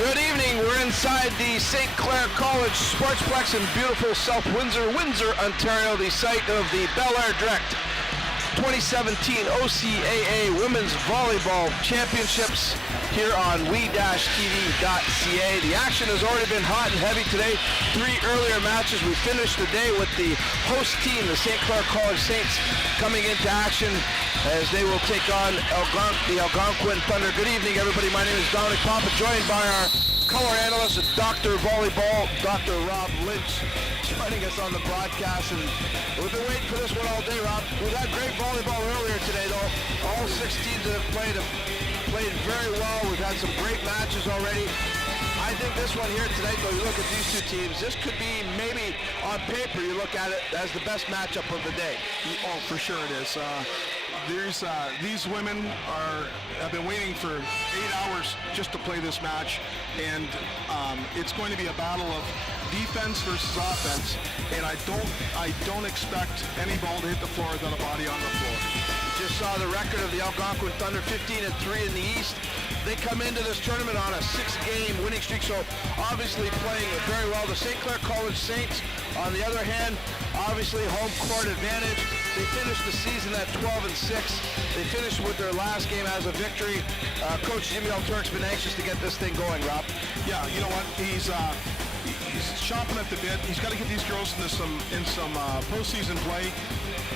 Good evening. We're inside the St. Clair College Sportsplex in beautiful South Windsor, Ontario, the site of the belairdirect 2017 OCAA Women's Volleyball Championships here on we-tv.ca. The action has already been hot and heavy today. 3 earlier matches. We finished the day with the host team, the St. Clair College Saints, coming into action as they will take on the Algonquin Thunder. Good evening, everybody. My name is Dominic Papa, joined by our color analyst, Dr. Volleyball, Dr. Rob Lynch, joining us on the broadcast. And we've been waiting for this one all day, Rob. We've had great volleyball earlier today, though. All 6 teams that have played very well. We've had some great matches already. I think this one here tonight, though, you look at these 2 teams, this could be maybe, on paper, you look at it as the best matchup of the day. Oh, for sure it is. These women have been waiting for 8 hours just to play this match, and it's going to be a battle of defense versus offense, and I don't expect any ball to hit the floor without a body on the floor. You just saw the record of the Algonquin Thunder, 15-3 in the East. They come into this tournament on a 6-game winning streak, so obviously playing very well. The St. Clair College Saints, on the other hand, obviously home court advantage. They finished the season at 12-6. They finished with their last game as a victory. Coach Jimmy Alturk's been anxious to get this thing going, Rob. Yeah, you know what? He's chomping at the bit. He's got to get these girls into some postseason play.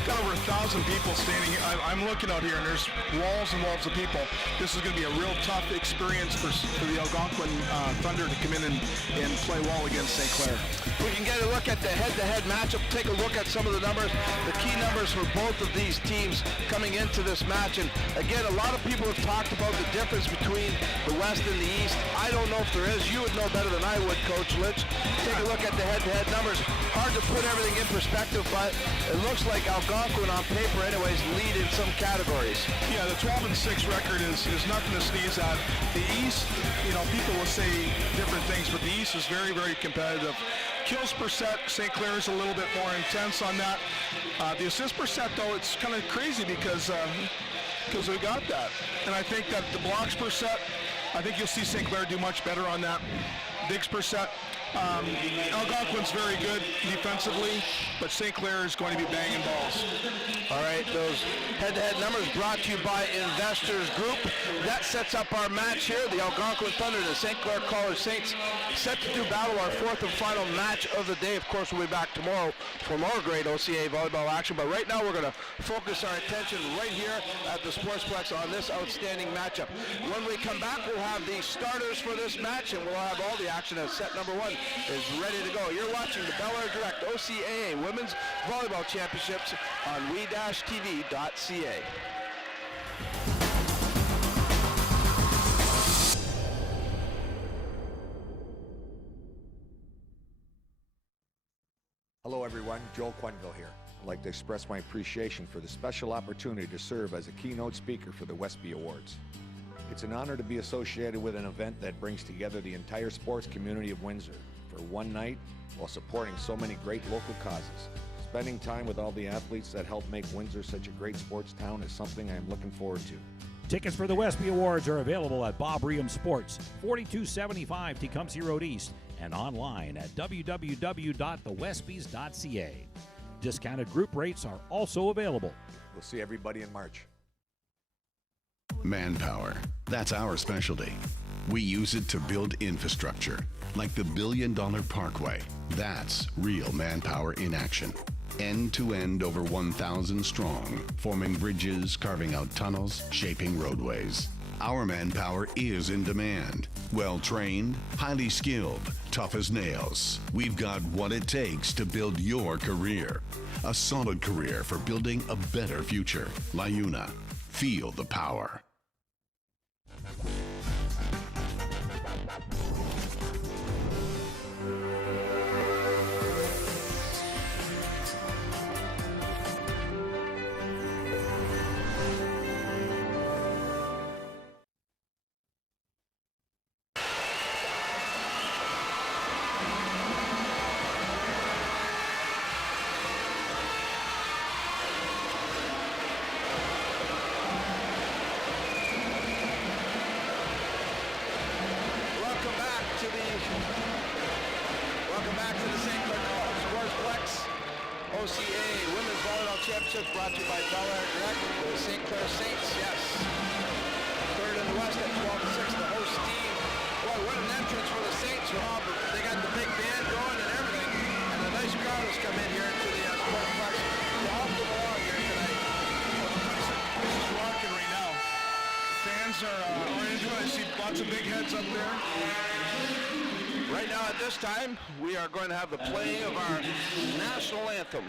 Got over 1,000 people standing here. I'm looking out here, and there's walls and walls of people. This is going to be a real tough experience for the Algonquin Thunder to come in and play well against St. Clair. We can get a look at the head-to-head matchup. Take a look at some of the numbers, the key numbers for both of these teams coming into this match. And again, a lot of people have talked about the difference between the West and the East. I don't know if there is. You would know better than I would, Coach Lynch. Take a look at the head-to-head numbers. Hard to put everything in perspective, but it looks like Algonquin on paper anyways lead in some categories. Yeah, the 12-6 record is nothing to sneeze at. The East, you know, people will say different things, but the East is very, very competitive. Kills per set, St. Clair is a little bit more intense on that. The assist per set, though, it's kind of crazy because we got that. And I think that the blocks per set, I think you'll see St. Clair do much better on that. Digs per set. Algonquin's very good defensively, but St. Clair is going to be banging balls. All right, those head-to-head numbers brought to you by Investors Group. That sets up our match here. The Algonquin Thunder and the St. Clair College Saints set to do battle, our 4th and final match of the day. Of course, we'll be back tomorrow for more great OCAA volleyball action, but right now we're going to focus our attention right here at the Sportsplex on this outstanding matchup. When we come back, we'll have the starters for this match, and we'll have all the action as set number 1 is ready to go. You're watching the belairdirect OCAA Women's Volleyball Championships on we-tv.ca. Hello everyone, Joel Quenville here. I'd like to express my appreciation for the special opportunity to serve as a keynote speaker for the Westby Awards. It's an honor to be associated with an event that brings together the entire sports community of Windsor for one night while supporting so many great local causes. Spending time with all the athletes that help make Windsor such a great sports town is something I am looking forward to. Tickets for the Westby Awards are available at Bob Reham Sports, 4275 Tecumseh Road East, and online at www.thewestbys.ca. Discounted group rates are also available. We'll see everybody in March. Manpower. That's our specialty. We use it to build infrastructure, like the $1 billion Parkway. That's real manpower in action. End to end, over 1,000 strong, forming bridges, carving out tunnels, shaping roadways. Our manpower is in demand. Well-trained, highly skilled, tough as nails. We've got what it takes to build your career. A solid career for building a better future. LiUNA. Feel the power. OCAA Women's Volleyball Championship brought to you by belairdirect. The St. Clair Saints, yes. Third in the West at 12-6, the host team. Boy, what an entrance for the Saints, Rob. They got the big band going and everything. And a nice crowd has come in here to the Sportsplex to help them along here tonight. Well, the place is rocking right now. Fans are into it. I see lots of big heads up there. Right now at this time, we are going to have the playing of our national anthem.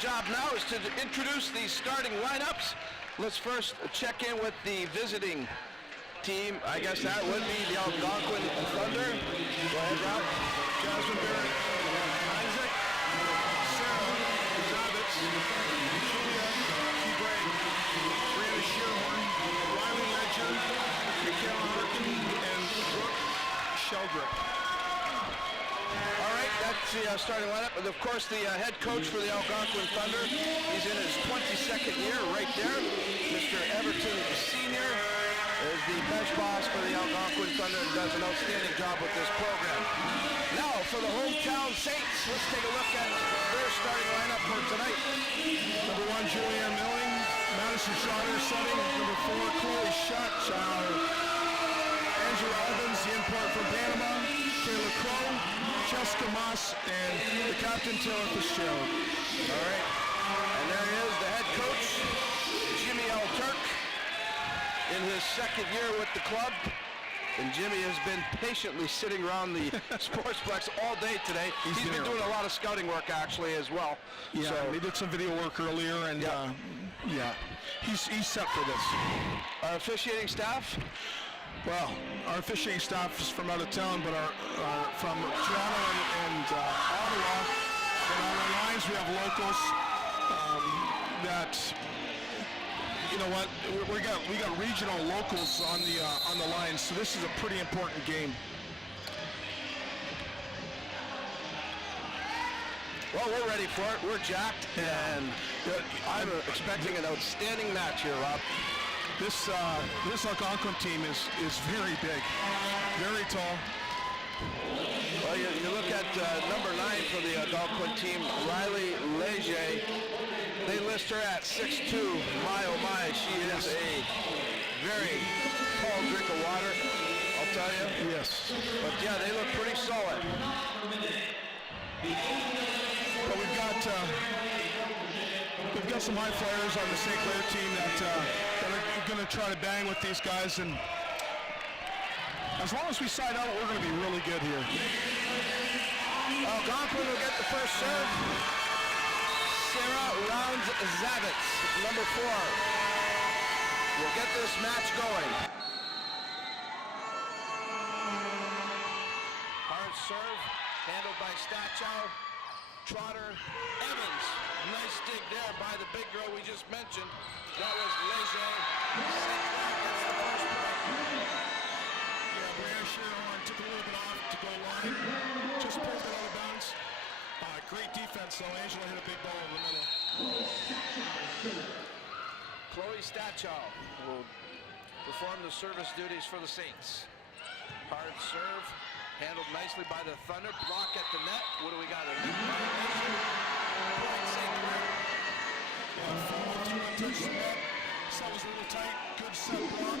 Job now is to introduce the starting lineups. Let's first check in with the visiting team. I guess that would be the Algonquin Thunder. Go ahead, Rob. Jasmine Barrett, Isaac, Sarah Zavitz, Julia Kibray, Brianna Shearhorn, Riley Ledger, Michaela Harkin, and Brooke Sheldrick. All right, that's the starting lineup. And of course, the head coach for the Algonquin Thunder, he's in his 22nd year right there. Mr. Everton Sr. is the bench boss for the Algonquin Thunder and does an outstanding job with this program. Now, for the hometown Saints, let's take a look at their starting lineup for tonight. Number 1, Julianne Milling, Madison Schroeder setting. Number 4, Chloe Schotchild, Angela Evans, the import from Panama, Kayla Crow, Jessica Moss, and the captain, Taylor Fitzgerald. All right, and there he is, the head coach, Jimmy L. Turk, in his second year with the club. And Jimmy has been patiently sitting around the Sportsplex all day today. He's been doing a lot of scouting work, actually, as well. Yeah, so, he did some video work earlier, and yeah, he's set for this. Our officiating staff? Well, our officiating staff is from out of town, but our from Toronto and Ottawa. And on our lines, we have locals that, you know what, we got regional locals on the lines, so this is a pretty important game. Well, we're ready for it. We're jacked, and I'm expecting an outstanding match here, Rob. This Algonquin team is very big, very tall. Well, you look at number 9 for the Algonquin team, Riley Leger. They list her at 6'2". My, oh my, she is a very tall drink of water, I'll tell you. Yes. But yeah, they look pretty solid. But we've got some high flyers on the St. Clair team that are going to try to bang with these guys, and as long as we side out, we're going to be really good here. Algonquin will get the first serve. Sarah Rounds-Zavitz, number 4, will get this match going. Hard serve, handled by Stachow, Trotter, Evans. Nice dig there by the big girl we just mentioned. That was Leger. St. Clair gets the first point. Yeah, Brianna Shearhorn took a little bit off to go line. Just pulled it out of bounds. Great defense, though. Angela hit a big ball in the middle. Chloe Stachow will perform the service duties for the Saints. Hard serve, Handled nicely by the Thunder. Block at the net. What do we got? A net violation. Point St. Clair. Followed through and touched the net. That was a little tight. Good set block.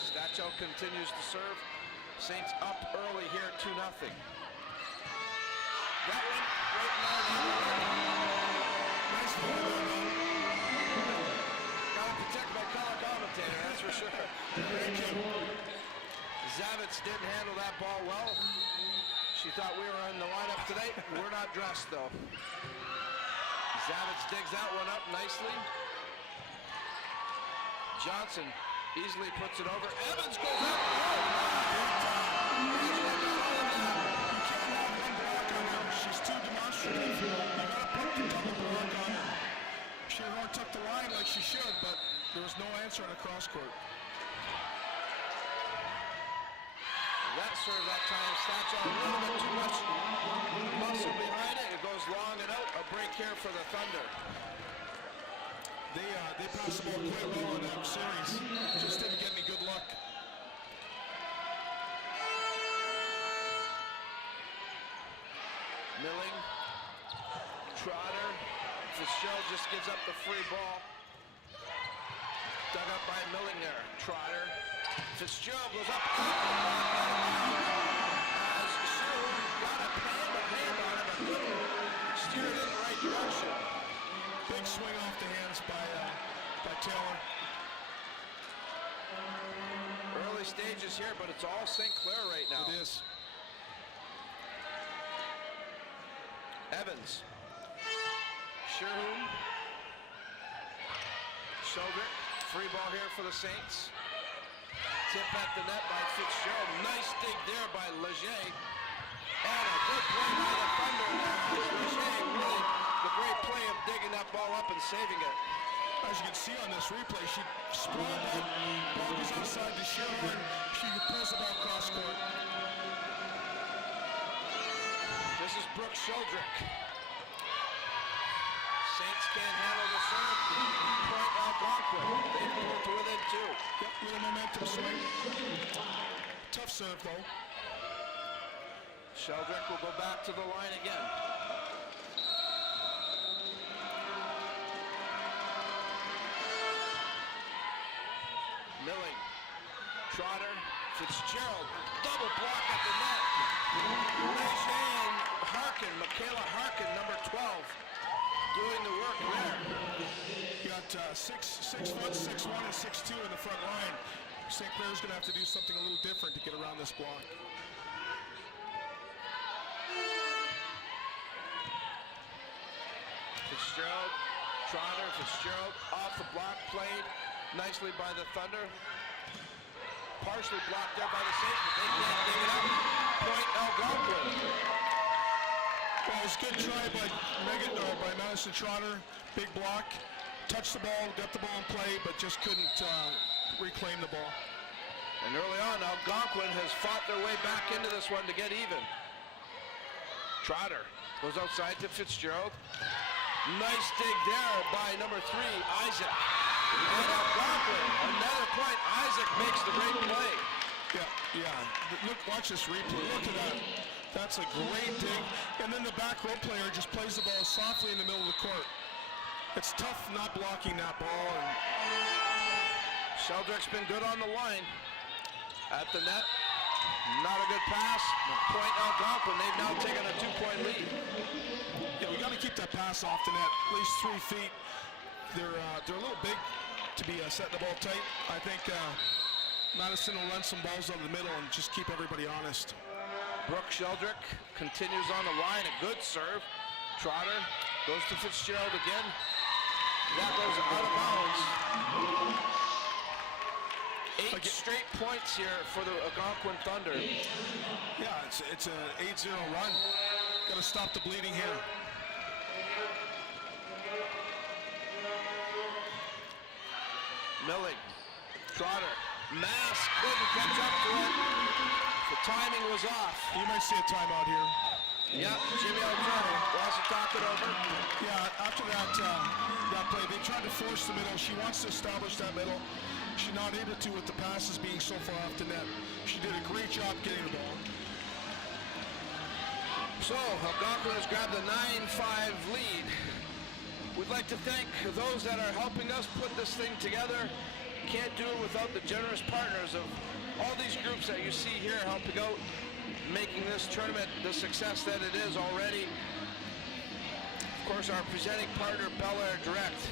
Stacho continues to serve. Saints up early here, 2-0. That one right now. Nice ball. Got to protect my color commentator, that's for sure. Zavitz didn't handle that ball well. She thought we were in the lineup today. We're not dressed though. Zavitz digs that one up nicely. Johnson easily puts it over. Evans goes up. She's too demonstrative. You gotta put the double block on her. She took the line like she should, but there was no answer on the cross court. That serve that time. Stacho a little bit too much muscle behind it. It goes long and out. A break here for the Thunder. They passed the ball quite well in that series. Just didn't get any good luck. Milling, Trotter, Fitzgerald just gives up the free ball. Dug up by Milling there. Trotter, Fitzgerald goes up. As Sue got a hand on it, but couldn't steer it in the right direction. Big swing off the hands by Taylor. Early stages here, but it's all St. Clair right now. It is. Evans. Sherhoon. Sheldrick. Free ball here for the Saints. Tip at the net by Fitzgerald. Nice dig there by Leger. And a good play by the Thunder. Leger really the great play of digging that ball up and saving it. As you can see on this replay, she sprawled out. Ball goes outside the Sherhoon. She pulls the ball cross court. This is Brooke Sheldrick. Saints can't handle the serve. Point Algonquin. They pull to within 2. Yep, little momentum swing. Tough serve though. Sheldrick will go back to the line again. Milling. Trotter. Fitzgerald. Double block at the net. Lejean Harkin. Michaela Harkin, number 12. Doing the work there. You got 6'1", 6'1", and 6'2" in the front line. St. Clair's going to have to do something a little different to get around this block. Fitzgerald, Trotter, Fitzgerald off the block, played nicely by the Thunder. Partially blocked there by the Saints, but they can't dig it up. Point Algonquin. Well, it was a good try by Madison Trotter. Big block. Touched the ball, got the ball in play, but just couldn't reclaim the ball. And early on, Algonquin has fought their way back into this one to get even. Trotter goes outside to Fitzgerald. Nice dig there by number 3, Isaac. And Algonquin, another point. Isaac makes the great play. Yeah. Look, watch this replay. Look at that. That's a great dig. And then the back row player just plays the ball softly in the middle of the court. It's tough not blocking that ball. And Sheldrick's been good on the line. At the net, not a good pass. Point Algonquin. They've now taken a 2-point lead. Yeah, we got to keep that pass off the net, at least 3 feet. They're a little big to be setting the ball tight. I think Madison will run some balls out of the middle and just keep everybody honest. Brooke Sheldrick continues on the line. A good serve. Trotter goes to Fitzgerald again. That goes out of bounds. 8 straight points here for the Algonquin Thunder. Yeah, it's an 8-0 run. Got to stop the bleeding here. Milling, Trotter, Mass couldn't catch up to it. The timing was off. You might see a timeout here. Yeah, Jimmy Alturno wants to talk it over. Yeah, after that play, they tried to force the middle. She wants to establish that middle. She's not able to with the passes being so far off the net. She did a great job getting the ball. So, Algonquin has grabbed a 9-5 lead. We'd like to thank those that are helping us put this thing together. Can't do it without the generous partners of all these groups that you see here helping out, making this tournament the success that it is already. Of course, our presenting partner, belairdirect,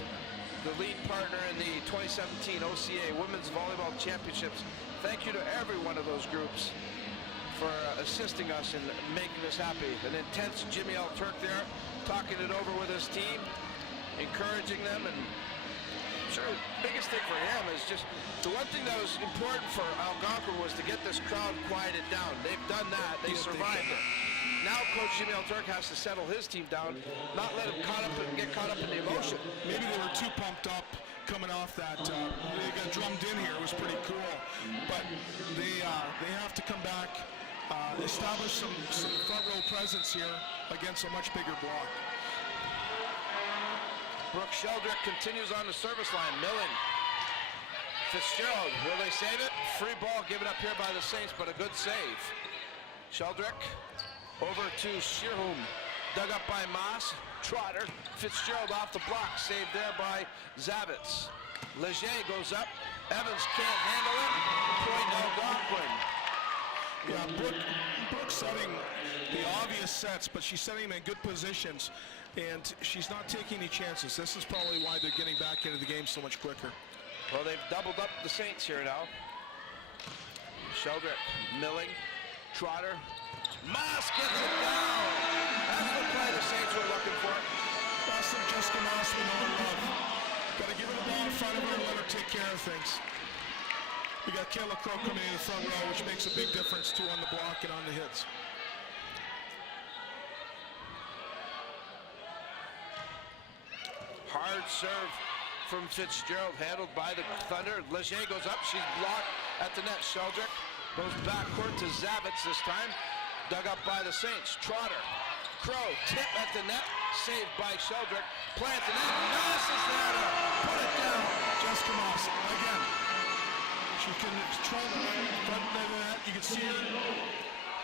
the lead partner in the 2017 OCAA Women's Volleyball Championships. Thank you to every one of those groups for assisting us in making this happy. An intense Jimmy Alturk there, talking it over with his team, encouraging them, and I'm sure the biggest thing for him is just the one thing that was important for Algonquin was to get this crowd quieted down. They've done that. They survived it. Now Coach Jimmy Alturk has to settle his team down, not let him get caught up in the emotion. Maybe they were too pumped up coming off that. They got drummed in here. It was pretty cool. But they have to come back, establish some front row presence here against a much bigger block. Brooke Sheldrick continues on the service line. Millen. Fitzgerald, will they save it? Free ball given up here by the Saints, but a good save. Sheldrick over to Shearholm. Dug up by Moss. Trotter. Fitzgerald off the block. Saved there by Zavitz. Leger goes up. Evans can't handle it. Point Algonquin. Yeah, Brooke setting the obvious sets, but she's setting them in good positions, and she's not taking any chances. This is probably why they're getting back into the game so much quicker. Well, they've doubled up the Saints here now. Sheldrick, Milling, Trotter. Moss gets it down. That's the play the Saints were looking for. That's the Jessica Moss we know and love. Got to give her the ball in front of her and let her take care of things. We got Kayla Crow coming in the front row, which makes a big difference too on the block and on the hits. Hard serve from Fitzgerald, handled by the Thunder. Leger goes up, she's blocked at the net. Sheldrick goes backcourt to Zavitz this time. Dug up by the Saints. Trotter, Crow, tip at the net, saved by Sheldrick. Play at the net, Moss is there to put it down. Jessica Moss, again, she can control the front of the net. You can see her.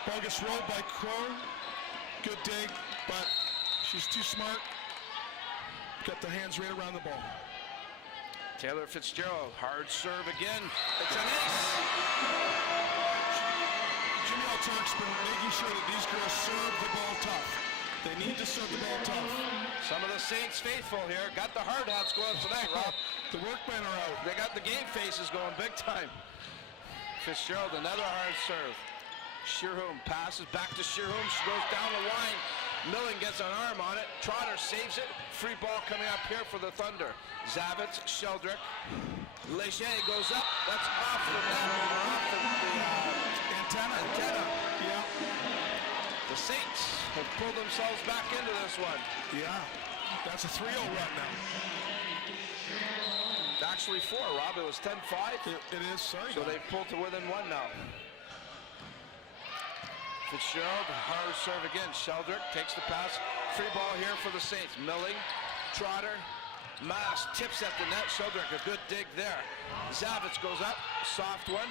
Ball gets rolled by Crow. Good dig, but she's too smart. Got the hands right around the ball. Taylor Fitzgerald, hard serve again. It's an ace. Jimmy Alturk's been making sure that these girls serve the ball tough. They need to serve the ball tough. Some of the Saints faithful here got the hard hats going tonight, Rob. The workmen are out. They got the game faces going big time. Fitzgerald, another hard serve. Shearholm passes back to Shearholm. She goes down the line. Milling gets an arm on it. Trotter saves it. Free ball coming up here for the Thunder. Zavitz, Sheldrick. Leger goes up. That's off the net. Off the antenna. Yeah. The Saints have pulled themselves back into this one. Yeah. That's a 3-0 run now. Actually 4, Rob. It was 10-5. It is, sorry. So they've pulled to within 1 now. Fitzgerald, hard serve again. Sheldrick takes the pass. Free ball here for the Saints. Milling, Trotter, Moss tips at the net. Sheldrick, a good dig there. Zavitz goes up, soft one.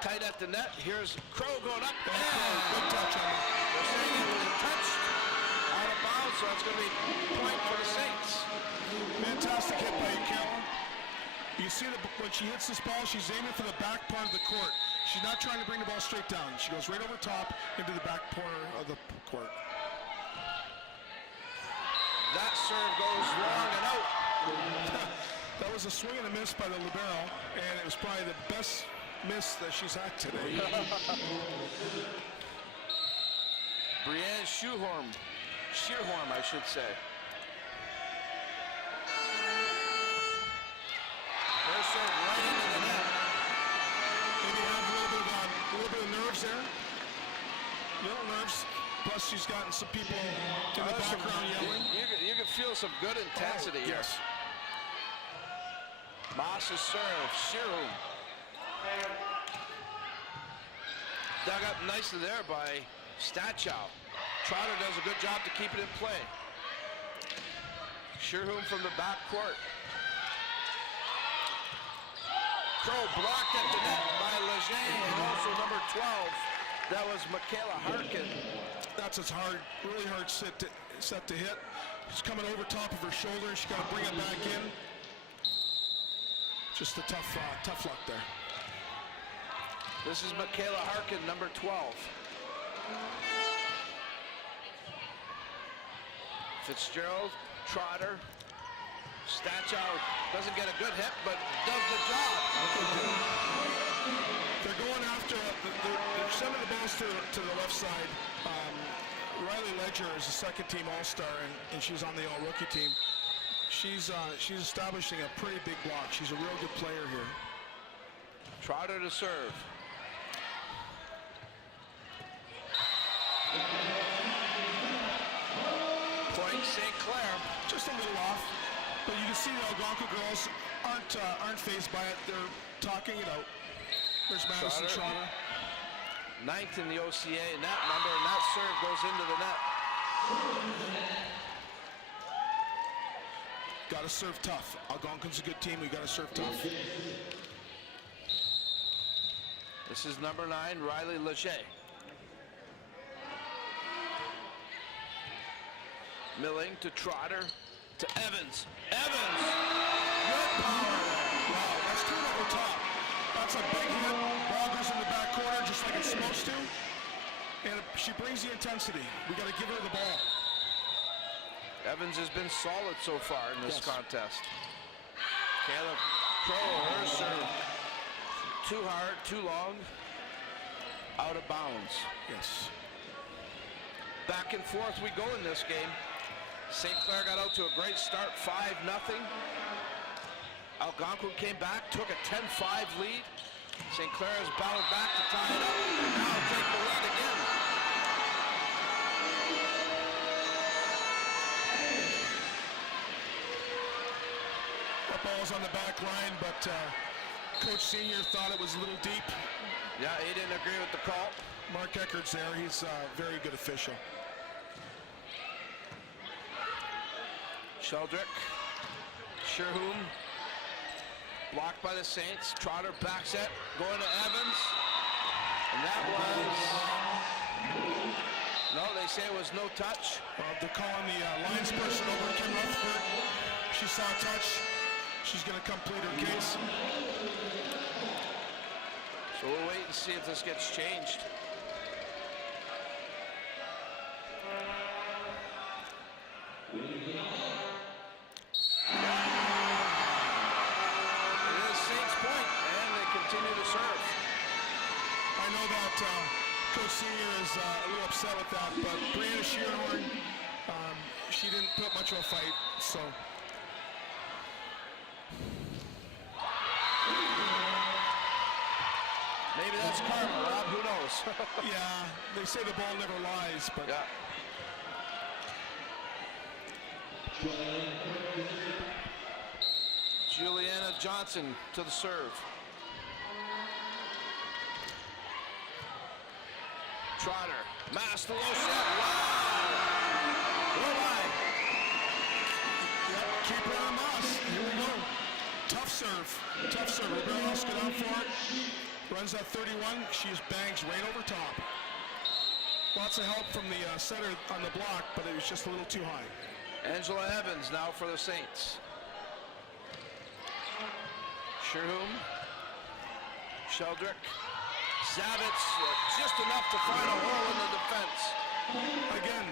Tight at the net. Here's Crow going up. Good touch on it. They're saying it was touched out of bounds, so it's going to be point for the Saints. Fantastic hit by Carol. You see that when she hits this ball, she's aiming for the back part of the court. She's not trying to bring the ball straight down. She goes right over top into the back corner of the court. That serve goes long and out. That was a swing and a miss by the libero, and it was probably the best miss that she's had today. Brienne Shearholm, I should say. Their serve right into the net. Maybe have a little bit of nerves there. Little nerves. Plus, she's gotten some people in the background yelling. You can feel some good intensity here. Yes. Moss's serve, Shearholm. Dug up nicely there by Stachow. Trotter does a good job to keep it in play. Sherhoom from the back court. Crow blocked at the net by Leger, and also number 12. That was Michaela Harkin. That's a really hard set to hit. She's coming over top of her shoulder. She's got to bring it back in. Just a tough luck there. This is Michaela Harkin, number 12. Fitzgerald, Trotter, Stachow doesn't get a good hit, but does the job. They're going after, they're sending the balls to the left side. Riley Ledger is a second-team All-Star, and she's on the All-Rookie team. She's establishing a pretty big block. She's a real good player here. Trotter to serve. Point St. Clair. Just a little off, but you can see the Algonquin girls aren't fazed by it. They're talking it out. There's Madison Trotter. 9th in the OCAA net number, and that serve goes into the net. Got to serve tough. Algonquin's a good team. We got to serve tough. This is number 9, Riley Leger. Milling to Trotter to Evans. Evans! Good power there. Wow, that's turned over top. That's a big hit. Ball goes in the back corner just like it's supposed to. And she brings the intensity. We got to give her the ball. Evans has been solid so far in this contest. Caleb Crow, her serve. Too hard, too long. Out of bounds. Yes. Back and forth we go in this game. St. Clair got out to a great start, 5-0. Algonquin came back, took a 10-5 lead. St. Clair has battled back to tie it up, and now take the lead again. That ball's on the back line, but Coach Senior thought it was a little deep. Yeah, he didn't agree with the call. Mark Eckert's there. He's a very good official. Sheldrick, Sherhoom, blocked by the Saints. Trotter back set, going to Evans. And that was, no, they say it was no touch. They're calling the linesperson over, Kim Rutherford. She saw a touch. She's going to complete her case. So we'll wait and see if this gets changed. Coach Senior is a little upset with that, but Brianna Shearhorn, she didn't put much of a fight, so. Maybe that's karma, Rob, who knows? Yeah, they say the ball never lies, but. Yeah. Juliana Johnson to the serve. Trotter, mass the low set. Wow! What line? Yep, keep her on Moss. Here we go. Tough serve. Tough serve. Roberts get out for it. Runs that 31. She just bangs right over top. Lots of help from the setter on the block, but it was just a little too high. Angela Evans now for the Saints. Sherhoom, Sheldrick, Zavitz, just enough to find a hole in the defense. Again,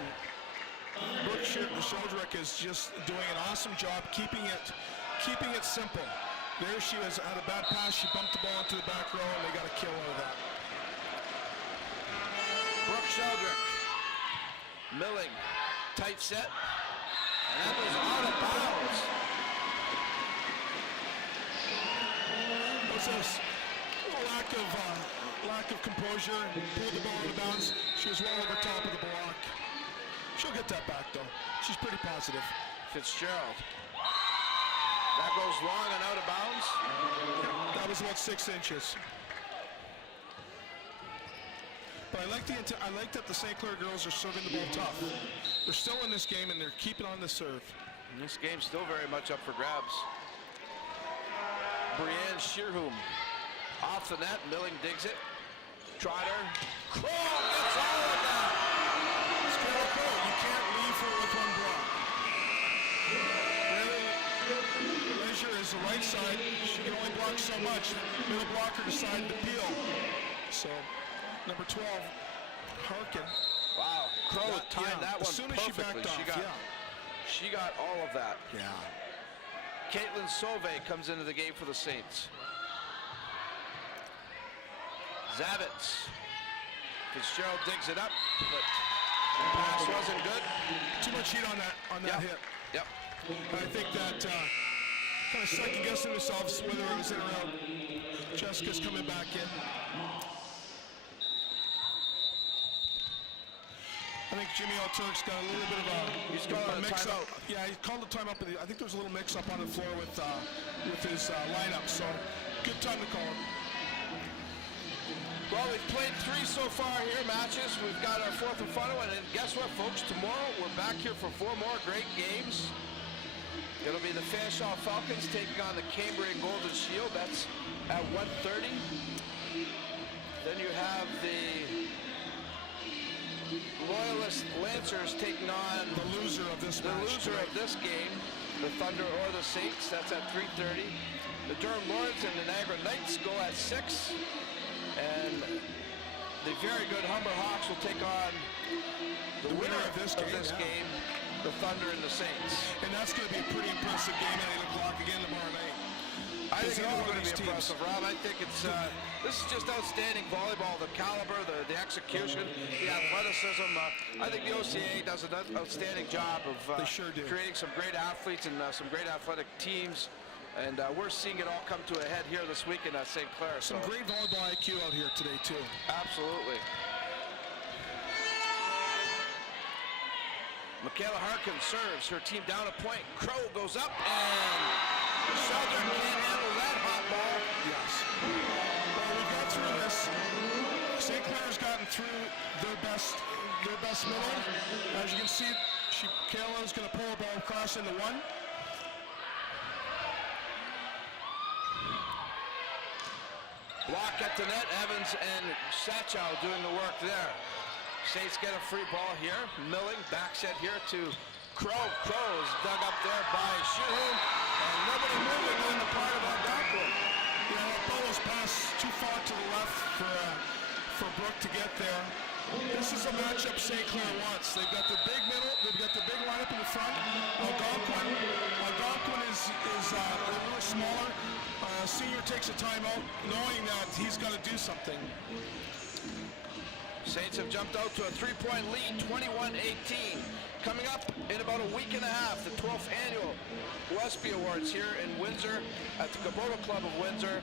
Brooke Sheldrick is just doing an awesome job keeping it simple. There she was, had a bad pass, she bumped the ball into the back row, and they got a kill out of that. Brooke Sheldrick, Milling, tight set, and that was out of bounds. What's this? Lack of composure, pulled the ball out of bounds. She was well over top of the block. She'll get that back though. She's pretty positive. Fitzgerald. That goes long and out of bounds. That was about 6 inches. But I like that the St. Clair girls are serving the ball tough. They're still in this game, and they're keeping on the serve. And this game's still very much up for grabs. Brianne Shearhoom off the net. Milling digs it. Trotter. Crow gets all of that. It's critical. You can't leave her with one block. Measure is the right side. She can only block so much. Middle blocker decided to peel. So, number 12, Harkin. Wow, Crow timed that one as soon as perfectly. she backed off, She got all of that. Yeah. Caitlin Sauvé comes into the game for the Saints. Zavitz. Fitzgerald digs it up, but the pass wasn't good. Too much heat on that hit. Yep. I think that kind of second-guessing themselves whether it was in or out. Jessica's coming back in. I think Jimmy Alturk's got a little bit of a mix-up. Yeah, he called a timeout, but I think there was a little mix-up on the floor with his lineup, so good time to call it. Well, we've played 3 so far here matches. We've got our 4th and final one, and guess what, folks? Tomorrow we're back here for 4 more great games. It'll be the Fanshawe Falcons taking on the Cambria Golden Shield. That's at 1:30. Then you have the Loyalist Lancers taking on the loser of this game, the Thunder or the Saints. That's at 3:30. The Durham Lords and the Niagara Knights go at 6. And the very good Humber Hawks will take on the winner of this game, the Thunder and the Saints. And that's going to be a pretty impressive game at 8 o'clock again tomorrow night. I think it's all going to be impressive, Rob. I think it's this is just outstanding volleyball. The caliber, the execution, the athleticism. I think the OCAA does an outstanding job of creating some great athletes and some great athletic teams. And we're seeing it all come to a head here this weekend at St. Clair. Some great volleyball IQ out here today, too. Absolutely. Michaela Harkin serves her team down a point. Crow goes up, and Sheldon can't handle that hot ball. Yes. Well, we got through this. St. Clair's gotten through their best middle. As you can see, Kayla's going to pull a ball across into 1. Block at the net. Evans and Sachow doing the work there. Saints get a free ball here. Milling back set here to Crow. Crow is dug up there by Shearhoom. And nobody moving on the part of Algonquin. You know, that ball was passed too far to the left for Brooke to get there. This is a matchup St. Clair wants. They've got the big middle. They've got the big lineup in the front. Algonquin is a little smaller. Senior takes a timeout, knowing that he's got to do something. Saints have jumped out to a 3-point lead, 21-18. Coming up in about a week and a half, the 12th annual Westby Awards here in Windsor at the Kubota Club of Windsor.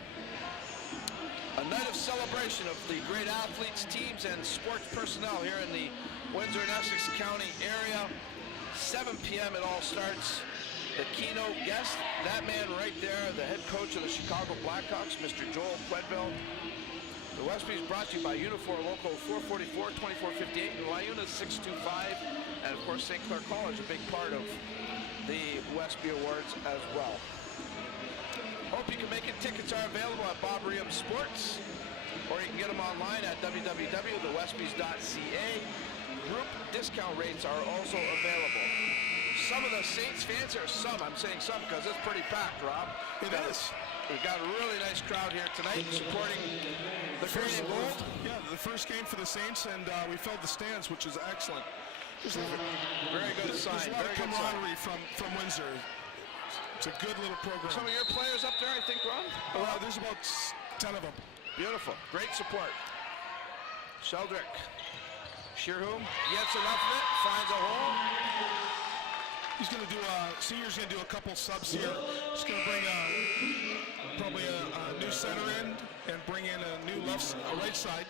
A night of celebration of the great athletes, teams, and sports personnel here in the Windsor and Essex County area. 7 p.m. it all starts. The keynote guest, that man right there, the head coach of the Chicago Blackhawks, Mr. Joel Quedville. The Westby is brought to you by Unifor Local 444, 2458, and Lyuna 625, and of course St. Clair College, a big part of the Westby Awards as well. Hope you can make it. Tickets are available at Bob Riem Sports, or you can get them online at www.thewestbys.ca. Group discount rates are also available. Some of the Saints fans here, I'm saying some because it's pretty packed, Rob. It is. We've got a really nice crowd here tonight supporting the green and gold. Yeah, the first game for the Saints, and we filled the stands, which is excellent. Very good sign. There's a lot of camaraderie from Windsor. It's a good little program. Some of your players up there, I think, Ron? There's about 10 of them. Beautiful. Great support. Sheldrick. Shearhoom gets enough of it, finds a hole. He's going to do Senior's going to do a couple subs here. He's going to bring probably a new center in and bring in a new right side.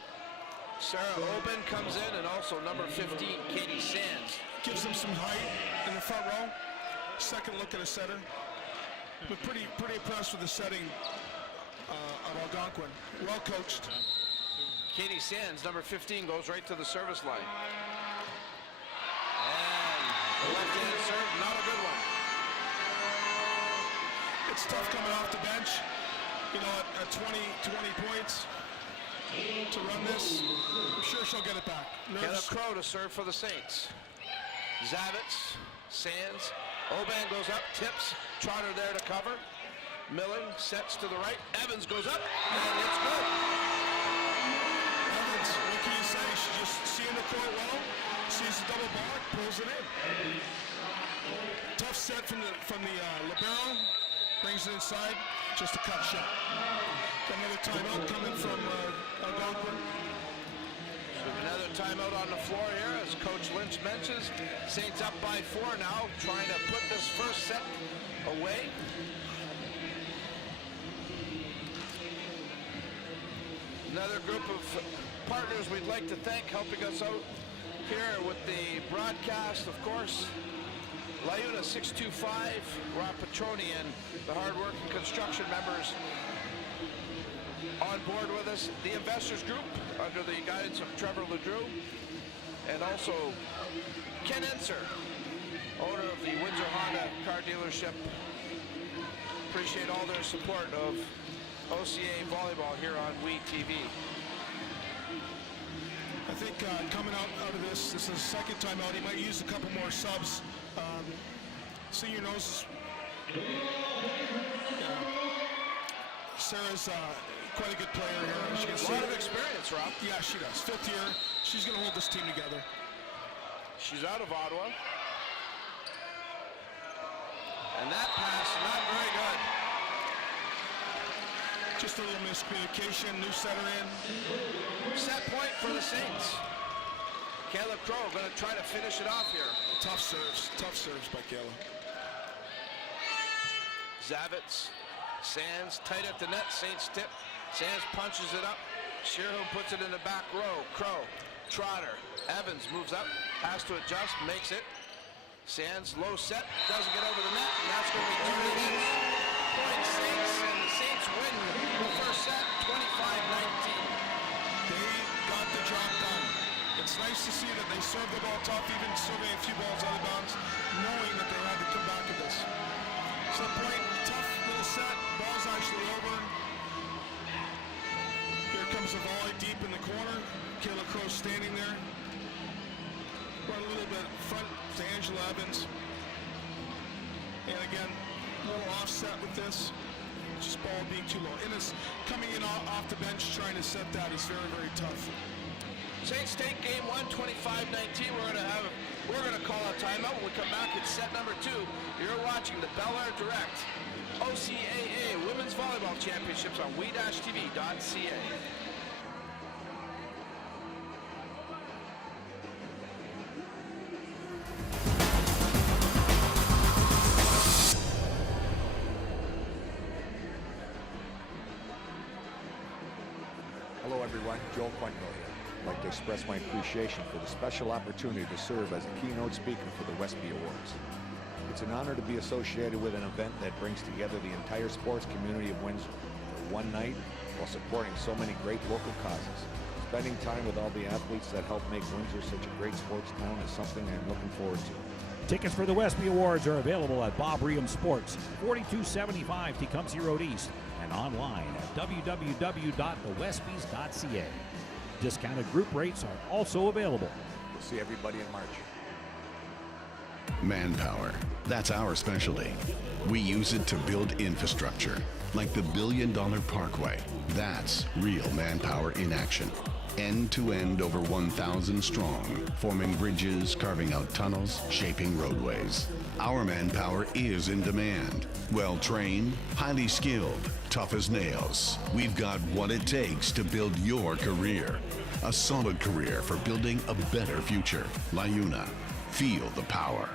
Sarah Oben comes in, and also number 15, Katie Sands. Gives them some height in the front row. Second look at a setter. But pretty impressed with the setting of Algonquin. Well coached. Katie Sands, number 15, goes right to the service line. And the left-handed serve, not a good one. It's tough coming off the bench, you know, at 20 points to run this. I'm sure she'll get it back. Kayla Crow to serve for the Saints. Zavitz, Sands, Oban goes up, tips, Trotter there to cover. Milling sets to the right, Evans goes up, and it's good. Evans, what can you say? She's just seeing the court well, sees the double block, pulls it in. Tough set from the libero, brings it inside, just a cut shot. Another timeout coming from Algonquin. Another timeout on the floor here, as Coach Lynch mentions. Saints up by 4 now, trying to put this first set away. Another group of partners we'd like to thank helping us out here with the broadcast, of course. Liuna 625, Rob Petroni, and the hard-working construction members on board with us. The Investors Group, under the guidance of Trevor LeDrew, and also Ken Enser, owner of the Windsor Honda car dealership. Appreciate all their support of OCAA volleyball here on WeTV. I think coming out of this is his second time out. He might use a couple more subs. Senior knows Sarah's quite a good player here. As you can see, a lot of experience, Rob. Yeah, she does. 5th year. She's going to hold this team together. She's out of Ottawa. And that pass, not very good. Just a little miscommunication. New setter in. Set point for the Saints. Kayla Crow going to try to finish it off here. Tough serves by Kayla. Zavitz, Sands tight at the net. Saints tip. Sands punches it up. Shearham puts it in the back row. Crow, Trotter, Evans moves up, has to adjust, makes it. Sands low set, doesn't get over the net, and that's going to be 2 minutes. Point Saints, and the Saints win the first set, 25-19. They got the job done. It's nice to see that they served the ball tough, even serving a few balls out of bounds, knowing that they had to come back at this. Some point, tough little set, ball's actually over. Here comes a volley deep in the corner. Kayla Crow standing there. Run a little bit front to Angela Evans. And again, a little offset with this. Just ball being too low. And it's coming in off the bench trying to set that is very, very tough. Saints take game 1, 25-19. We're gonna call a timeout. When we come back, it's set number 2. You're watching the belairdirect OCAA Women's Volleyball Championships on we-tv.ca. Hello everyone, Joel Quenville here. I'd like to express my appreciation for the special opportunity to serve as a keynote speaker for the Westby Awards. It's an honor to be associated with an event that brings together the entire sports community of Windsor for one night while supporting so many great local causes. Spending time with all the athletes that help make Windsor such a great sports town is something I'm looking forward to. Tickets for the Westby Awards are available at Bob Riem Sports, 4275 Tecumseh Road East, and online at www.thewestbys.ca. Discounted group rates are also available. We'll see everybody in March. Manpower. That's our specialty. We use it to build infrastructure, like the $1 billion Parkway. That's real manpower in action. End to end, over 1,000 strong, forming bridges, carving out tunnels, shaping roadways. Our manpower is in demand. Well-trained, highly skilled, tough as nails. We've got what it takes to build your career. A solid career for building a better future. Liuna. Feel the power.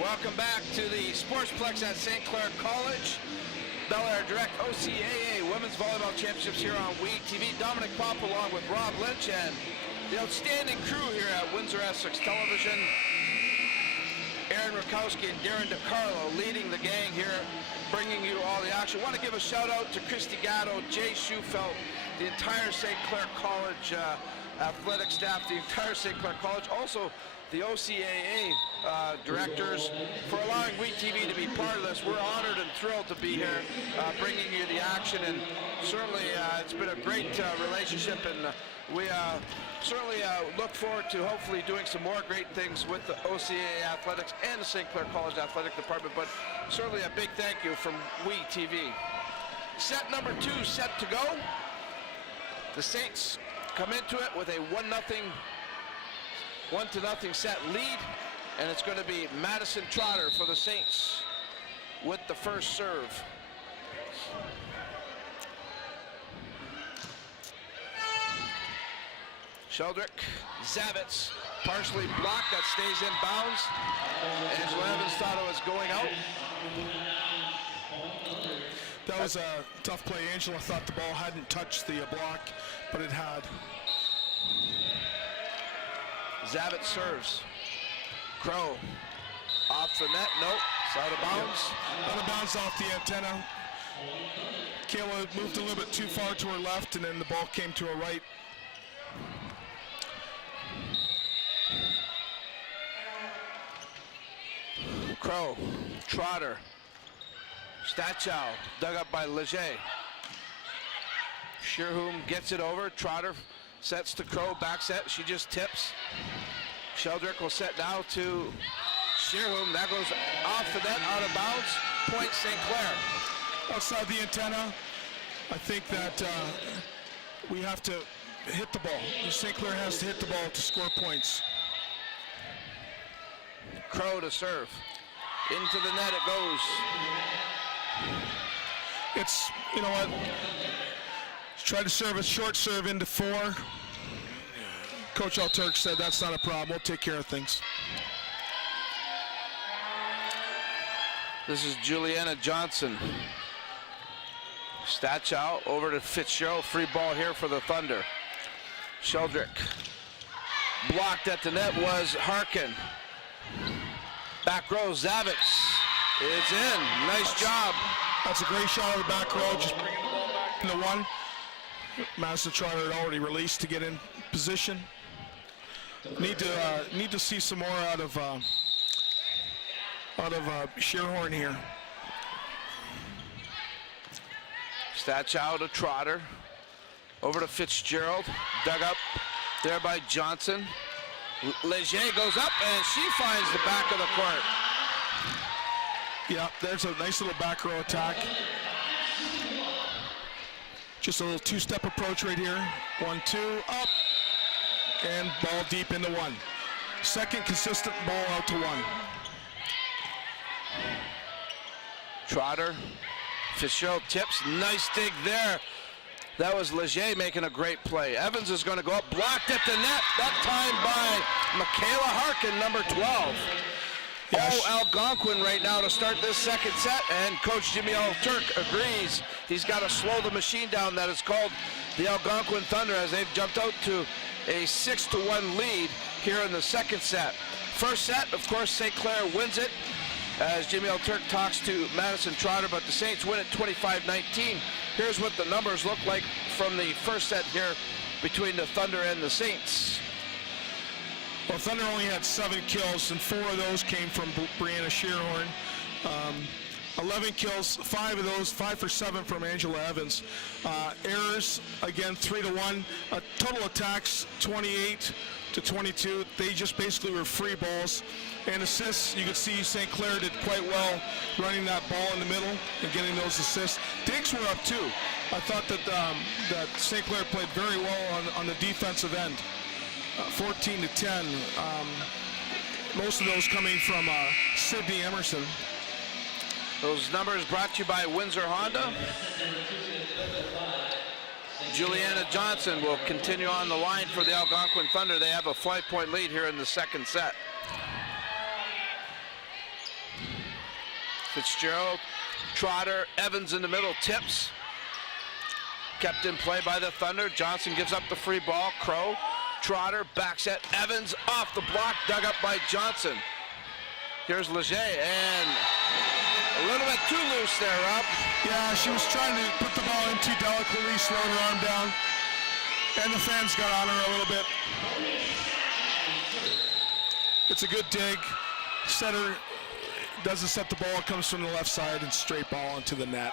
Welcome back to the Sportsplex at St. Clair College. belairdirect OCAA Women's Volleyball Championships here on WE TV. Dominic Pop along with Rob Lynch and the outstanding crew here at Windsor Essex Television. Aaron Rakowski and Darren DiCarlo leading the gang here, bringing you all the action. I want to give a shout out to Christy Gatto, Jay Schufelt, the entire St. Clair College athletic staff, the entire St. Clair College, also the OCAA directors for allowing WE TV to be part of this. We're honored and thrilled to be here bringing you the action, and certainly it's been a great relationship, and we certainly look forward to hopefully doing some more great things with the OCAA Athletics and the St. Clair College Athletic Department, but certainly a big thank you from WE TV. Set number 2 set to go. The Saints come into it with a 1-0 set lead, and it's going to be Madison Trotter for the Saints with the first serve. Sheldrick, Zavitz, partially blocked, that stays in bounds. Angela Evans thought it was going out. That was a tough play. Angela thought the ball hadn't touched the block, but it had. Zavitz serves. Crow off the net. Nope. It's out of bounds. Out of bounds off the antenna. Kayla moved a little bit too far to her left, and then the ball came to her right. Crow, Trotter, Stachow, dug up by Leger. Sherhoom gets it over. Trotter sets to Crow, back set. She just tips. Sheldrick will set now to Sherhoom. That goes off the net, out of bounds. Point St. Clair. Outside the antenna, I think that we have to hit the ball. St. Clair has to hit the ball to score points. Crow to serve. Into the net it goes. It's, you know what, try to serve a short serve into 4. Coach Alturk said that's not a problem. We'll take care of things. This is Juliana Johnson. Stachow over to Fitzgerald. Free ball here for the Thunder. Sheldrick. Blocked at the net was Harkin. Back row, Zavitz. It's in. Nice job. That's a great shot of the back row. Just bringing the ball back into 1. Madison Trotter had already released to get in position. Need to see some more out of Sherhorn here. Stachow to Trotter. Over to Fitzgerald. Dug up there by Johnson. Leger goes up and she finds the back of the court. Yeah, there's a nice little back row attack. Just a little 2-step approach right here. 1-2, up, and ball deep into 1. Second consistent ball out to 1. Trotter, Fitzgerald tips, nice dig there. That was Leger making a great play. Evans is going to go up, blocked at the net, that time by Michaela Harkin, number 12. Yes. All Algonquin right now to start this second set, and Coach Jimmy Alturk agrees. He's got to slow the machine down that is called the Algonquin Thunder as they've jumped out to a 6-1 lead here in the second set. First set, of course, St. Clair wins it as Jimmy Alturk talks to Madison Trotter, but the Saints win it 25-19. Here's what the numbers look like from the first set here between the Thunder and the Saints. Well, Thunder only had 7 kills, and 4 of those came from Brianna Sherhorn. 11 kills, 5 of those, 5 for 7 from Angela Evans. Errors, again, 3-1. Total attacks, 28-22. They just basically were free balls. And assists, you could see St. Clair did quite well running that ball in the middle and getting those assists. Dinks were up too. I thought that that St. Clair played very well on the defensive end. 14-10. Most of those coming from Sydney Emerson. Those numbers brought to you by Windsor Honda. Juliana Johnson will continue on the line for the Algonquin Thunder. They have a 5-point lead here in the second set. Fitzgerald, Trotter, Evans in the middle, tips. kept in play by the Thunder. Johnson gives up the free ball. Crow, Trotter, back set. Evans off the block, dug up by Johnson. Here's Leger, and a little bit too loose there, Rob. Yeah, she was trying to put the ball in too delicately, slowed her arm down, and the fans got on her a little bit. It's a good dig. Setter doesn't set the ball, comes from the left side and straight ball into the net.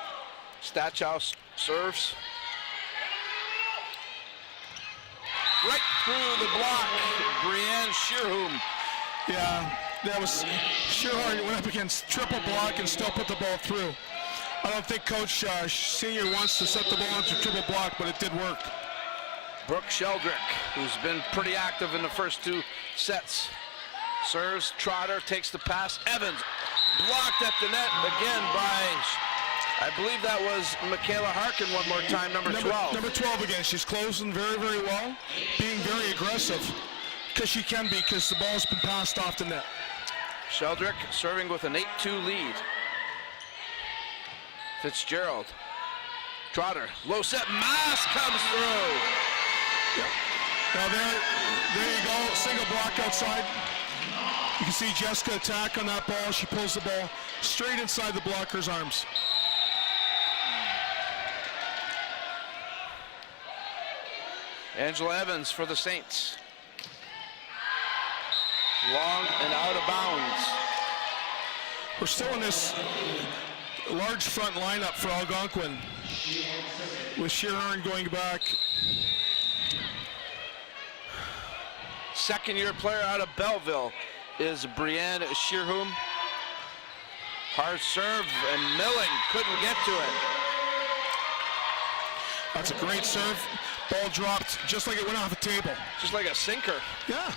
Stachow serves. Right through the block, Brianne Shearhum. Yeah, that was Shearhum went up against triple block and still put the ball through. I don't think Coach Senior wants to set the ball into triple block, but it did work. Brooke Sheldrick, who's been pretty active in the first two sets. Serves, Trotter takes the pass. Evans blocked at the net again by, I believe that was Michaela Harkin one more time, number 12. Number 12 again. She's closing very, very well, being very aggressive, because she can be, because the ball's been passed off the net. Sheldrick serving with an 8-2 lead. Fitzgerald. Trotter, low set, Mass comes through. Yep. Now there you go, single block outside. You can see Jessica attack on that ball. She pulls the ball straight inside the blocker's arms. Angela Evans for the Saints. Long and out of bounds. We're still in this large front lineup for Algonquin, with Shearhorn going back. Second-year player out of Belleville is Brianne Shearhum. Hard serve, and Milling couldn't get to it. That's a great serve. Ball dropped just like it went off the table. Just like a sinker. Yeah.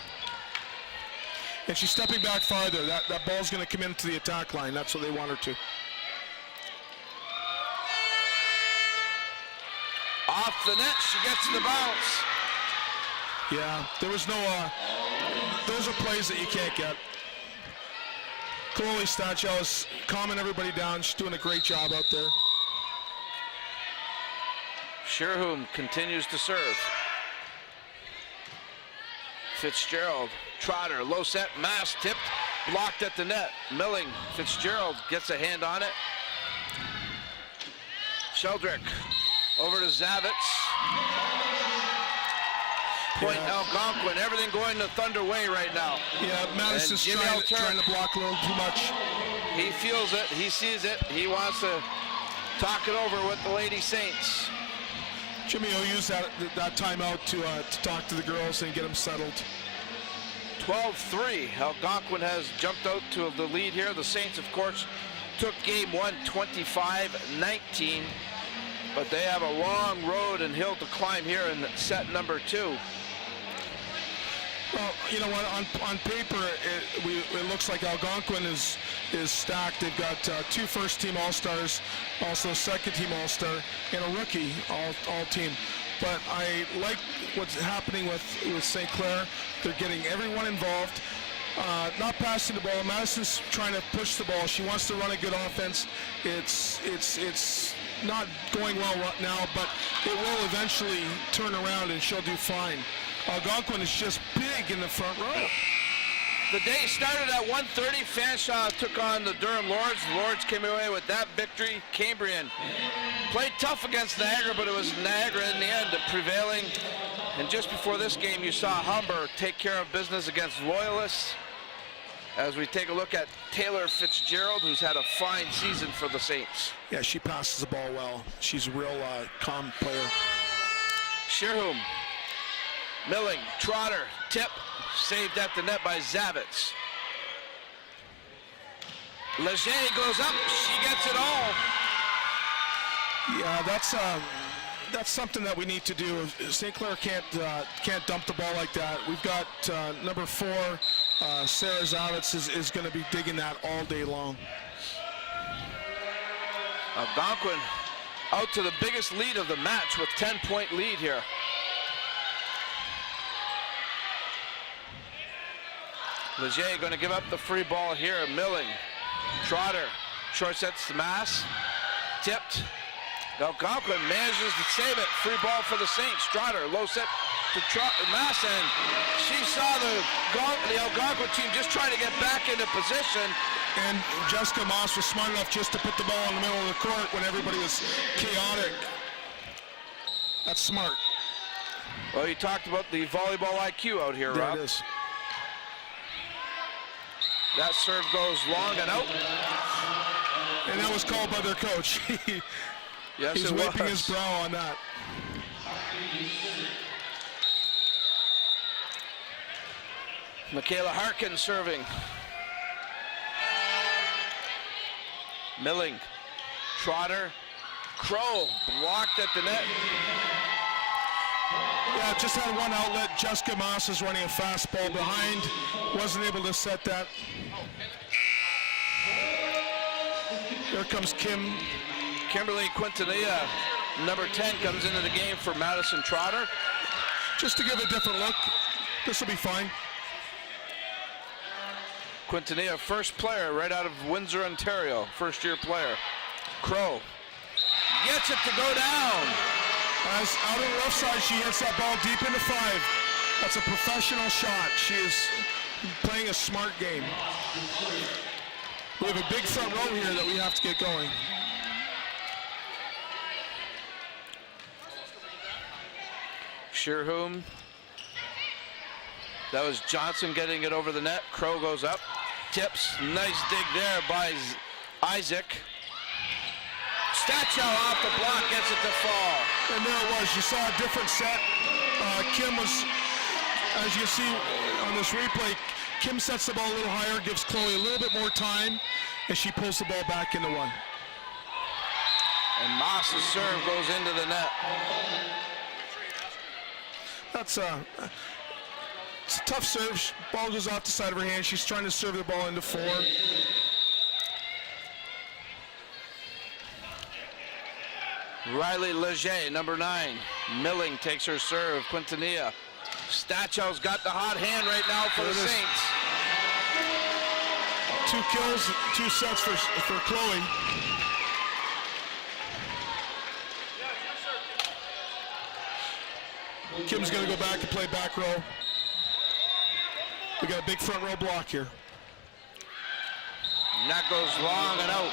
And she's stepping back farther. That ball's going to come into the attack line. That's what they want her to. Off the net, she gets the bounce. Yeah, there was no, those are plays that you can't get. Chloe Stachow is calming everybody down. She's doing a great job out there. Shearhum continues to serve. Fitzgerald, Trotter, low set, Mass tipped, blocked at the net. Milling, Fitzgerald gets a hand on it. Sheldrick over to Zavitz. Point Algonquin, everything going the Thunder way right now. Yeah, Madison's trying to block a little too much. He feels it, he sees it, he wants to talk it over with the Lady Saints. Jimmy will use that timeout to talk to the girls and get them settled. 12-3, Algonquin has jumped out to the lead here. The Saints, of course, took game one 25-19, but they have a long road and hill to climb here in set number two. Well, you know what? On paper, it looks like Algonquin is stacked. They've got two first-team All-Stars, also a second-team All-Star, and a rookie All-Team. But I like what's happening with St. Clair. They're getting everyone involved. Not passing the ball. Madison's trying to push the ball. She wants to run a good offense. It's not going well right now, but it will eventually turn around and she'll do fine. Algonquin is just big in the front row. The day started at 1:30. Fanshawe took on the Durham Lords. The Lords came away with that victory. Cambrian played tough against Niagara, but it was Niagara in the end prevailing. And just before this game, you saw Humber take care of business against Loyalists. As we take a look at Taylor Fitzgerald, who's had a fine season for the Saints. Yeah, she passes the ball well. She's a real calm player. Shearhum, Milling, Trotter, tip, saved at the net by Zavitz. Leger goes up, she gets it all. Yeah, that's something that we need to do. St. Clair can't dump the ball like that. We've got number 4, Sarah Zavitz is going to be digging that all day long. Algonquin out to the biggest lead of the match with 10-point lead here. Leger going to give up the free ball here. Milling, Trotter, short sets to Mass, tipped, Algonquin manages to save it. Free ball for the Saints. Trotter, low set to Mass, and she saw the Algonquin team just trying to get back into position. And Jessica Moss was smart enough just to put the ball in the middle of the court when everybody was chaotic. That's smart. Well, you talked about the volleyball IQ out here, Rob. There it is. That serve goes long and out. And that was called by their coach. Yes, He's wiping his brow on that. Michaela Harkin serving. Milling, Trotter, Crow blocked at the net. Yeah, just had one outlet. Jessica Moss is running a fastball behind. Wasn't able to set that. Here comes Kimberly Quintanilla, number 10, comes into the game for Madison Trotter. Just to give a different look. This will be fine. Quintanilla, first player right out of Windsor, Ontario, first-year player. Crow gets it to go down. As out on the left side, she hits that ball deep into 5. That's a professional shot. She is playing a smart game. We have a big front row here that we have to get going. Sherhoom. That was Johnson getting it over the net. Crow goes up, tips. Nice dig there by Isaac. Stachow off the block, gets it to fall. And there it was. You saw a different set. Kim was, as you see on this replay, Kim sets the ball a little higher, gives Chloe a little bit more time, and she pulls the ball back into 1. And Moss's serve goes into the net. That's it's a tough serve. Ball goes off the side of her hand. She's trying to serve the ball into 4. Riley Leger, number 9. Milling takes her serve. Quintanilla. Stachow's got the hot hand right now for the Saints. 2 kills, 2 sets for Chloe. Kim's going to go back and play back row. We got a big front row block here. And that goes long and out.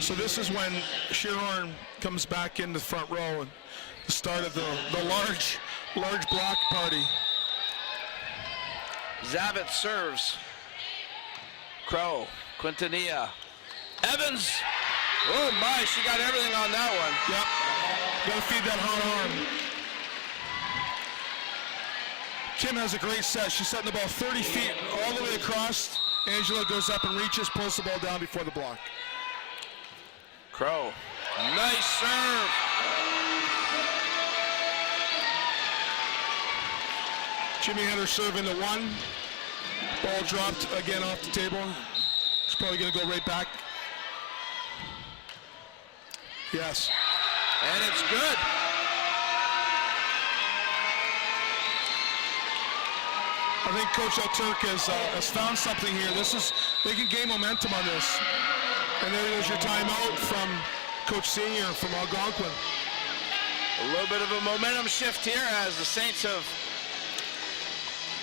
So this is when Shearhorn comes back in the front row and the start of the large block party. Zavit serves. Crow, Quintanilla. Evans. Oh my, she got everything on that one. Yep. Gotta feed that hot arm. Kim has a great set. She's setting the ball 30 feet all the way across. Angela goes up and reaches, pulls the ball down before the block. Crow. Nice serve. Jimmy had her serve into 1. Ball dropped again off the table. She's probably going to go right back. Yes. And it's good. I think Coach Alturk has found something here. They can gain momentum on this. And there's your timeout from Coach Senior from Algonquin. A little bit of a momentum shift here as the Saints have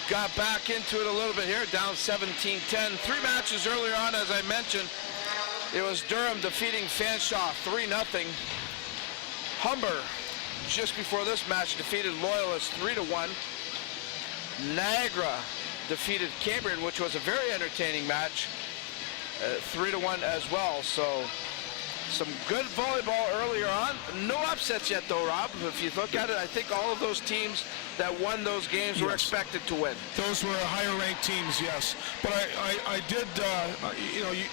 got back into it a little bit here, down 17-10. 3 matches earlier on, as I mentioned. It was Durham defeating Fanshawe 3-0. Humber, just before this match, defeated Loyalist 3-1. Niagara defeated Cambrian, which was a very entertaining match, 3-1 as well. So some good volleyball earlier on. No upsets yet though, Rob. If you look at it, I think all of those teams that won those games were expected to win. Those were higher ranked teams, yes. But I did,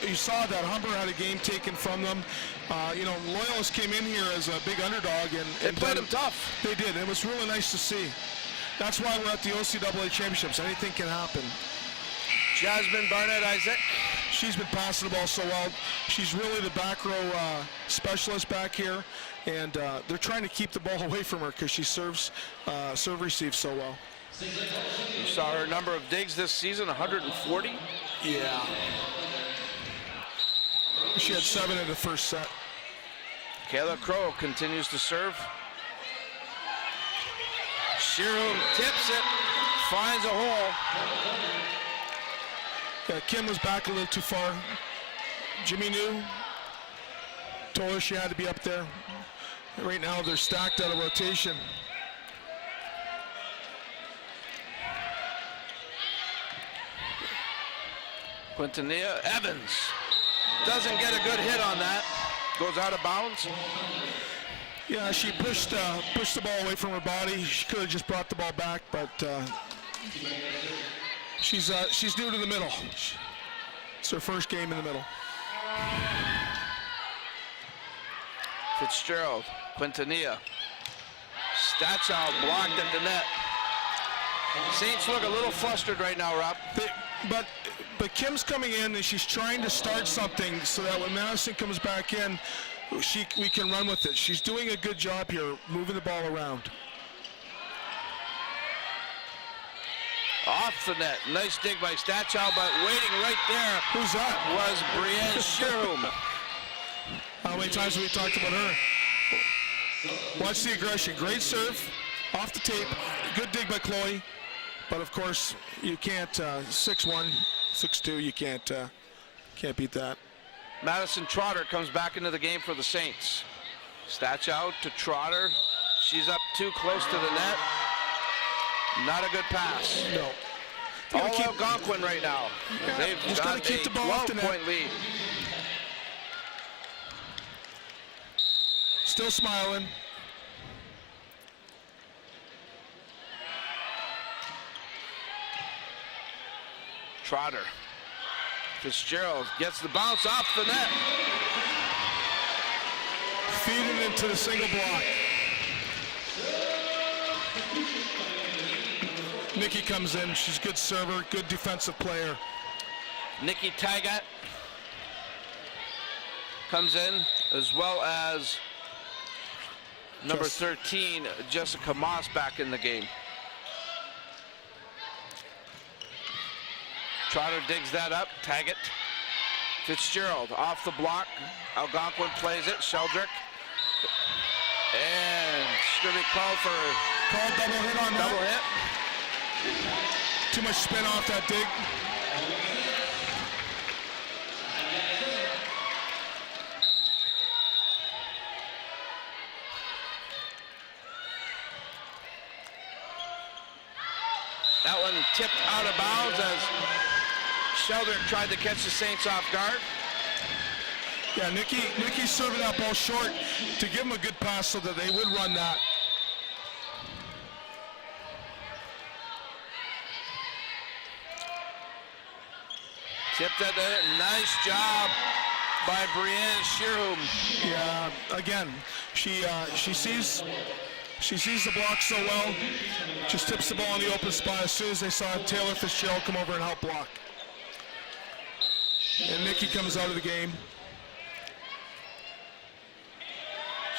you saw that Humber had a game taken from them. Loyalists came in here as a big underdog and They played them tough. They did. It was really nice to see. That's why we're at the OCAA championships. Anything can happen. Jasmine Barnett Isaac. She's been passing the ball so well. She's really the back row specialist back here, and they're trying to keep the ball away from her because she serve receives so well. You saw her number of digs this season, 140. Yeah. She had 7 in the first set. Kayla Crow continues to serve. Shearum tips it, finds a hole. Yeah, Kim was back a little too far. Jimmy knew, told her she had to be up there. Right now they're stacked out of rotation. Quintanilla Evans doesn't get a good hit on that. Goes out of bounds. Yeah, she pushed the ball away from her body. She could have just brought the ball back, but she's new to the middle. It's her first game in the middle. Fitzgerald, Quintanilla. Stachel blocked at the net. Saints look a little flustered right now, Rob. But Kim's coming in and she's trying to start something so that when Madison comes back in, we can run with it. She's doing a good job here, moving the ball around. Off the net. Nice dig by Stachel, but waiting right there. Who's that? Was Brienne Shearum. How many times have we talked about her? Watch the aggression. Great serve. Off the tape. Good dig by Chloe. But of course, you can't 6-1, 6-2. You can't beat that. Madison Trotter comes back into the game for the Saints. Stachel to Trotter. She's up too close to the net. Not a good pass. No. All Algonquin right now. Yeah, They've just got gotta keep a the ball off the net. 12-point lead. Still smiling. Trotter. Fitzgerald gets the bounce off the net. Feeding into the single block. Nikki comes in. She's a good server, good defensive player. Nikki Tagat comes in, as well as number 13, Jessica Moss, back in the game. Trotter digs that up. Taggett. Fitzgerald off the block. Algonquin plays it. Sheldrick. And it's going to be called for Double hit on that. double hit. Too much spin off that dig. That one tipped out of bounds as Sheldrick tried to catch the Saints off guard. Yeah, Nikki's serving that ball short to give him a good pass so that they would run that. Tipped at the nice job by Brienne Shearum. Yeah, again, she sees the block so well, just tips the ball in the open spot as soon as they saw Taylor Fitzgerald come over and help block. And Nikki comes out of the game.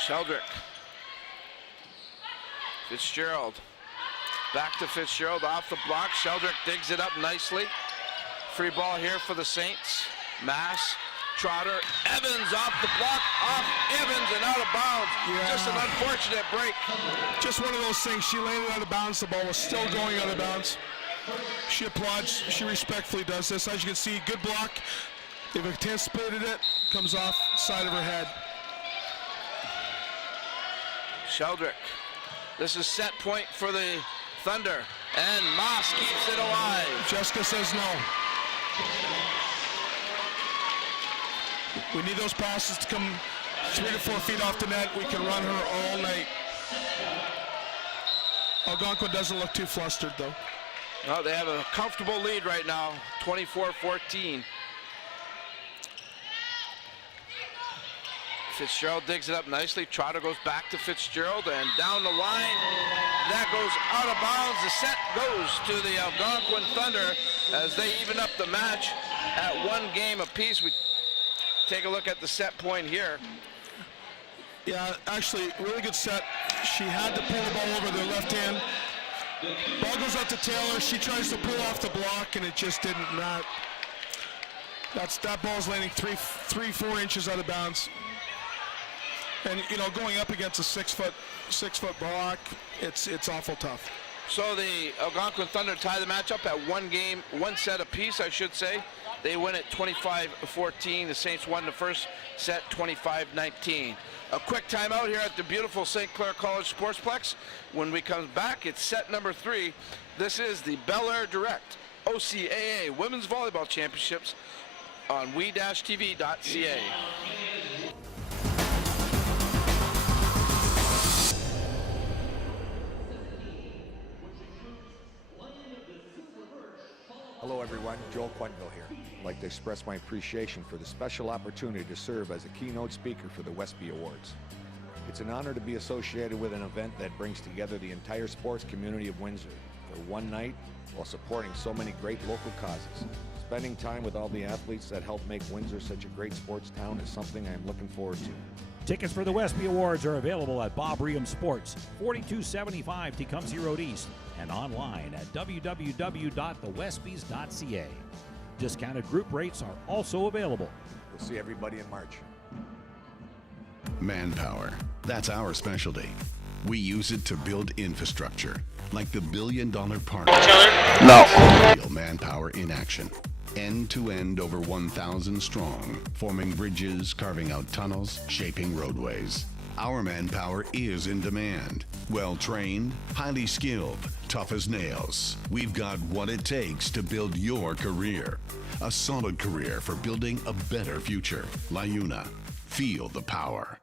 Sheldrick. Fitzgerald. Back to Fitzgerald off the block. Sheldrick digs it up nicely. Free ball here for the Saints. Mass. Trotter. Evans off the block. Off Evans and out of bounds. Yeah. Just an unfortunate break. Just one of those things. She landed out of bounds. The ball was still going out of bounds. She applauds. She respectfully does this. As you can see, good block. They've anticipated it. Comes off side of her head. Sheldrick. This is set point for the Thunder. And Moss keeps it alive. Jessica says no. We need those passes to come 3 to 4 feet off the net. We can run her all night. Algonquin doesn't look too flustered, though. Well, they have a comfortable lead right now, 24-14. Fitzgerald digs it up nicely. Trotter goes back to Fitzgerald and down the line. That goes out of bounds. The set goes to the Algonquin Thunder as they even up the match at 1 game apiece. We take a look at the set point here. Yeah, actually, really good set. She had to pull the ball over their left hand. Ball goes out to Taylor. She tries to pull off the block, and it just didn't. That ball's landing 3-4 inches out of bounds. And going up against a 6-foot block, it's awful tough. So the Algonquin Thunder tie the matchup at one set apiece, I should say. They win at 25-14. The Saints won the first set 25-19. A quick timeout here at the beautiful St. Clair College Sportsplex. When we come back, it's set number 3. This is the belairdirect OCAA Women's Volleyball Championships on we-tv.ca. Hello everyone, Joel Quenville here. I'd like to express my appreciation for the special opportunity to serve as a keynote speaker for the Westby Awards. It's an honor to be associated with an event that brings together the entire sports community of Windsor for one night while supporting so many great local causes. Spending time with all the athletes that help make Windsor such a great sports town is something I am looking forward to. Tickets for the Westby Awards are available at Bob Riem Sports, 4275 Tecumseh Road East, and online at www.thewestbys.ca. Discounted group rates are also available. We'll see everybody in March. Manpower. That's our specialty. We use it to build infrastructure, like the billion-dollar park. No. Real manpower in action. End-to-end over 1,000 strong, forming bridges, carving out tunnels, shaping roadways. Our manpower is in demand. Well-trained, highly skilled, tough as nails. We've got what it takes to build your career. A solid career for building a better future. LiUNA. Feel the power.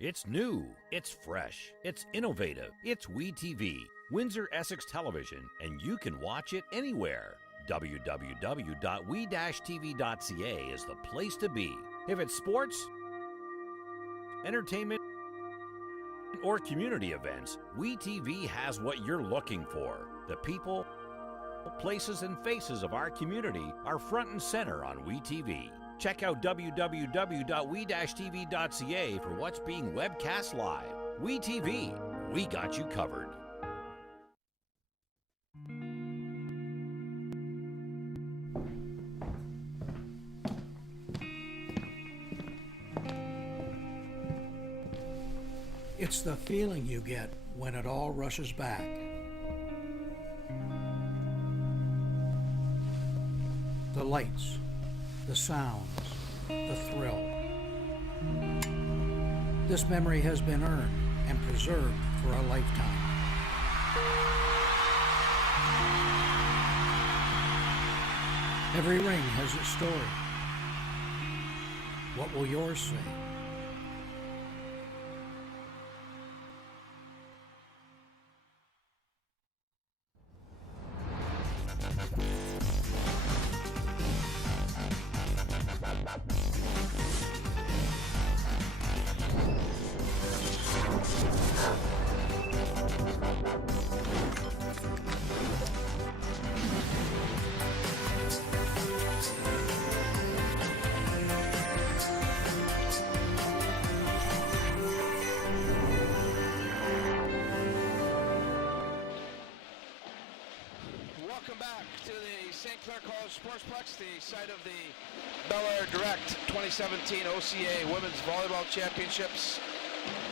It's new, it's fresh, it's innovative, it's WeTV, Windsor Essex Television, and you can watch it anywhere. www.we-tv.ca is the place to be. If it's sports, entertainment, or community events, WeTV has what you're looking for. The people, places, and faces of our community are front and center on WeTV. Check out www.we-tv.ca for what's being webcast live. WeTV, we got you covered. It's the feeling you get when it all rushes back. The lights, the sounds, the thrill. This memory has been earned and preserved for a lifetime. Every ring has its story. What will yours say? Welcome back to the St. Clair College Sportsplex, the site of the belairdirect 2017 OCAA Women's Volleyball Championships.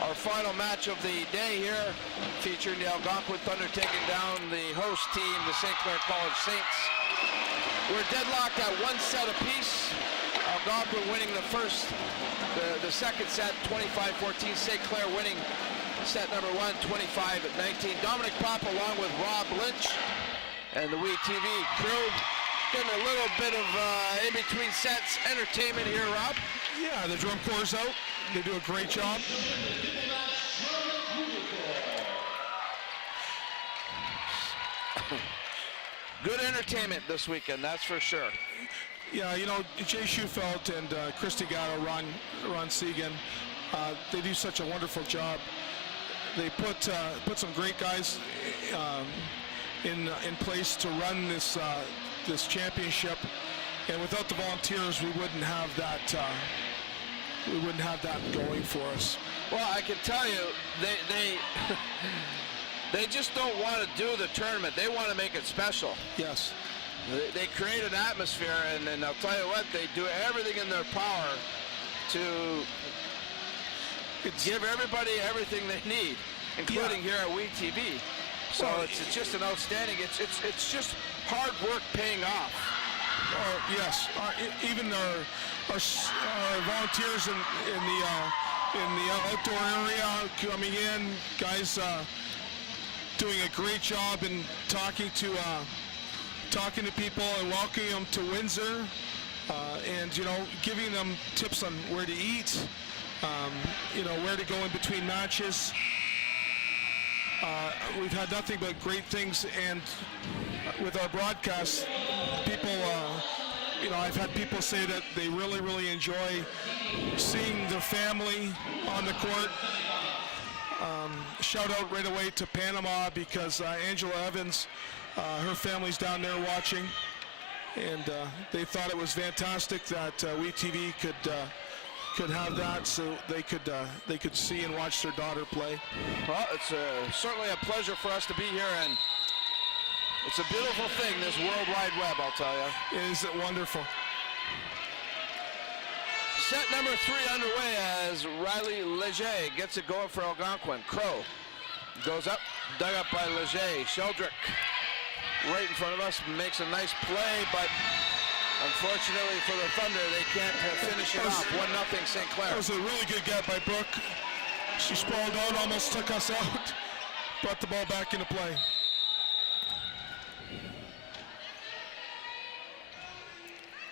Our final match of the day here, featuring the Algonquin Thunder taking down the host team, the St. Clair College Saints. We're deadlocked at one set apiece. Algonquin winning the second set, 25-14. St. Clair winning set number 1, 25-19. Dominic Papa along with Rob Lynch and the WeTV crew getting a little bit of in-between sets entertainment here, Rob. Yeah, the drum corps out. They do a great job. Good entertainment this weekend, that's for sure. Yeah, Jay Schufelt and Christy Gatto, Ron Segan, they do such a wonderful job. They put some great guys in place to run this championship, And without the Volunteers, we wouldn't have that. We wouldn't have that going for us. Well, I can tell you, they just don't want to do the tournament. They want to make it special. Yes. They create an atmosphere, and I'll tell you what, they do everything in their power to give everybody everything they need, including here at WeTV. So it's just an outstanding. It's just hard work paying off. Yes, even our volunteers in the outdoor area coming in, guys doing a great job in talking to people and welcoming them to Windsor, and giving them tips on where to eat, where to go in between matches. We've had nothing but great things, and with our broadcast, people, I've had people say that they really, really enjoy seeing their family on the court. Shout out right away to Panama, because Angela Evans, her family's down there watching, and they thought it was fantastic that WeTV could have that, so they could see and watch their daughter play. Well, it's certainly a pleasure for us to be here, and it's a beautiful thing, this World Wide Web, I'll tell you. Is it wonderful? Set number 3 underway as Riley Leger gets it going for Algonquin. Crow goes up, dug up by Leger. Sheldrick right in front of us makes a nice play, but unfortunately for the Thunder, they can't finish it off. 1-0 St. Clair. That was a really good get by Brooke. She sprawled out, almost took us out, brought the ball back into play.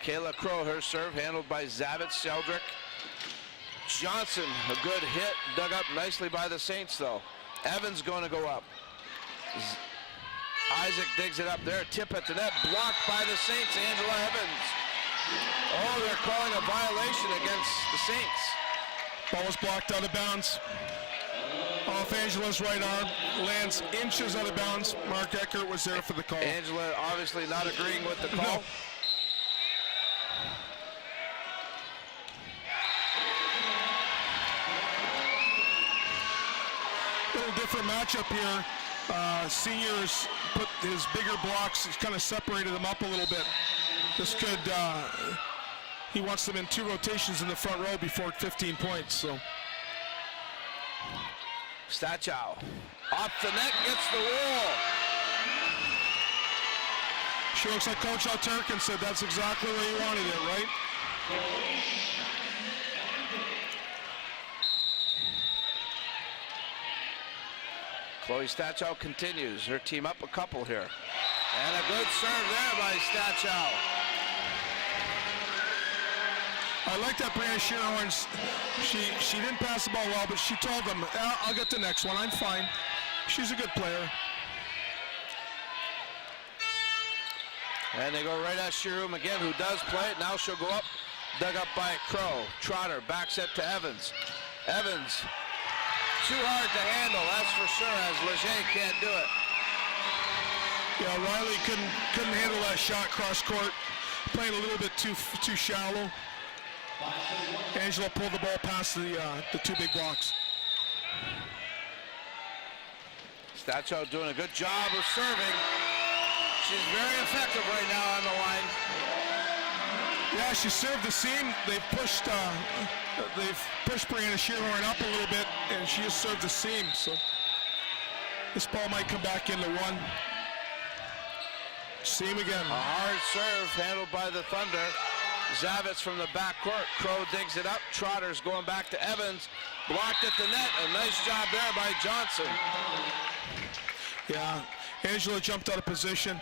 Kayla Crow, her serve, handled by Zavitz. Sheldrick. Johnson, a good hit, dug up nicely by the Saints, though. Evans going to go up. Isaac digs it up there, tip at the net, blocked by the Saints, Angela Evans. Oh, they're calling a violation against the Saints. Ball was blocked out of bounds. Off Angela's right arm, lands inches out of bounds. Mark Eckert was there for the call. Angela obviously not agreeing with the call. No. Little different matchup here. Seniors put his bigger blocks, he's kind of separated them up a little bit. This could, he wants them in 2 rotations in the front row before 15 points, so. Stachow off the net, gets the wall. Sure looks like Coach Alturkin said that's exactly where he wanted it, right? Chloe Stachow continues. Her team up a couple here. And a good serve there by Stachow. I like that Brianna Shearhorn. She didn't pass the ball well, but she told them, I'll get the next one, I'm fine. She's a good player. And they go right at Shearhorn again, who does play it. Now she'll go up, dug up by Crow. Trotter backs it to Evans. Evans, too hard to handle, that's for sure, as Leger can't do it. Yeah, Riley couldn't handle that shot cross court. Playing a little bit too shallow. Angela pulled the ball past the 2 big blocks. Stachow doing a good job of serving. She's very effective right now on the line. Yeah, she served the seam. They've pushed Brianna Shearhorn up a little bit, and she just served the seam. So this ball might come back into 1. Seam again. A hard serve handled by the Thunder. Zavitz from the backcourt. Crow digs it up. Trotter's going back to Evans. Blocked at the net. A nice job there by Johnson. Yeah, Angela jumped out of position.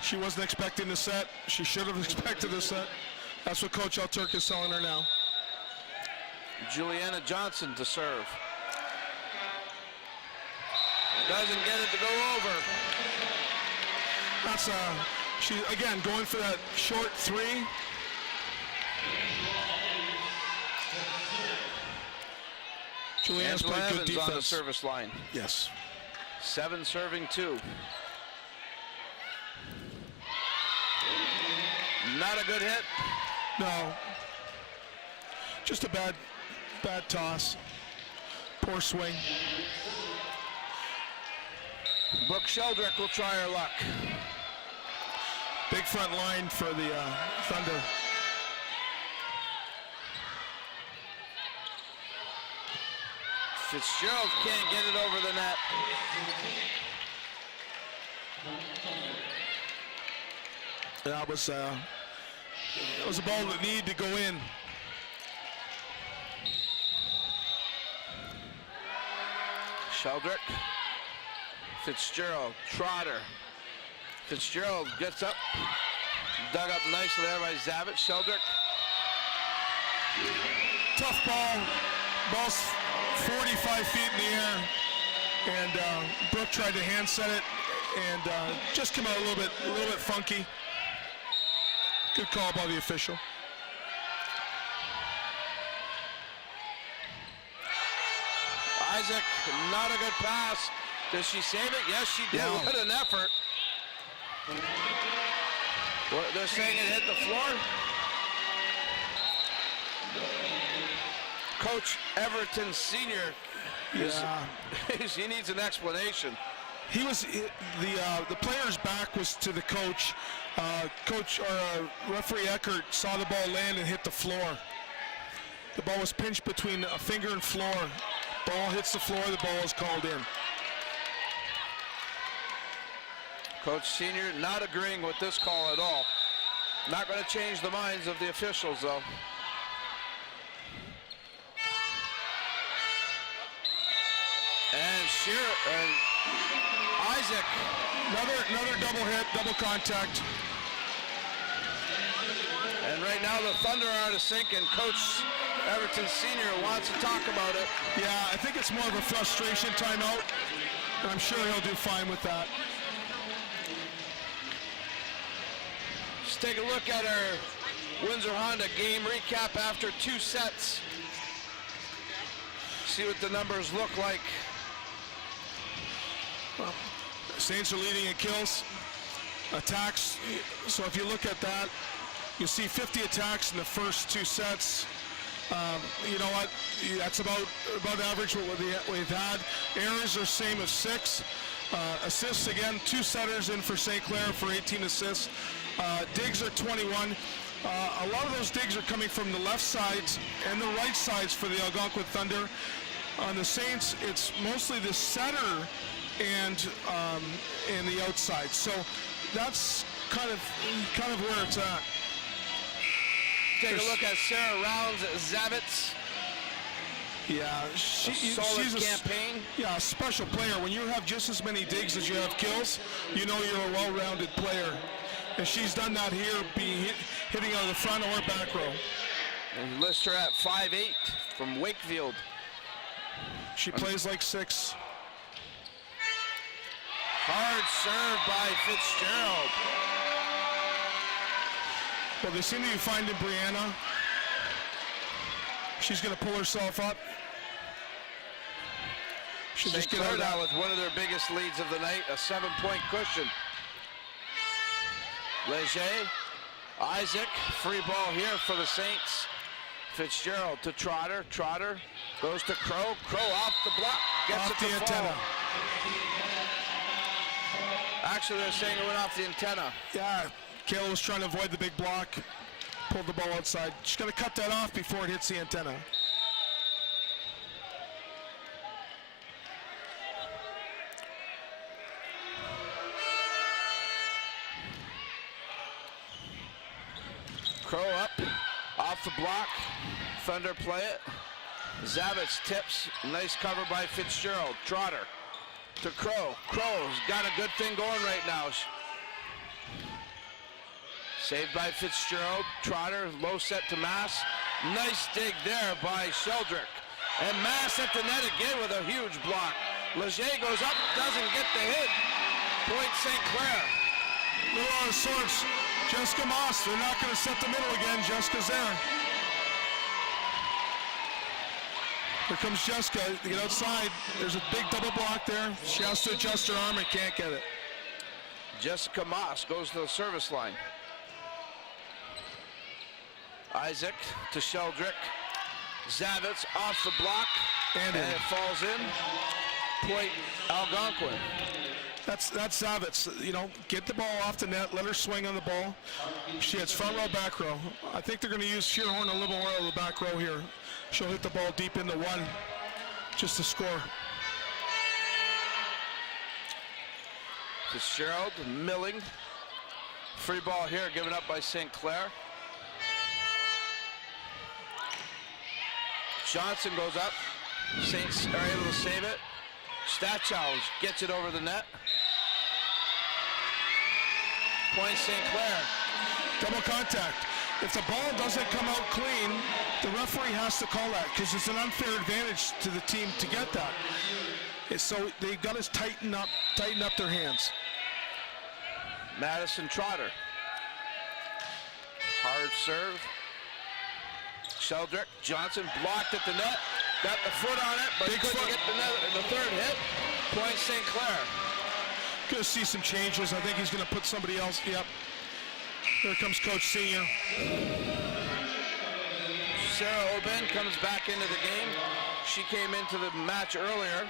She wasn't expecting the set. She should have expected the set. That's what Coach Alturk is telling her now. Juliana Johnson to serve. Doesn't get it to go over. That's she again going for that short 3. Julianne's Angela played good Evans defense on the service line. Yes. 7 serving 2. Not a good hit. No. Just a bad toss. Poor swing. Brooke Sheldrick will try her luck. Big front line for the Thunder. Fitzgerald can't get it over the net. That was a ball that needed to go in. Sheldrick. Fitzgerald. Trotter. Fitzgerald gets up. Dug up nicely there by Zavitz. Sheldrick. Tough ball. Ball's 45 feet in the air. And Brooke tried to hand set it and just came out a little bit funky. Good call by the official. Isaac, not a good pass. Does she save it? Yes, she did. Yeah. What an effort. They're saying it hit the floor. Coach Everton Sr. He needs an explanation. He was the player's back was to the coach. Referee Eckert saw the ball land and hit the floor. The ball was pinched between a finger and floor. Ball hits the floor. The ball is called in. Coach Senior not agreeing with this call at all. Not going to change the minds of the officials though. And Isaac. Another double hit, double contact. And right now the Thunder are out of sync and Coach Everton Sr. wants to talk about it. Yeah, I think it's more of a frustration timeout. And I'm sure he'll do fine with that. Let's take a look at our Windsor Honda game recap after 2 sets. See what the numbers look like. Saints are leading in kills, attacks. So if you look at that, you'll see 50 attacks in the first 2 sets. You know what? That's about average what we've had. Errors are same as 6. Assists again, 2 setters in for St. Clair for 18 assists. Digs are 21. A lot of those digs are coming from the left sides and the right sides for the Algonquin Thunder. On the Saints, it's mostly the setter and the outside. So that's kind of where it's at. Take a look at Sarah Rounds Zavitz. Yeah, she's a campaign. Yeah, a special player. When you have just as many digs as you have kills, you know you're a well-rounded player. And she's done that here, being hitting out of the front or back row. And list her at 5'8" from Wakefield. She plays like 6. Hard serve by Fitzgerald. Well, they seem to be finding Brianna. She's going to pull herself up. She'll St. just get Clair out of that. now with one of their biggest leads of the night, a 7-point cushion. Leger, Isaac, free ball here for the Saints. Fitzgerald to Trotter. Trotter goes to Crow. Crow off the block. Gets Off it to the fall. antenna. Actually, they're saying it went off the antenna. Yeah, Kayla was trying to avoid the big block. Pulled the ball outside. She's going to cut that off before it hits the antenna. Crow up, off the block. Thunder play it. Zavitz tips. Nice cover by Fitzgerald. Trotter to Crow. Crow's got a good thing going right now. Saved by Fitzgerald. Trotter, low set to Mass. Nice dig there by Sheldrick. And Mass at the net again with a huge block. Leger goes up, doesn't get the hit. Point St. Clair. Little out of sorts. Jessica Moss, they're not going to set the middle again. Jessica's there. Here comes Jessica to get outside. There's a big double block there. She has to adjust her arm and can't get it. Jessica Moss goes to the service line. Isaac to Sheldrick. Zavitz off the block, and it falls in. Point Algonquin. That's Zavitz. You know, get the ball off the net, let her swing on the ball. She has front row, back row. I think they're going to use Shearhorn a little more on the back row here. She'll hit the ball deep into one, just to score. Fitzgerald milling. Free ball here, given up by St. Clair. Johnson goes up. Saints are able to save it. Stachow gets it over the net. Point St. Clair. Double contact. If the ball doesn't come out clean, the referee has to call that because it's an unfair advantage to the team to get that. So they got to tighten up their hands. Madison Trotter. Hard serve. Sheldrick. Johnson blocked at the net. Got the foot on it, but couldn't get the third hit. Point St. Clair. Going to see some changes. I think he's going to put somebody else. Yep. Here comes Coach Senior. Sarah Oben comes back into the game. She came into the match earlier.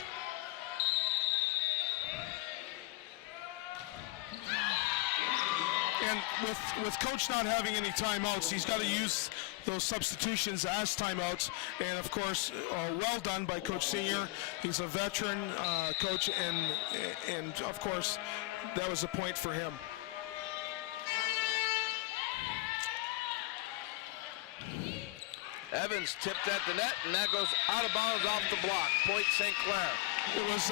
And with Coach not having any timeouts, he's got to use those substitutions as timeouts. And of course, well done by Coach Senior. He's a veteran coach, and of course, that was a point for him. Evans tipped at the net, and that goes out of bounds off the block. Point St. Clair. It was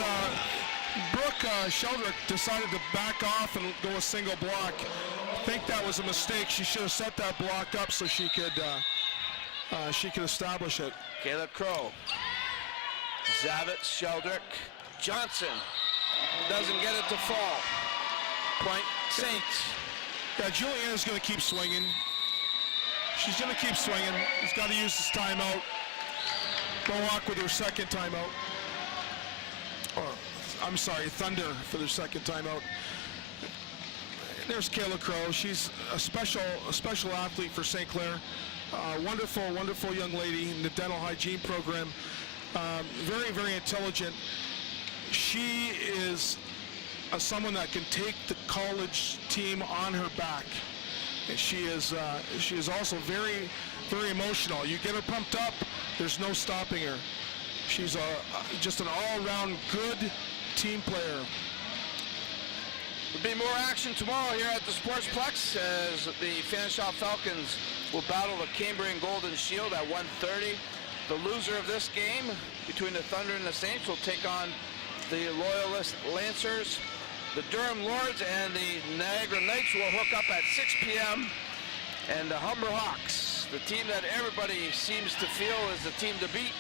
Brooke Sheldrick decided to back off and go a single block. I think that was a mistake. She should have set that block up so she could establish it. Caleb Crow. Zavitz, Sheldrick, Johnson doesn't get it to fall. Point Saints. Yeah, Juliana's going to keep swinging. She's going to keep swinging. He's got to use his timeout. Mohawk with her second timeout. I'm sorry, Thunder for their second timeout. There's Kayla Crow. She's a special athlete for St. Clair. Wonderful young lady in the dental hygiene program. Very, very intelligent. She is someone that can take the college team on her back. And she is also very, very emotional. You get her pumped up, there's no stopping her. She's just an all-around good team player. There'll be more action tomorrow here at the Sportsplex as the Fanshawe Falcons will battle the Cambrian Golden Shield at 1:30. The loser of this game between the Thunder and the Saints will take on the Loyalist Lancers. The Durham Lords and the Niagara Knights will hook up at 6 p.m. And the Humber Hawks, the team that everybody seems to feel is the team to beat,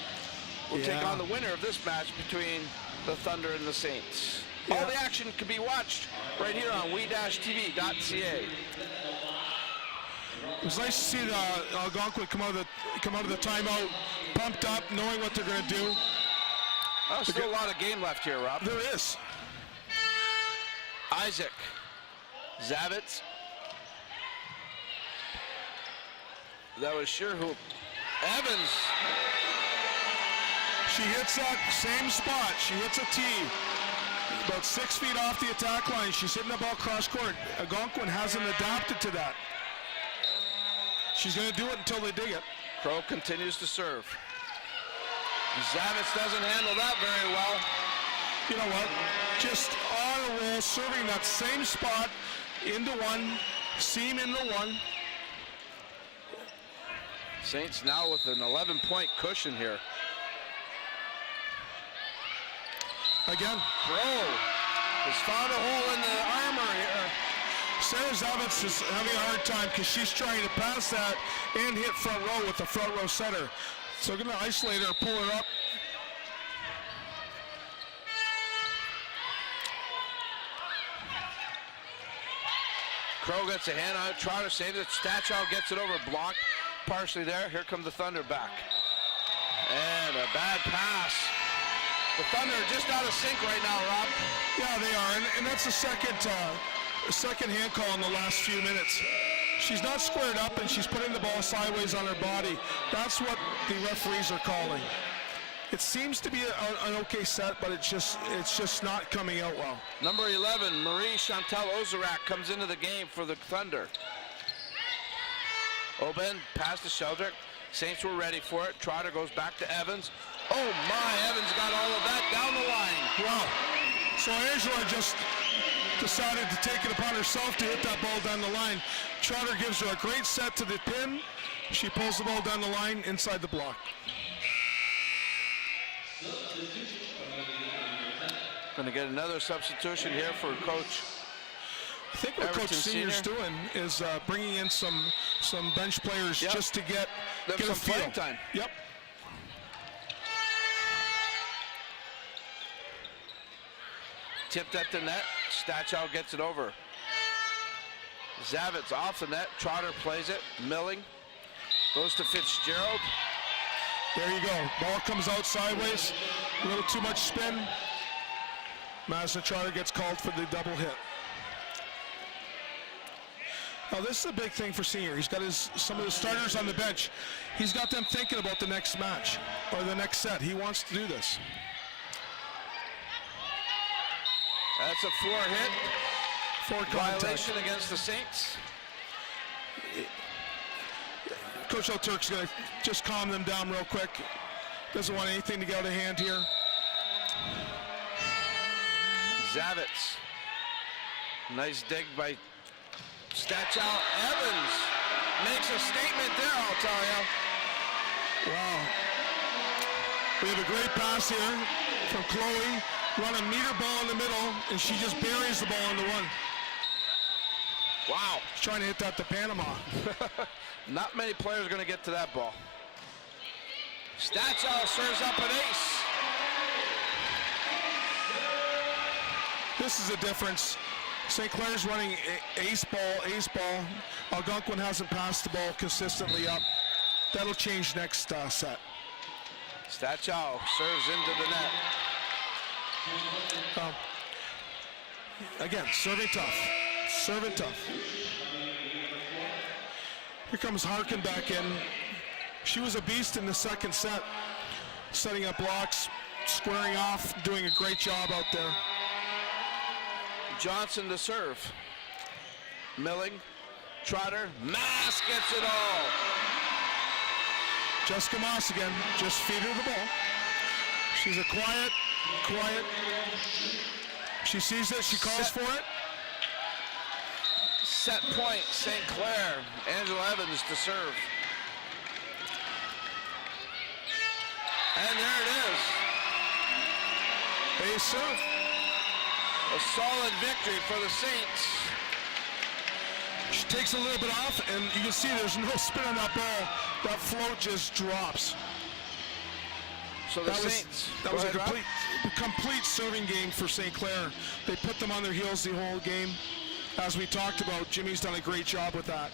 will take on the winner of this match between the Thunder and the Saints. All the action can be watched right here on we-tv.ca. It was nice to see the Algonquin come out of the timeout, pumped up, knowing what they're going to do. There's still a lot of game left here, Rob. There is. Isaac, Zavitz. That was Shearhoop. Evans. She hits that same spot. She hits a tee. About 6 feet off the attack line. She's hitting the ball cross court. Algonquin hasn't adapted to that. She's going to do it until they dig it. Crow continues to serve. Zavitz doesn't handle that very well. You know what? Just on a roll, serving that same spot into one, seam into one. Saints now with an 11-point cushion here. Again. Crow has found a hole in the armor here. Sarah Zavitz is having a hard time because she's trying to pass that and hit front row with the front row setter. So we're going to isolate her, pull her up. Crow gets a hand on it. Trotter saves it. Stachow gets it over, blocked partially there. Here come the Thunder back. And a bad pass. The Thunder are just out of sync right now, Rob. Yeah, they are, and that's the second hand call in the last few minutes. She's not squared up, and she's putting the ball sideways on her body. That's what the referees are calling. It seems to be an okay set, but it's just not coming out well. Number 11, Marie Chantal Ozerac comes into the game for the Thunder. Oben pass to Sheldrick. Saints were ready for it. Trotter goes back to Evans. Oh my, Evans got all of that down the line. Wow. So Angela just decided to take it upon herself to hit that ball down the line. Trotter gives her a great set to the pin. She pulls the ball down the line inside the block. Going to get another substitution here for Coach. I think what Everton Coach Senior's Senior. doing is bringing in some bench players just to get Them a some feel. playing time. Yep. Tipped at the net. Stachow gets it over. Zavitz off the net. Trotter plays it. Milling goes to Fitzgerald. There you go. Ball comes out sideways. A little too much spin. Madison Trotter gets called for the double hit. Now this is a big thing for Senior. He's got some of the starters on the bench. He's got them thinking about the next match or the next set. He wants to do this. That's a floor hit. For contact. Violation against the Saints. Coach O'Turk's going to just calm them down real quick. Doesn't want anything to get out of hand here. Zavitz. Nice dig by Stachow. Evans makes a statement there, I'll tell you. Wow. We have a great pass here from Chloe. Run a meter ball in the middle, and she just buries the ball on the run. Wow. She's trying to hit that to Panama. Not many players are going to get to that ball. Stachow serves up an ace. This is a difference. St. Clair's running ace ball. Algonquin hasn't passed the ball consistently up. That'll change next set. Stachow serves into the net. Again, serving tough. Serving tough. Here comes Harkin back in. She was a beast in the second set. Setting up blocks, squaring off, doing a great job out there. Johnson to serve. Milling, Trotter, Mass gets it all. Jessica Moss again, just feed her the ball. She's a quiet. She sees it, she calls for it. Set point, St. Clair. Angela Evans to serve. And there it is. Ace serve. A solid victory for the Saints. She takes a little bit off, and you can see there's no spin on that ball. That float just drops. So the Saints. That was a complete serving game for St. Clair. They put them on their heels the whole game. As we talked about, Jimmy's done a great job with that.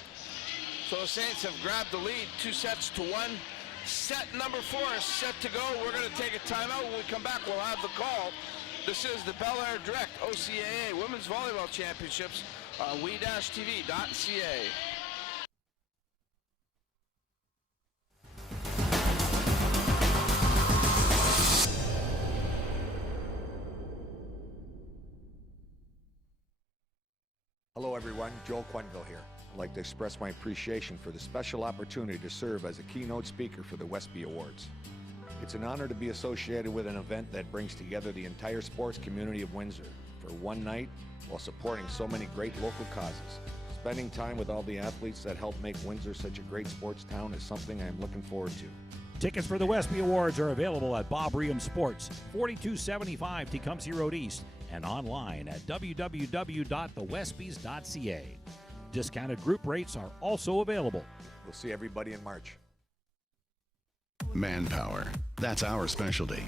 So the Saints have grabbed the lead 2-1. Set number 4 is set to go. We're going to take a timeout. When we come back, we'll have the call. This is the belairdirect OCAA Women's Volleyball Championships on we-tv.ca. Hello everyone, Joel Quenville here. I'd like to express my appreciation for the special opportunity to serve as a keynote speaker for the Westby Awards. It's an honor to be associated with an event that brings together the entire sports community of Windsor for one night while supporting so many great local causes. Spending time with all the athletes that help make Windsor such a great sports town is something I am looking forward to. Tickets for the Westby Awards are available at Bob Ream Sports, 4275 Tecumseh Road East, and online at www.thewestbys.ca. Discounted group rates are also available. We'll see everybody in March. Manpower. That's our specialty.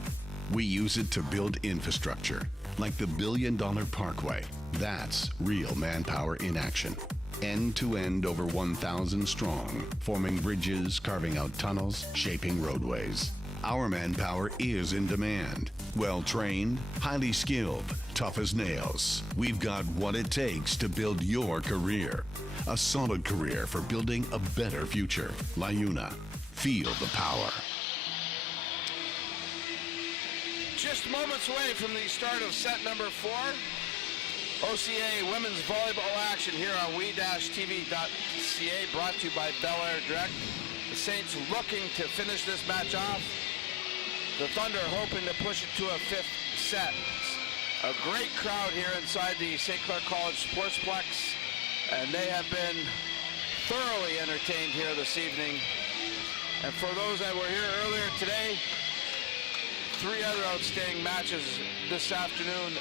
We use it to build infrastructure, like the $1 billion Parkway. That's real manpower in action. End to end, over 1,000 strong, forming bridges, carving out tunnels, shaping roadways. Our manpower is in demand. Well-trained, highly skilled, tough as nails. We've got what it takes to build your career. A solid career for building a better future. LiUNA. Feel the power. Just moments away from the start of set number 4. OCAA women's volleyball action here on we-tv.ca, brought to you by belairdirect. The Saints looking to finish this match off. The Thunder hoping to push it to a 5th set. A great crowd here inside the St. Clair College Sportsplex, and they have been thoroughly entertained here this evening. And for those that were here earlier today, 3 other outstanding matches this afternoon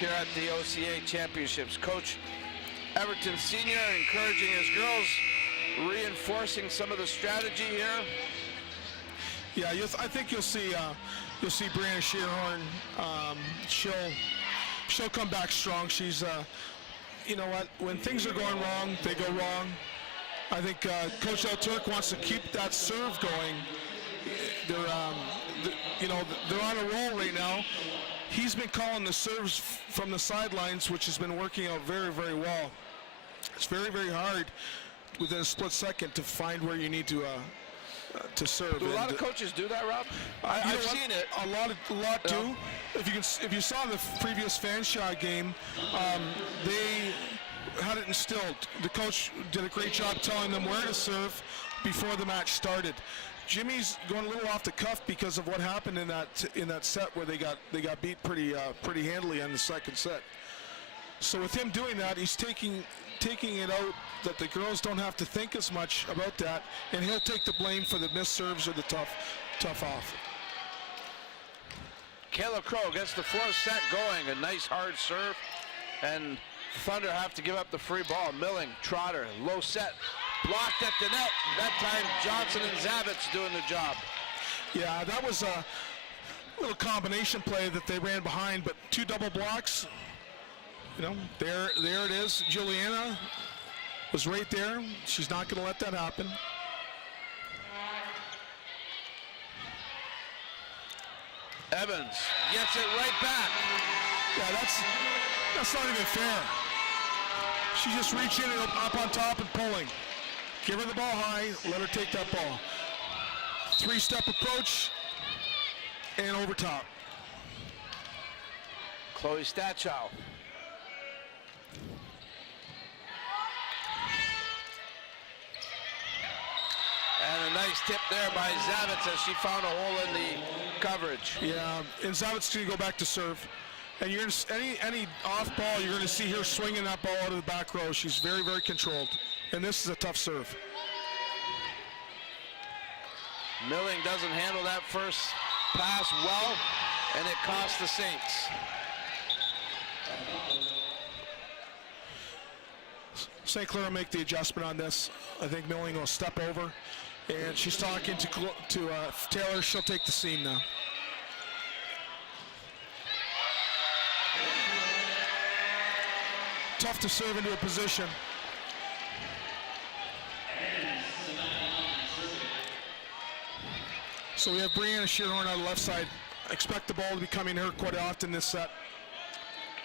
here at the OCAA Championships. Coach Everton Sr. encouraging his girls, reinforcing some of the strategy here. Yeah, I think you'll see Brianna Shearhorn. She'll come back strong. She's, you know what? When things are going wrong, they go wrong. I think Coach El Turk wants to keep that serve going. They're on a roll right now. He's been calling the serves from the sidelines, which has been working out very, very well. It's very, very hard within a split second to find where you need to serve. Do a lot of coaches do that, Rob? I've seen it. A lot do. If you saw the previous Fanshawe game, they had it instilled. The coach did a great job telling them where to serve before the match started. Jimmy's going a little off the cuff because of what happened in that set where they got beat pretty handily on the second set. So with him doing that, he's taking it out that the girls don't have to think as much about that, and he'll take the blame for the missed serves or the tough off. Kayla Crow gets the 4th set going. A nice hard serve, and Thunder have to give up the free ball. Milling, Trotter, low set, blocked at the net. That time Johnson and Zavitz doing the job. Yeah, that was a little combination play that they ran behind, but 2 double blocks. You know, there it is. Juliana was right there. She's not going to let that happen. Evans gets it right back. Yeah, that's not even fair. She's just reaching it up on top and pulling. Give her the ball high, let her take that ball. 3-step approach and over top. Chloe Stachow. And a nice tip there by Zavitz as she found a hole in the coverage. Yeah, and Zavitz going to go back to serve. And you're any off ball, you're going to see her swinging that ball out of the back row. She's very, very controlled. And this is a tough serve. Milling doesn't handle that first pass well, and it costs the Saints. St. Clair will make the adjustment on this. I think Milling will step over. And she's talking to Taylor. She'll take the seam now. Tough to serve into a position. So we have Brianna Shearhorn on the left side. I expect the ball to be coming to her quite often this set.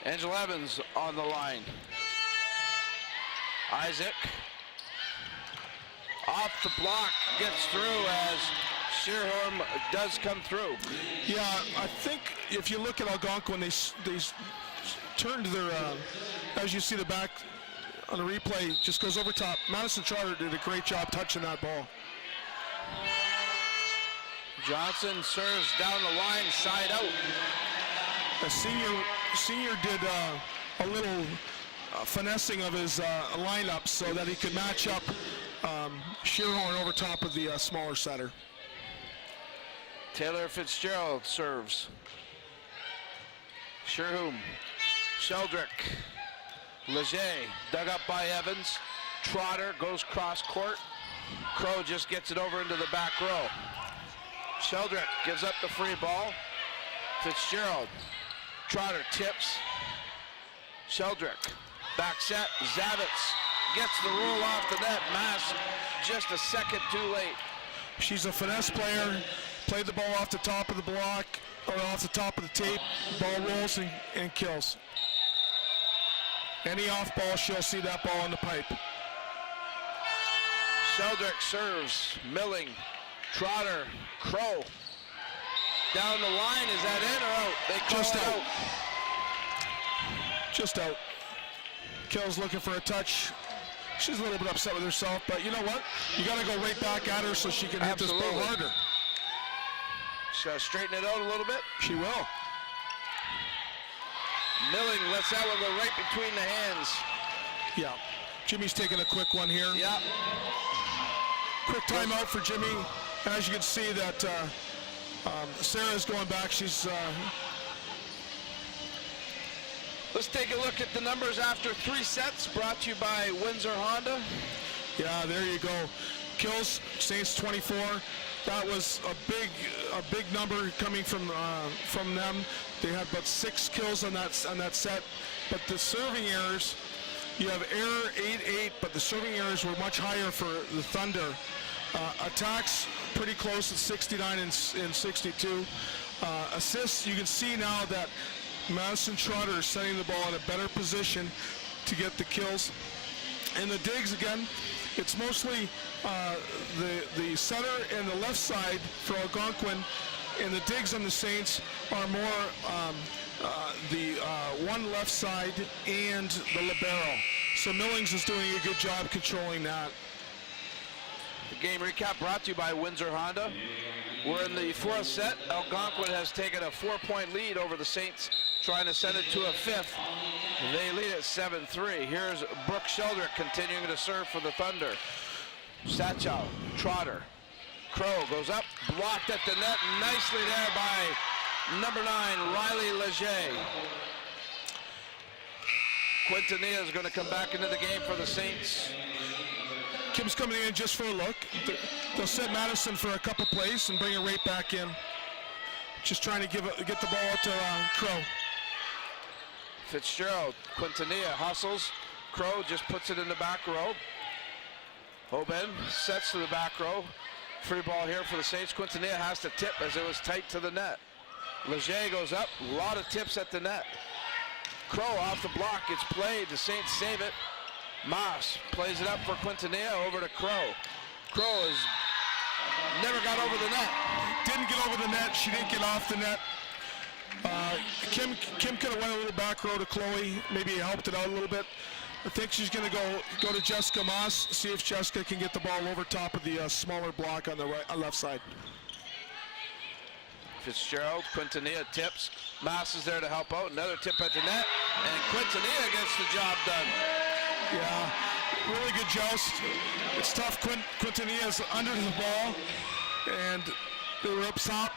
Angela Evans on the line. Isaac off the block, gets through as Shearhorn does come through. Yeah, I think if you look at Algonquin, they turned their, as you see the back on the replay, just goes over top. Madison Trotter did a great job touching that ball. Johnson serves down the line, side out. A senior did a little finessing of his lineup so that he could match up Shearhorn over top of the smaller setter. Taylor Fitzgerald serves. Sherhoom, Sheldrick, Leger dug up by Evans. Trotter goes cross court. Crow just gets it over into the back row. Sheldrick gives up the free ball. Fitzgerald, Trotter tips. Sheldrick, back set, Zavitz gets the roll off the net. Mass just a second too late. She's a finesse player. Played the ball off the top of the block, or off the top of the tape. Ball rolls and kills. Any off ball, she'll see that ball in the pipe. Sheldrick serves. Milling, Trotter, Crow. Down the line, is that in or out? They call Just it out. out. Just out. Kill's looking for a touch. She's a little bit upset with herself, but you know what? You got to go right back at her so she can hit this ball Absolutely. harder. She's got to straighten it out a little bit. She will. Milling lets that one go right between the hands. Yeah. Jimmy's taking a quick one here. Yeah. Quick timeout for Jimmy. As you can see that Sarah's going back. She's Let's take a look at the numbers after 3 sets, brought to you by Windsor Honda. yeah, there you go. Kills, Saints 24. That was a big number coming from them. They had about 6 kills on that set. But the serving errors, you have error 8-8, but the serving errors were much higher for the Thunder. Attacks pretty close at 69 and 62. Assists, you can see now that Madison Trotter is setting the ball in a better position to get the kills. And the digs, again, it's mostly the center and the left side for Algonquin, and the digs on the Saints are more the one left side and the libero. So Millings is doing a good job controlling that. The game recap brought to you by Windsor Honda. We're in the 4th set. Algonquin has taken a 4-point lead over the Saints, trying to send it to a 5th. They lead at 7-3. Here's Brooke Sheldrick continuing to serve for the Thunder. Satchow, Trotter, Crow goes up, blocked at the net, nicely there by number 9, Riley Leger. Quintanilla is going to come back into the game for the Saints. Kim's coming in just for a look. They'll set Madison for a couple plays and bring it right back in. Just trying to get the ball out to Crow. Fitzgerald, Quintanilla hustles. Crow just puts it in the back row. Hoban sets to the back row. Free ball here for the Saints. Quintanilla has to tip as it was tight to the net. Leger goes up, a lot of tips at the net. Crow off the block, it's played, the Saints save it. Moss plays it up for Quintanilla, over to Crow. Crow has never got over the net. Didn't get over the net, she didn't get off the net. Kim could have went a little back row to Chloe, maybe helped it out a little bit. I think she's going to go to Jessica Moss, see if Jessica can get the ball over top of the smaller block on the left side. Fitzgerald, Quintanilla tips. Moss is there to help out. Another tip at the net, and Quintanilla gets the job done. Yeah, really good joust. It's tough. Quintanilla's under the ball, and they were up top,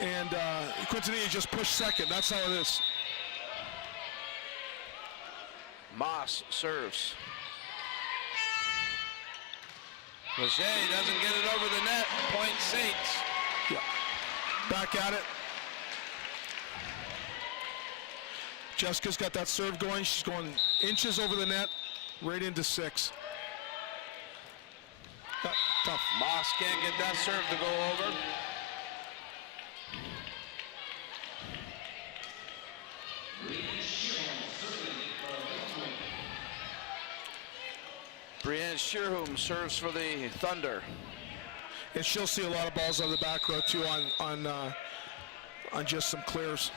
and Quintanilla just pushed second. That's how it is. Moss serves. Leger doesn't get it over the net. Point Saints. Yeah. Back at it. Jessica's got that serve going. She's going inches over the net, right into 6. Tough. Moss can't get that serve to go over. Brienne Shearhum serves for the Thunder. And she'll see a lot of balls on the back row too on just some clears.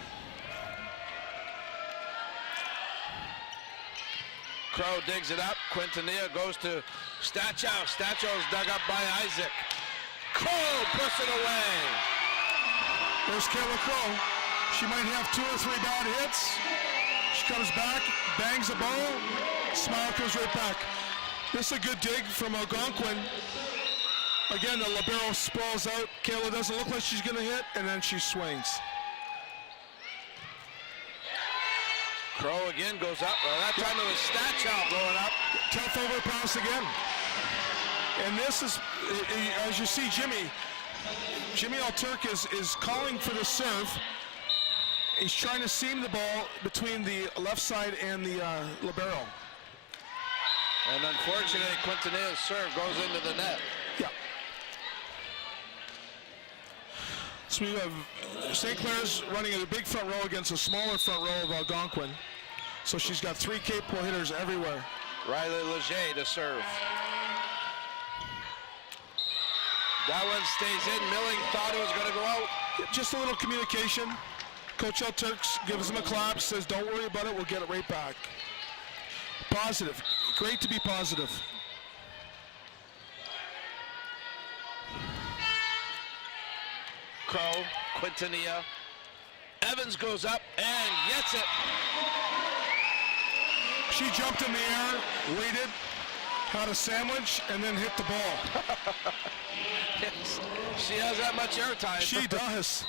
Crow digs it up. Quintanilla goes to Stachow. Stachow's dug up by Isaac. Crow puts it away. There's Kayla Crow. She might have 2 or 3 bad hits. She comes back, bangs the ball, smile comes right back. This is a good dig from Algonquin. Again, the libero sprawls out. Kayla doesn't look like she's going to hit, and then she swings. Crow again goes up. Well, that time it was Stachow going up. Tough overpass again. And this is, as you see, Jimmy Alturk is calling for the serve. He's trying to seam the ball between the left side and the libero. And unfortunately, Quintanilla's serve goes into the net. Yeah. So we have St. Clair's running a big front row against a smaller front row of Algonquin. So she's got 3 capable hitters everywhere. Riley Leger to serve. That one stays in. Milling thought it was going to go out. Just a little communication. Coach L. Turks gives him a clap, says, don't worry about it, we'll get it right back. Positive. Great to be positive. Crow, Quintanilla. Evans goes up and gets it. She jumped in the air, waited, had a sandwich, and then hit the ball. Yes, she has that much airtime. She does.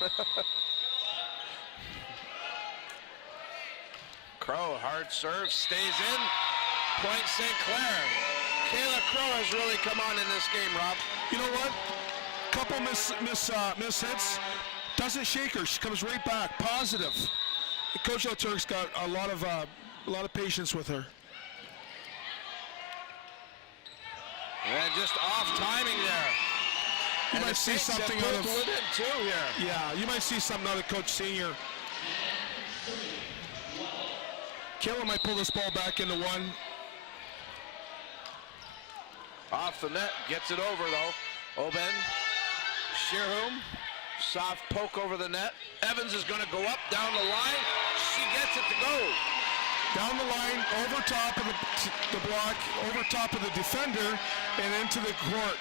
Crow, hard serve, stays in. Point St. Clair. Kayla Crow has really come on in this game, Rob. You know what? Couple miss hits. Doesn't shake her. She comes right back. Positive. Coach L. Turk's got a lot of patience with her. And just off timing there. You might see something out of two here. Yeah, you might see something out of Coach Senior. Kayla might pull this ball back into 1. Off the net, gets it over though. Oben, Shearhum, soft poke over the net. Evans is going to go up, down the line. She gets it to go. Down the line, over top of the block, over top of the defender, and into the court.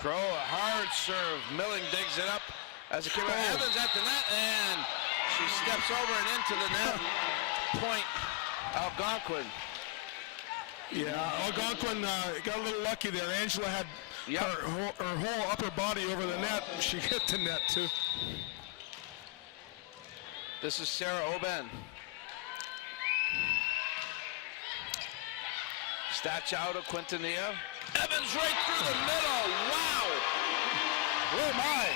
Crow, a hard serve. Milling digs it up as it came out. Evans at the net, and she steps over and into the net. Point Algonquin. Yeah, Algonquin got a little lucky there. Angela had her whole upper body over the net. She hit the net too. This is Sarah Oben. Statch out of Quintanilla. Evans right through the middle. Wow. Oh my.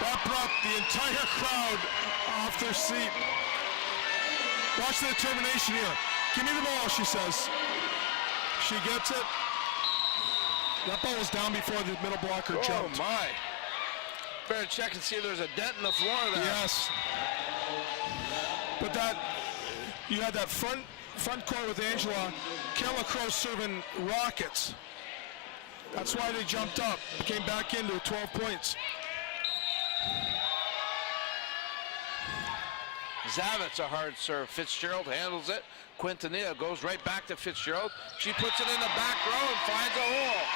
That brought the entire crowd off their seat. Watch the determination here. Give me the ball, she says. She gets it. That ball was down before the middle blocker jumped. Oh my. Better check and see if there's a dent in the floor there. Yes. But you had that front court with Angela. Kayla Crow serving rockets. That's why they jumped up. Came back into 12 points. Zavitz, a hard serve. Fitzgerald handles it. Quintanilla goes right back to Fitzgerald. She puts it in the back row and finds a hole.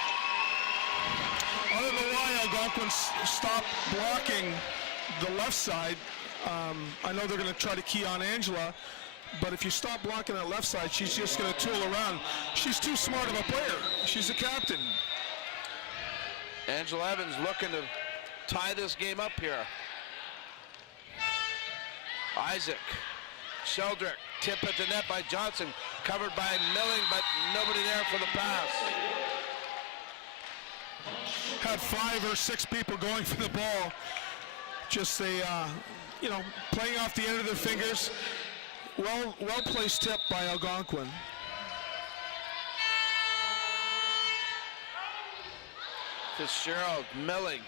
I don't know why Algonquin stopped blocking the left side. I know they're going to try to key on Angela, but if you stop blocking that left side, she's just going to tool around. She's too smart of a player. She's a captain. Angela Evans looking to tie this game up here. Isaac, Sheldrick, tip at the net by Johnson, covered by Milling, but nobody there for the pass. Had 5 or 6 people going for the ball. Just playing off the end of their fingers. Well placed tip by Algonquin. Fitzgerald, Milling,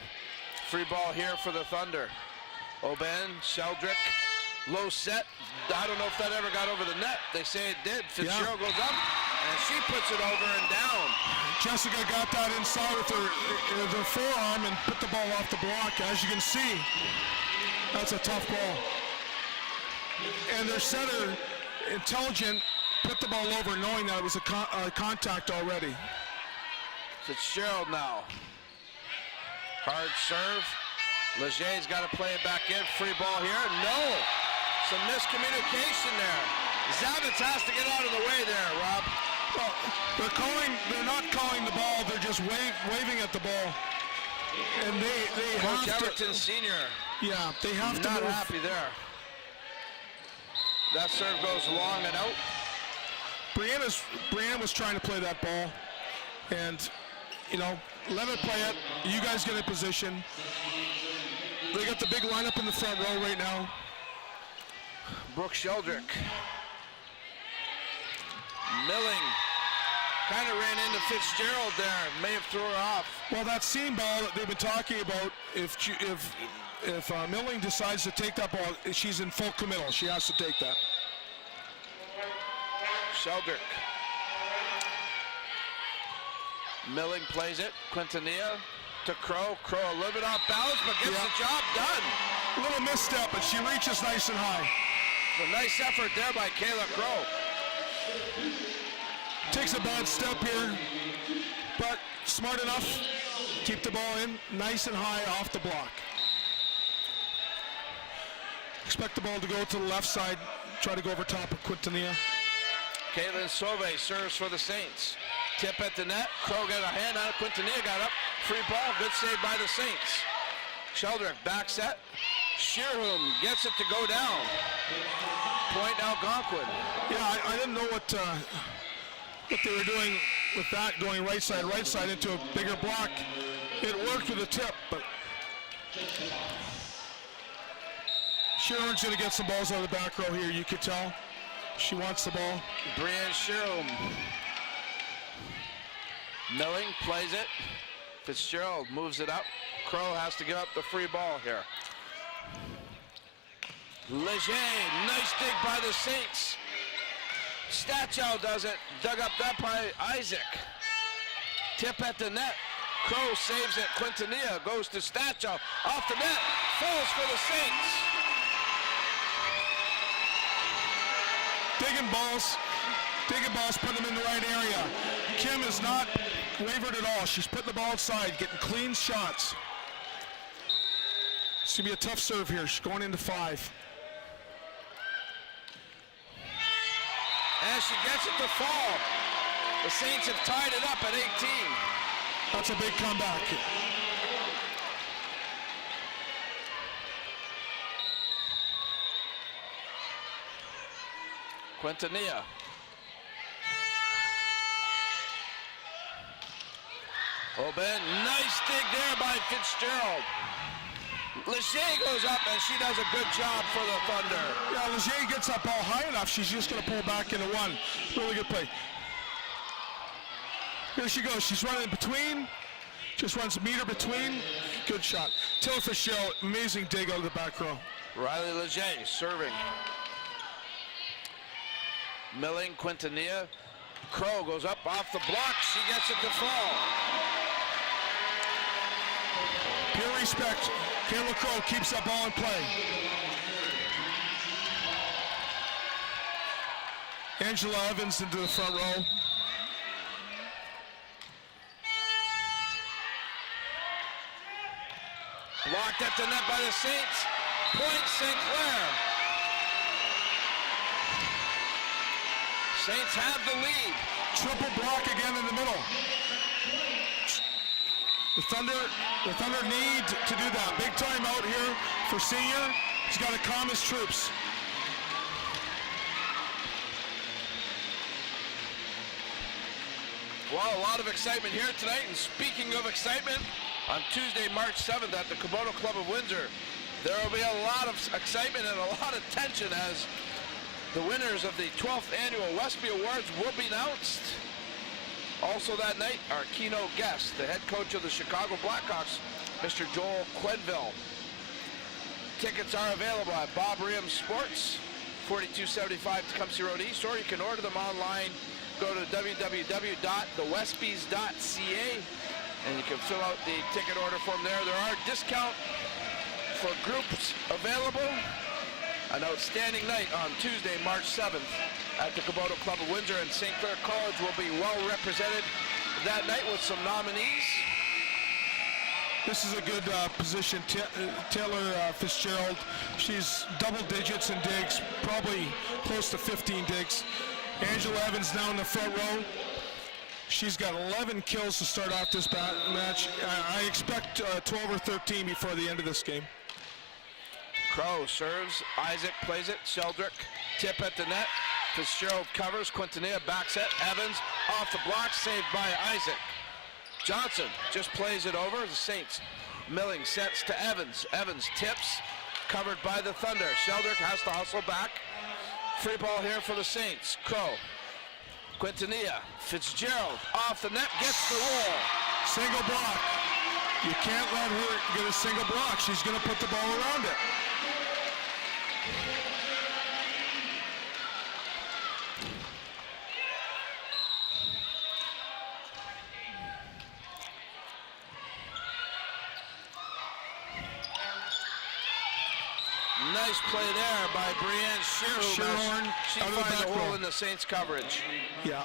free ball here for the Thunder. Oben, Sheldrick, low set. I don't know if that ever got over the net. They say it did. Fitzgerald goes up, and she puts it over and down. Jessica got that inside with her forearm and put the ball off the block. As you can see, that's a tough ball. And their setter, intelligent, put the ball over knowing that it was a contact already. Fitzgerald now. Hard serve. Leger's got to play it back in. Free ball here. No. Some miscommunication there. Zavitz has to get out of the way there, Rob. Well, they're not calling the ball. They're just waving at the ball. And they Coach have Everton Sr. Yeah, they have to Not move. happy there. That serve goes long and out. Brianne was trying to play that ball. And, let her play it. You guys get in position. They got the big lineup in the front row right now. Brooke Sheldrick. Milling kind of ran into Fitzgerald there. May have threw her off. Well, that seam ball that they've been talking about, if Milling decides to take that ball, she's in full committal. She has to take that. Sheldrick. Milling plays it. Quintanilla to Crow. Crow a little bit off balance, but gets the job done. A little misstep, but she reaches nice and high. A nice effort there by Kayla Crow. Takes a bad step here, but smart enough. Keep the ball in, nice and high off the block. Expect the ball to go to the left side. Try to go over top of Quintanilla. Caitlin Sauve serves for the Saints. Tip at the net. Crow got a hand on it. Quintanilla got up. Free ball. Good save by the Saints. Sheldrick back set. Shearham gets it to go down. Point Algonquin. Yeah, I didn't know what they were doing with that, going right side into a bigger block. It worked with the tip, but Shearham's going to get some balls out of the back row here. You could tell she wants the ball. Brianne Shearham. Milling plays it. Fitzgerald moves it up. Crow has to give up the free ball here. Leger, nice dig by the Saints. Stachow does it. Dug up that by Isaac. Tip at the net. Crow saves it. Quintanilla goes to Stachow. Off the net. Falls for the Saints. Digging balls, put them in the right area. Kim is not wavered at all. She's putting the ball inside, getting clean shots. It's going to be a tough serve here. She's going into 5. And she gets it to fall. The Saints have tied it up at 18. That's a big comeback. Quintanilla. Oben, nice dig there by Fitzgerald. Leger goes up and she does a good job for the Thunder. Yeah, Leger gets that ball high enough. She's just going to pull back into 1. Really good play. Here she goes. She's running in between. Just runs a meter between. Good shot. Taylor Fitzgerald, amazing dig out of the back row. Riley Leger serving. Milling, Quintanilla. Crow goes up off the block. She gets it to fall. Pure respect. Kayla Crow keeps that ball in play. Angela Evans into the front row. Blocked at the net by the Saints. Point St. Clair. Saints have the lead. Triple block again in the middle. The Thunder need to do that. Big timeout here for Senior. He's got to calm his troops. Well, a lot of excitement here tonight. And speaking of excitement, on Tuesday, March 7th at the Kubota Club of Windsor, there will be a lot of excitement and a lot of tension as the winners of the 12th annual Westby Awards will be announced. Also that night, our keynote guest, the head coach of the Chicago Blackhawks, Mr. Joel Quenneville. Tickets are available at Bob Riem Sports, 4275 Tecumseh Road East, or you can order them online. Go to www.thewestbys.ca and you can fill out the ticket order form there. There are discounts for groups available. An outstanding night on Tuesday, March 7th at the Kubota Club of Windsor, and St. Clair College will be well represented that night with some nominees. This is a good position. Taylor Fitzgerald, she's double digits in digs, probably close to 15 digs. Angela Evans down in the front row. She's got 11 kills to start off this match. I expect 12 or 13 before the end of this game. Crow serves. Isaac plays it. Sheldrick. Tip at the net. Fitzgerald covers. Quintanilla back set. Evans off the block. Saved by Isaac. Johnson just plays it over. The Saints. Milling sets to Evans. Evans tips. Covered by the Thunder. Sheldrick has to hustle back. Free ball here for the Saints. Crow. Quintanilla, Fitzgerald off the net, gets the roll. Single block. You can't let her get a single block. She's going to put the ball around it. Nice play there by Brienne Shearhorn. She finds a hole in the Saints coverage. Yeah,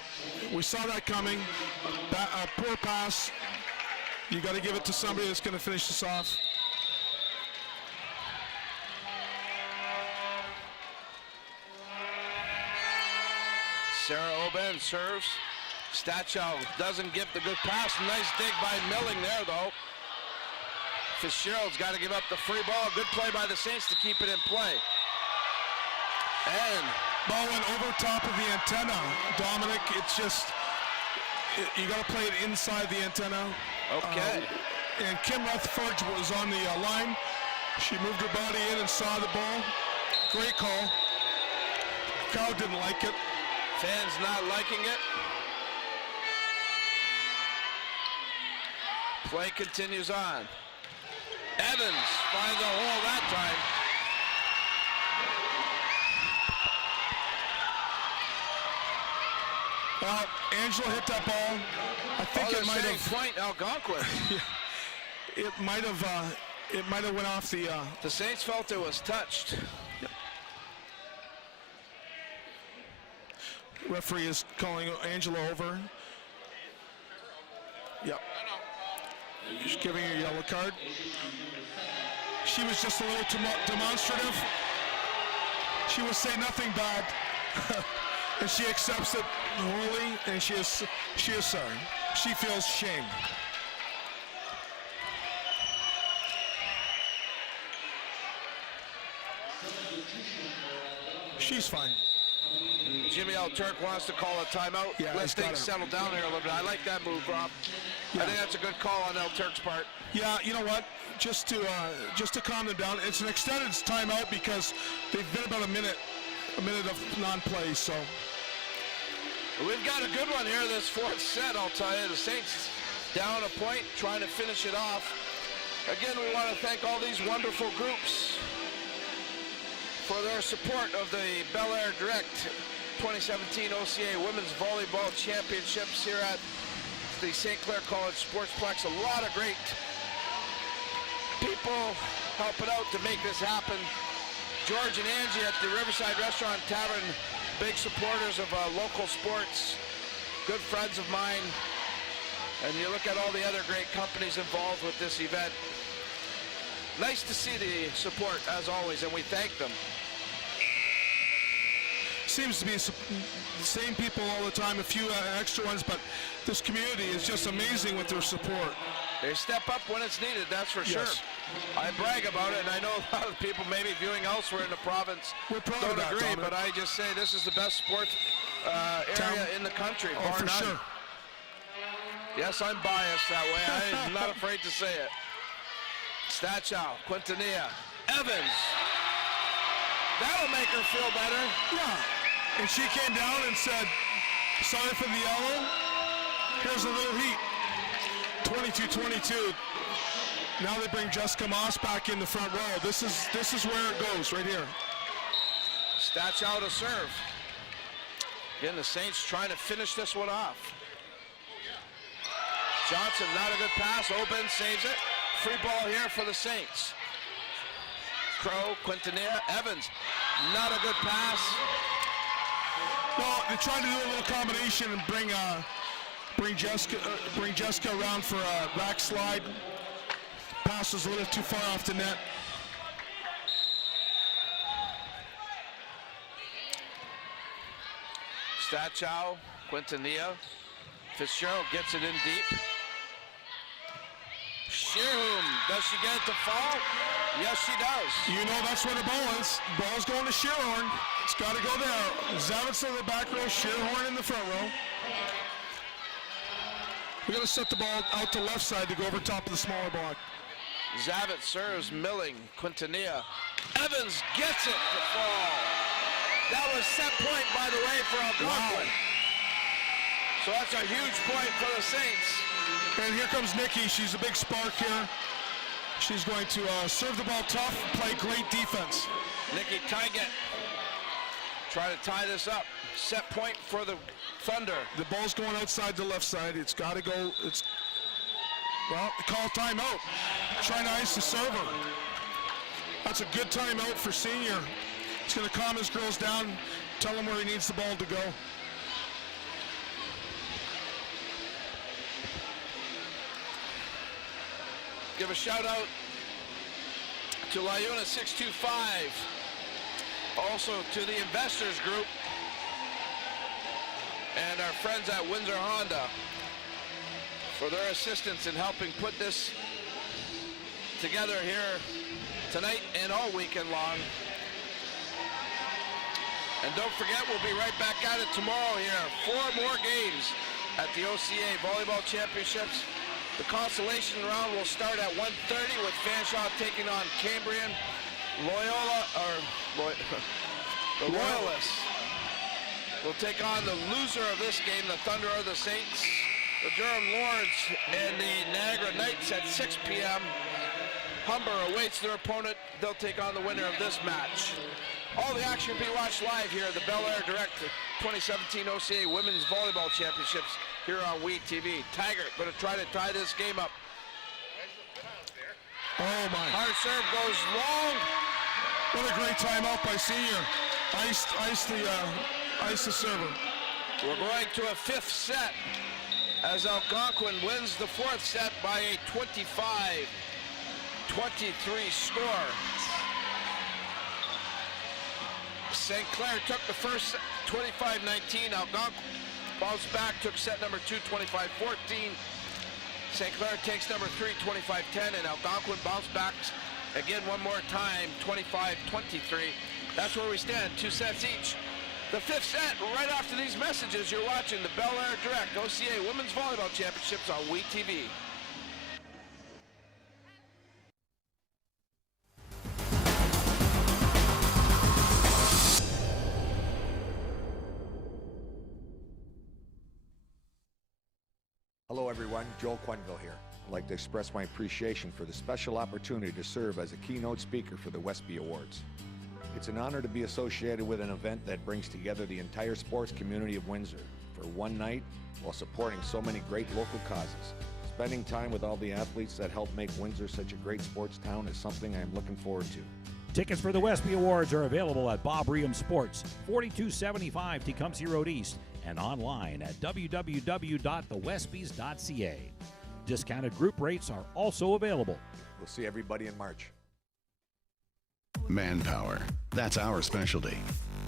we saw that coming. Poor pass. You got to give it to somebody that's going to finish this off. Sarah Oben serves. Stachow doesn't give the good pass. Nice dig by Milling there, though. Fitzgerald's got to give up the free ball. Good play by the Saints to keep it in play. And ball went over top of the antenna. Dominic, it's just, you got to play it inside the antenna. Okay. And Kim Rutherford was on the line. She moved her body in and saw the ball. Great call. Crowd didn't like it. Fans not liking it. Play continues on. Evans finds a hole that time. Well, Angela hit that ball. I think it might have point Algonquin. It might have went off the. The Saints felt it was touched. Yep. Referee is calling Angela over. Yep. Just giving her a yellow card. She was just a little demonstrative. She would say nothing bad, and she accepts it wholly, and she is sorry. She feels shame. She's fine. Jimmy L. Turk wants to call a timeout. Yeah, let things settle down here a little bit. I like that move, Rob. Yeah. I think that's a good call on L. Turk's part. Yeah, you know what? Just to calm them down. It's an extended timeout because they've been about a minute of non-play. So we've got a good one here this fourth set. I'll tell you, the Saints down a point, trying to finish it off. Again, we want to thank all these wonderful groups for their support of the belairdirect 2017 OCAA Women's Volleyball Championships here at the St. Clair College Sportsplex. A lot of great people helping out to make this happen. George and Angie at the Riverside Restaurant Tavern, big supporters of local sports, good friends of mine. And you look at all the other great companies involved with this event. Nice to see the support, as always, and we thank them. Seems to be the same people all the time, a few extra ones, but this community is just amazing with their support. They step up when it's needed, that's for sure. I brag about it, and I know a lot of people maybe viewing elsewhere in the province don't agree, but I just say this is the best sports area in the country, bar for none. Sure. Yes, I'm biased that way. I'm not afraid to say it. Stachow, Quintanilla, Evans. That'll make her feel better. Yeah. And she came down and said, sorry for the yellow. Here's a little heat. 22-22. Now they bring Jessica Moss back in the front row. This is where it goes, right here. Stachow to serve. Again, the Saints trying to finish this one off. Johnson, not a good pass. Oben saves it. Free ball here for the Saints. Crow, Quintanilla, Evans, not a good pass. Well, they're trying to do a little combination and bring Jessica around for a back slide. Pass was a little too far off the net. Stachow, Quintanilla, Fitzgerald gets it in deep. Shearhorn, does she get it to fall? Yes, she does. You know that's where the ball is. Ball's going to Shearhorn. It's got to go there. Zavitz in the back row, Shearhorn in the front row. We got to set the ball out to left side to go over top of the smaller block. Zavitz serves, Milling, Quintanilla. Evans gets it to fall. That was set point, by the way, for Algonquin. Wow. So that's a huge point for the Saints. And here comes Nikki. She's a big spark here. She's going to serve the ball tough, play great defense. Nikki Tyget try to tie this up. Set point for the Thunder. The ball's going outside the left side. It's got to go. Well, call timeout. Trying to ice the server. That's a good timeout for Senior. He's going to calm his girls down, tell him where he needs the ball to go. Give a shout out to Lyuna 625. Also to the Investors Group and our friends at Windsor Honda for their assistance in helping put this together here tonight and all weekend long. And don't forget, we'll be right back at it tomorrow here. 4 more games at the OCAA Volleyball Championships. The consolation round will start at 1:30 with Fanshawe taking on Cambrian. The Loyalists will take on the loser of this game, the Thunder or the Saints. The Durham Lords and the Niagara Knights at 6 p.m. Humber awaits their opponent. They'll take on the winner of this match. All the action will be watched live here at the belairdirect 2017 OCAA Women's Volleyball Championships here on WeTV. Taggart going to try to tie this game up. Oh my. Hard serve goes long. What a great timeout by Senior. Ice the server. We're going to a 5th set as Algonquin wins the 4th set by a 25-23 score. St. Clair took the first set 25-19. Algonquin bounced back, took set number 2 25-14. St. Clair takes number 3 25-10, and Algonquin bounced back again one more time 25-23. That's where we stand, 2 sets each. The 5th set, right after these messages, you're watching the belairdirect OCAA Women's Volleyball Championships on WeTV. Hello everyone, Joel Quenville here. I'd like to express my appreciation for the special opportunity to serve as a keynote speaker for the Westby Awards. It's an honor to be associated with an event that brings together the entire sports community of Windsor for one night while supporting so many great local causes. Spending time with all the athletes that help make Windsor such a great sports town is something I am looking forward to. Tickets for the Westby Awards are available at Bob Reham Sports, 4275 Tecumseh Road East, and online at www.thewestbys.ca. Discounted group rates are also available. We'll see everybody in March. Manpower. That's our specialty.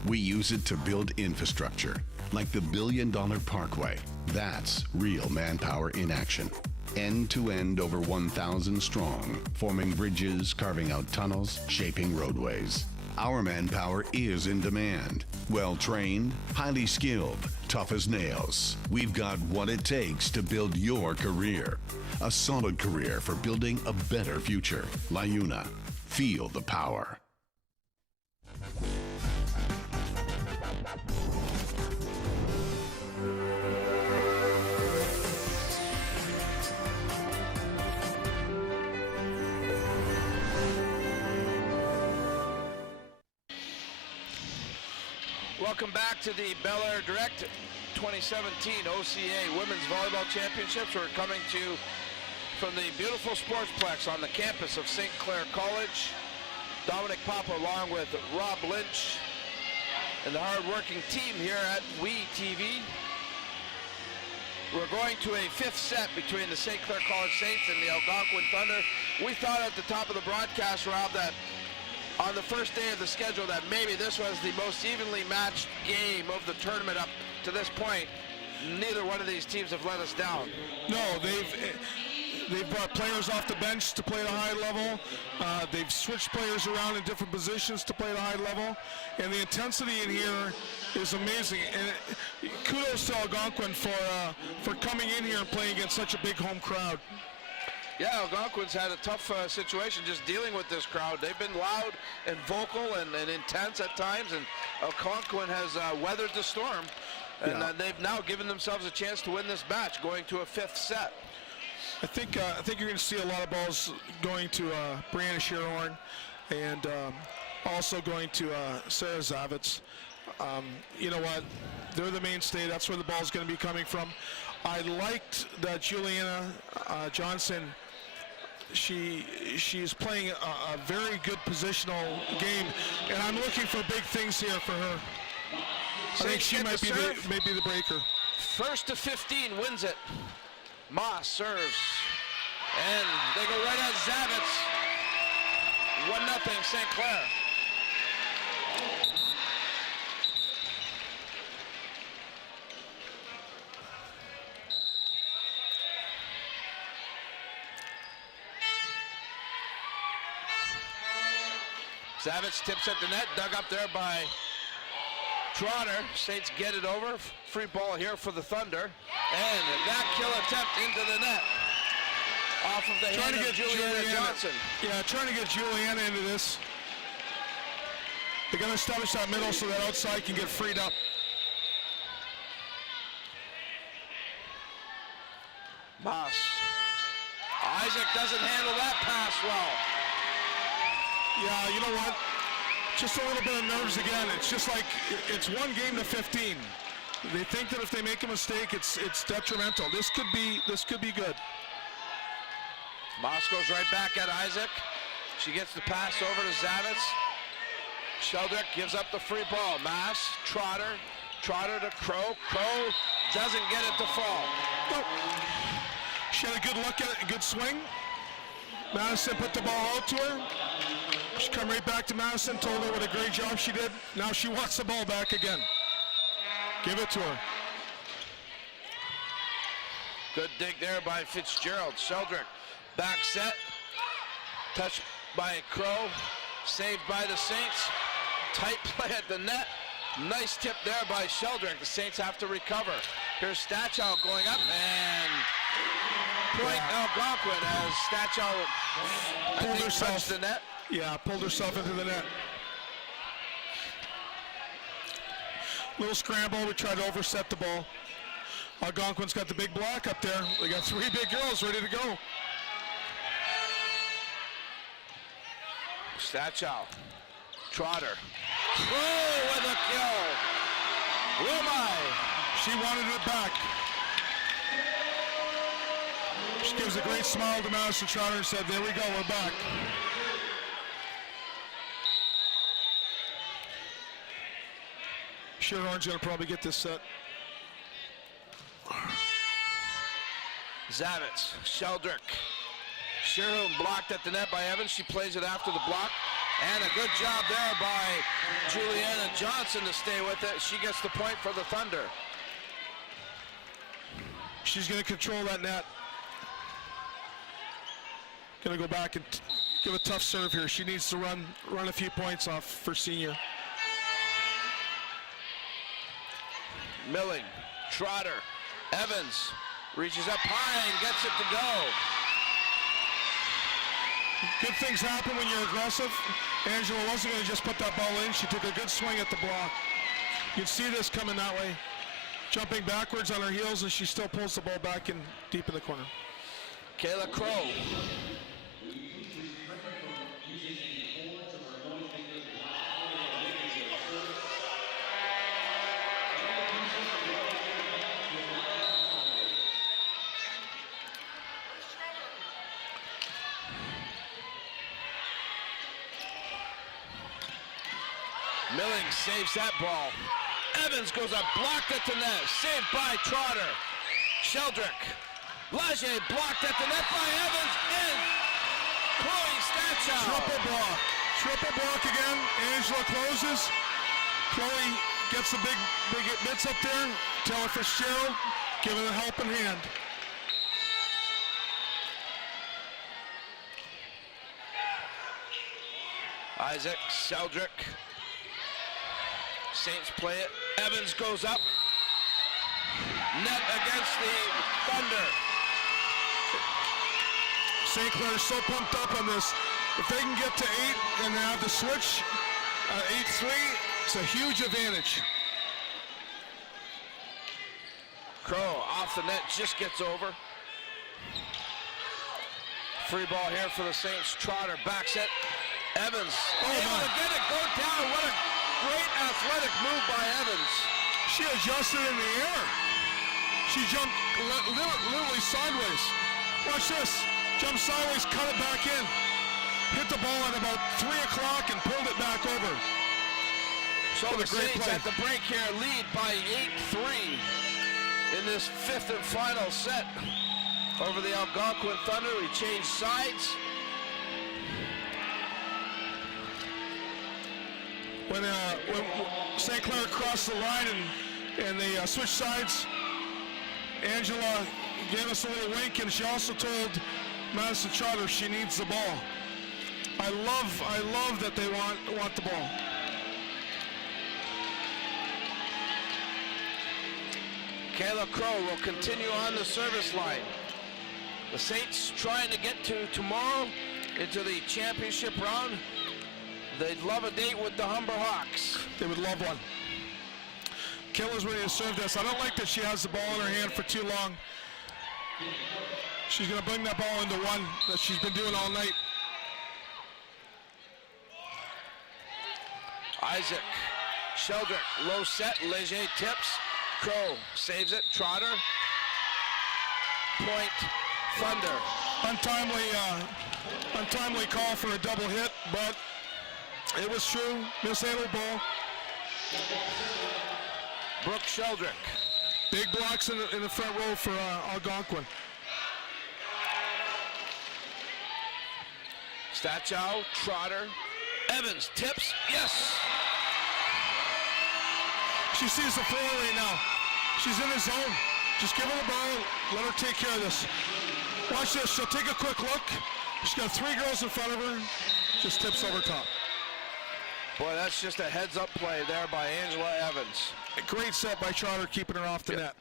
We use it to build infrastructure, like the $1 billion Parkway. That's real manpower in action. End to end, over 1,000 strong, forming bridges, carving out tunnels, shaping roadways. Our manpower is in demand. Well-trained, highly skilled, tough as nails. We've got what it takes to build your career. A solid career for building a better future. Lyuna. Feel the power. Welcome back to the belairdirect 2017 OCAA Women's Volleyball Championships. We're coming to you from the beautiful Sportsplex on the campus of St. Clair College. Dominic Papa along with Rob Lynch and the hard-working team here at WeTV. We're going to a 5th set between the St. Clair College Saints and the Algonquin Thunder. We thought at the top of the broadcast, Rob, that on the first day of the schedule that maybe this was the most evenly matched game of the tournament up to this point. Neither one of these teams have let us down. No, they've brought players off the bench to play at a high level. They've switched players around in different positions to play at a high level. And the intensity in here is amazing. And kudos to Algonquin for coming in here and playing against such a big home crowd. Yeah, Algonquin's had a tough situation just dealing with this crowd. They've been loud and vocal and intense at times, and Algonquin has weathered the storm. And they've now given themselves a chance to win this match, going to a 5th set. I think you're going to see a lot of balls going to Brianna Sherhorn, and also going to Sarah Zavitz. You know what? They're the mainstay. That's where the ball's going to be coming from. I liked that Juliana Johnson. She's playing a very good positional game, and I'm looking for big things here for her. I think she might be the breaker. 1st to 15 wins it. Moss serves, and they go right at Zavitz. 1-0 St. Clair. Zavitz tips at the net, dug up there by Trotter. Saints get it over. Free ball here for the Thunder. And that kill attempt into the net. Off of the hand of Juliana Johnson. Yeah, trying to get Juliana into this. They're going to establish that middle so that outside can get freed up. Moss. Isaac doesn't handle that pass well. Yeah, you know what? Just a little bit of nerves again. It's just like, it's 1 game to 15. They think that if they make a mistake, it's detrimental. This could be good. Moss goes right back at Isaac. She gets the pass over to Zavitz. Sheldrick gives up the free ball. Mass, Trotter to Crow. Crow doesn't get it to fall. Nope. She had a good look at it, a good swing. Madison put the ball out to her. She come right back to Madison, told her what a great job she did. Now she wants the ball back again. Give it to her. Good dig there by Fitzgerald. Sheldrick, back set. Touched by Crow. Saved by the Saints. Tight play at the net. Nice tip there by Sheldrick. The Saints have to recover. Here's Stachow going up, and point Algonquin as Stachow Pulled herself. touched the net. Yeah, pulled herself into the net. Little scramble, we tried to overset the ball. Algonquin's got the big block up there. They got 3 big girls ready to go. Stachow, Trotter. Crow with a kill. Lumai. She wanted it back. She gives a great smile to Madison Trotter and said, there we go, we're back. Sherhorn's going to probably get this set. Zavitz, Sheldrick. Sherhorn blocked at the net by Evans. She plays it after the block. And a good job there by Juliana Johnson to stay with it. She gets the point for the Thunder. She's going to control that net. Going to go back and give a tough serve here. She needs to run a few points off for senior. Milling, Trotter, Evans reaches up high and gets it to go. Good things happen when you're aggressive. Angela wasn't going to just put that ball in. She took a good swing at the block. You'd see this coming that way. Jumping backwards on her heels, and she still pulls the ball back in deep in the corner. Kayla Crow. Milling saves that ball. Evans goes up, blocked at the net, saved by Trotter. Sheldrick. Laje blocked at the net by Evans, and Chloe Stachow. Triple block again. Angela closes. Chloe gets the big mitts up there. Taylor Fitzgerald giving a helping hand. Isaac, Sheldrick. Saints play it. Evans goes up. Net against the Thunder. St. Clair's so pumped up on this. If they can get to 8 and have the switch, 8-3, it's a huge advantage. Crow off the net, just gets over. Free ball here for the Saints. Trotter backs it. Evans able to get it, go down. What a great athletic move by Evans. She adjusted in the air. She jumped literally sideways. Watch this. Jumped sideways, cut it back in. Hit the ball at about 3 o'clock and pulled it back over. So the Saints at the break here lead by 8-3 in this 5th and final set over the Algonquin Thunder. We change sides. When St. Clair crossed the line and they switched sides, Angela gave us a little wink, and she also told Madison Trotter she needs the ball. I love that they want the ball. Kayla Crow will continue on the service line. The Saints trying to get to tomorrow into the championship round. They'd love a date with the Humber Hawks. They would love one. Kayla's ready to serve this. I don't like that she has the ball in her hand for too long. She's going to bring that ball into one that she's been doing all night. Isaac, Sheldrick, low set, Leger tips. Crow saves it, Trotter. Point, Thunder. Untimely call for a double hit, but it was true. Mishandled ball. Brooke Sheldrick. Big blocks in the front row for Algonquin. Stachow, Trotter, Evans tips, yes! She sees the floor right now. She's in the zone. Just give her the ball, let her take care of this. Watch this, she'll take a quick look. She's got 3 girls in front of her, just tips over top. Boy, that's just a heads-up play there by Angela Evans. A great set by Trotter, keeping her off the net.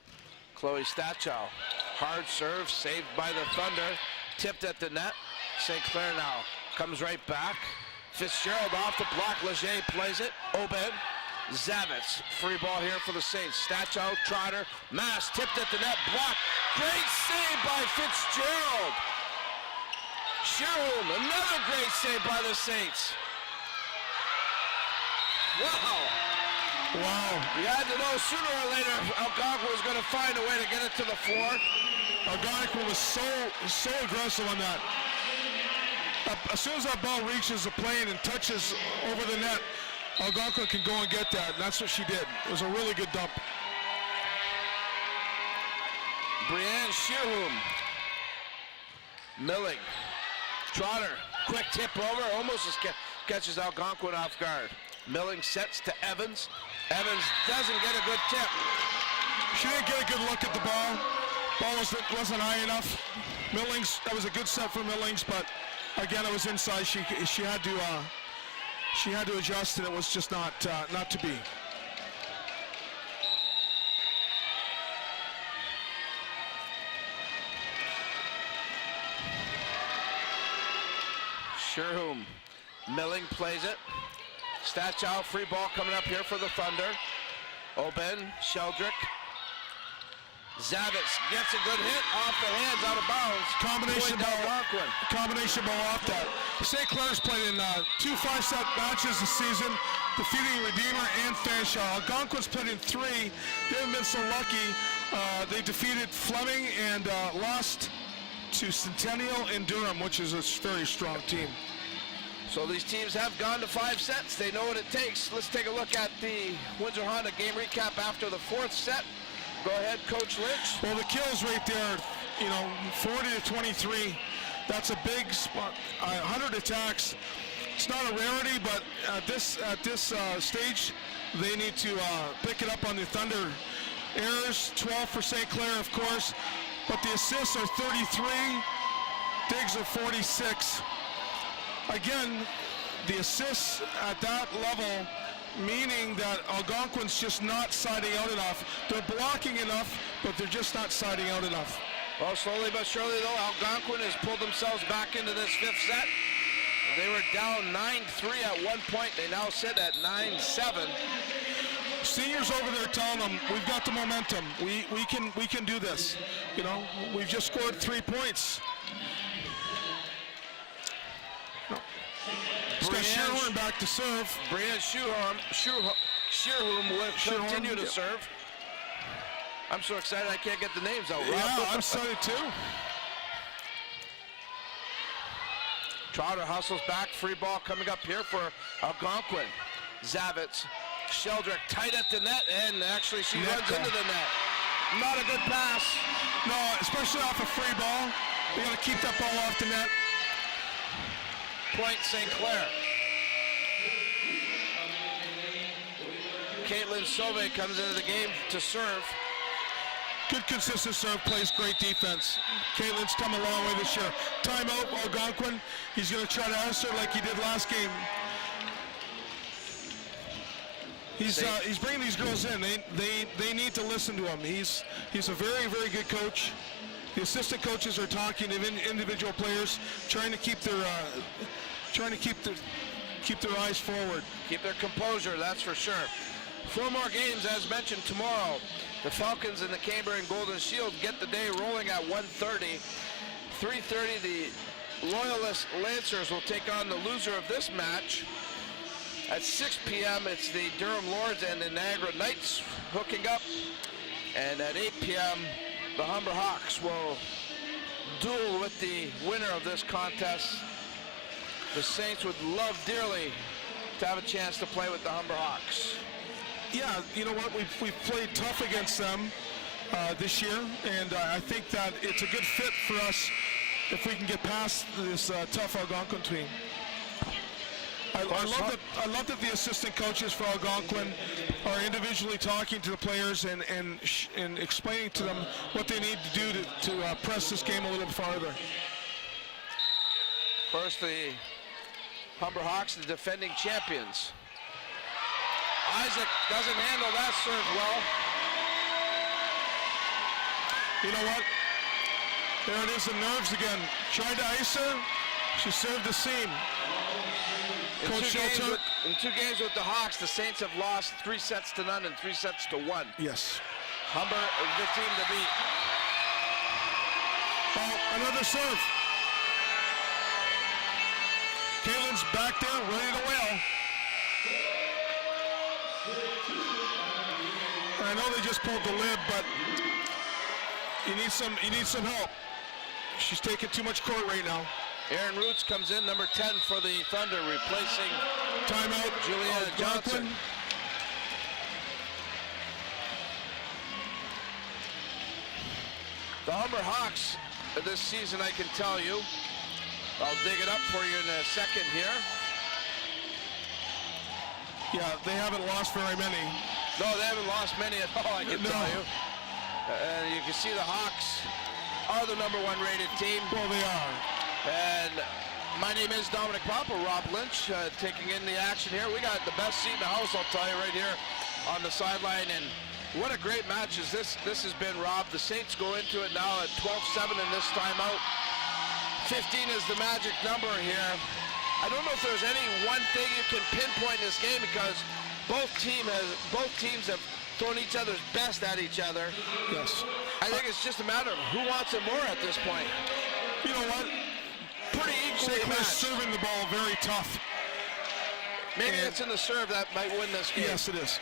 Chloe Stachow, hard serve, saved by the Thunder, tipped at the net. St. Clair now comes right back. Fitzgerald off the block, Leger plays it. Obed, Zavitz, free ball here for the Saints. Stachow, Trotter, Mass tipped at the net, blocked. Great save by Fitzgerald. Sherwoom, another great save by the Saints. Wow. You had to know sooner or later Algonquin was going to find a way to get it to the floor. Algonquin was so aggressive on that. As soon as that ball reaches the plane and touches over the net, Algonquin can go and get that, and that's what she did. It was a really good dump. Brianne Sherwoom. Milling. Trotter, quick tip over, almost catches Algonquin off guard. Milling sets to Evans. Evans doesn't get a good tip. She didn't get a good look at the ball. Ball wasn't high enough. Millings, that was a good set for Millings, but again, it was inside. She had to adjust, and it was just not to be. Sherwoom. Milling plays it. Stachow, free ball coming up here for the Thunder. Oben, Sheldrick. Zavitz gets a good hit off the hands, out of bounds. Combination ball off that. St. Clair's played in 2 5-set matches this season, defeating Redeemer and Fanshawe. Algonquin's played in 3. They haven't been so lucky. They defeated Fleming and lost to Centennial and Durham, which is a very strong team. So these teams have gone to 5 sets. They know what it takes. Let's take a look at the Windsor Honda game recap after the 4th set. Go ahead, Coach Lynch. Well, the kills right there, 40-23. That's a big spot. 100 attacks. It's not a rarity, but at this stage, they need to pick it up on the Thunder. Errors, 12 for St. Clair, of course, but the assists are 33. Digs are 46. Again, the assists at that level, meaning that Algonquin's just not siding out enough. They're blocking enough, but they're just not siding out enough. Well, slowly but surely, though, Algonquin has pulled themselves back into this 5th set. They were down 9-3 at one point. They now sit at 9-7. seniors over there telling them, we've got the momentum. We can do this. You know, we've just scored 3 points. It's got Shearhorn back to serve. Brianne Shearhorn will continue to serve. I'm so excited I can't get the names out. Yeah, I'm excited too. Trotter hustles back. Free ball coming up here for Algonquin. Zavitz, Sheldrick tight at the net, and actually she runs into the net. Not a good pass. No, especially off a free ball. We got to keep that ball off the net. Point St. Clair. Caitlin Sauvé comes into the game to serve. Good consistent serve, plays great defense. Caitlin's come a long way this year. Timeout, Algonquin. He's going to try to answer like he did last game. He's bringing these girls in. They need to listen to him. He's a very, very good coach. The assistant coaches are talking to individual players, trying to keep their eyes forward. Keep their composure, that's for sure. 4 more games, as mentioned, tomorrow. The Falcons and the Cambrian Golden Shield get the day rolling at 1:30. 3:30, the Loyalist Lancers will take on the loser of this match. At 6 p.m., it's the Durham Lords and the Niagara Knights hooking up. And at 8 p.m., the Humber Hawks will duel with the winner of this contest. The Saints would love dearly to have a chance to play with the Humber Hawks. Yeah, you know what? We've played tough against them this year, and I think that it's a good fit for us if we can get past this tough Algonquin team. I love that the assistant coaches for Algonquin are individually talking to the players and explaining to them what they need to do to press this game a little farther. First, the Humber Hawks, the defending champions. Isaac doesn't handle that serve well. You know what? There it is, the nerves again. Tried to ice her. She served the seam. In 2 games with the Hawks, the Saints have lost 3 sets to none and 3 sets to 1. Yes. Humber is the team to beat. Oh, another serve. Caitlin's back there, ready to wail. I know they just pulled the lid, but you need some help. She's taking too much court right now. Aaron Roots comes in, number 10 for the Thunder, replacing timeout Juliana Johnson. The Humber Hawks this season, I can tell you. I'll dig it up for you in a second here. Yeah, they haven't lost very many. No, they haven't lost many at all, I can tell you. And you can see the Hawks are the #1 rated team. Well, they are. And my name is Dominic Papa, Rob Lynch, taking in the action here. We got the best seat in the house, I'll tell you, right here on the sideline. And what a great match as this has been, Rob. The Saints go into it now at 12-7 in this timeout. 15 is the magic number here. I don't know if there's any one thing you can pinpoint in this game because both teams have thrown each other's best at each other. Yes. I think it's just a matter of who wants it more at this point. You know what? Pretty equally St. Clair's matched. serving the ball very tough. Maybe it's in the serve that might win this game. Yes, it is.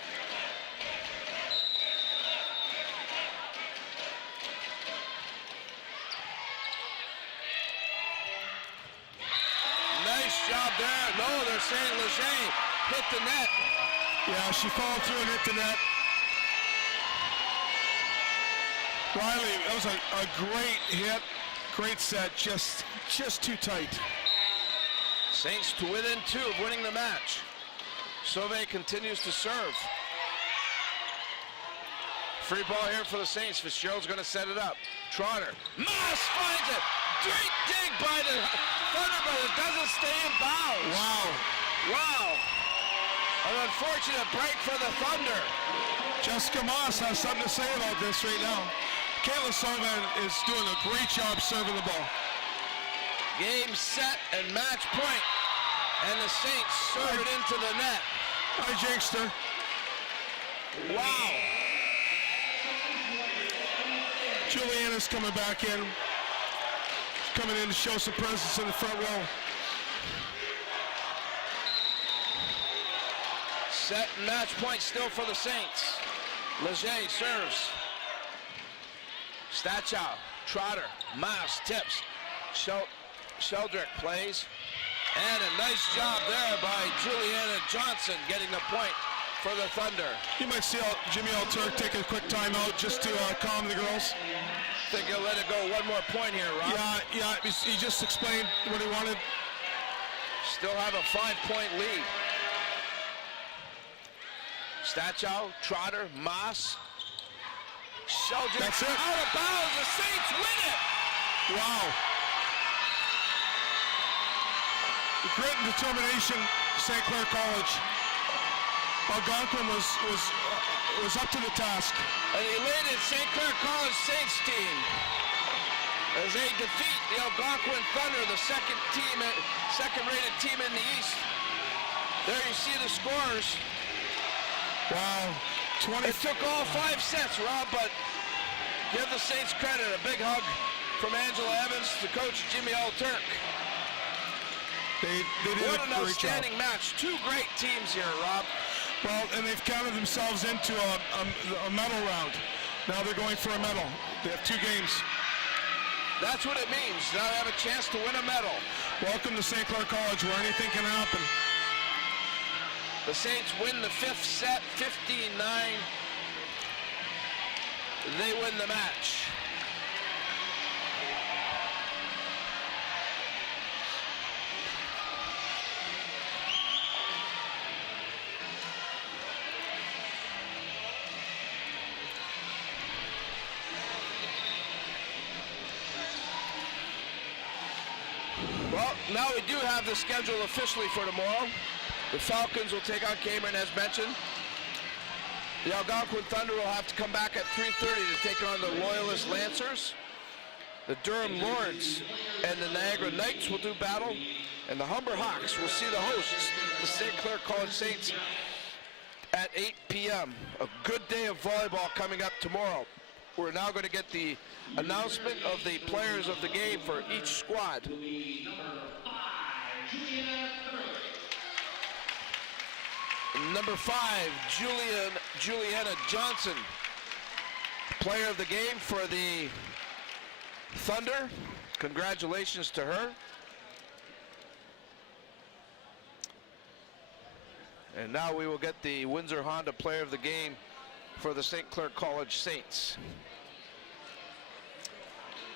Nice job there. No, they're saying Leger hit the net. Yeah, she followed through and hit the net. Riley, that was a great hit, great set, just too tight. Saints to within 2 of winning the match. Sauvé continues to serve. Free ball here for the Saints. Fitzgerald's going to set it up. Trotter. Moss finds it. Great dig by the Thunder, but it doesn't stay in bounds. Wow. An unfortunate break for the Thunder. Jessica Moss has something to say about this right now. Caitlin Sullivan is doing a great job serving the ball. Game, set, and match point. And the Saints serve it into the net. Hi, Jakester. Wow. Juliana's coming back in. Coming in to show some presence in the front row. Set and match point still for the Saints. Leger serves. Stachow, Trotter, Maas tips. Sheldrick plays. And a nice job there by Juliana Johnson getting the point for the Thunder. You might see Jimmy Alturk take a quick timeout just to calm the girls. Think he'll let it go one more point here, Rob. Yeah, he just explained what he wanted. Still have a 5-point lead. Stachow, Trotter, Maas. Sheldrick. That's it. Out of bounds. The Saints win it. Wow. Grit and determination, St. Clair College. Algonquin was up to the task. An elated St. Clair College Saints team as they defeat the Algonquin Thunder, the second-rated team in the East. There you see the scores. Wow. It took all 5 sets, Rob, but give the Saints credit. A big hug from Angela Evans to Coach Jimmy Alturk. They did what a an great outstanding job. match. 2 great teams here, Rob. Well, and they've counted themselves into a medal round. Now they're going for a medal. They have 2 games. That's what it means. Now they have a chance to win a medal. Welcome to St. Clair College, where anything can happen. The Saints win the 5th set, 15-9. They win the match. Well, now we do have the schedule officially for tomorrow. The Falcons will take on Cameron, as mentioned. The Algonquin Thunder will have to come back at 3:30 to take on the Loyalist Lancers. The Durham Lords and the Niagara Knights will do battle. And the Humber Hawks will see the hosts, the St. Clair College Saints, at 8 p.m. A good day of volleyball coming up tomorrow. We're now going to get the announcement of the players of the game for each squad. Number 5, Juliana Johnson, player of the game for the Thunder. Congratulations to her. And now we will get the Windsor Honda player of the game for the St. Clair College Saints.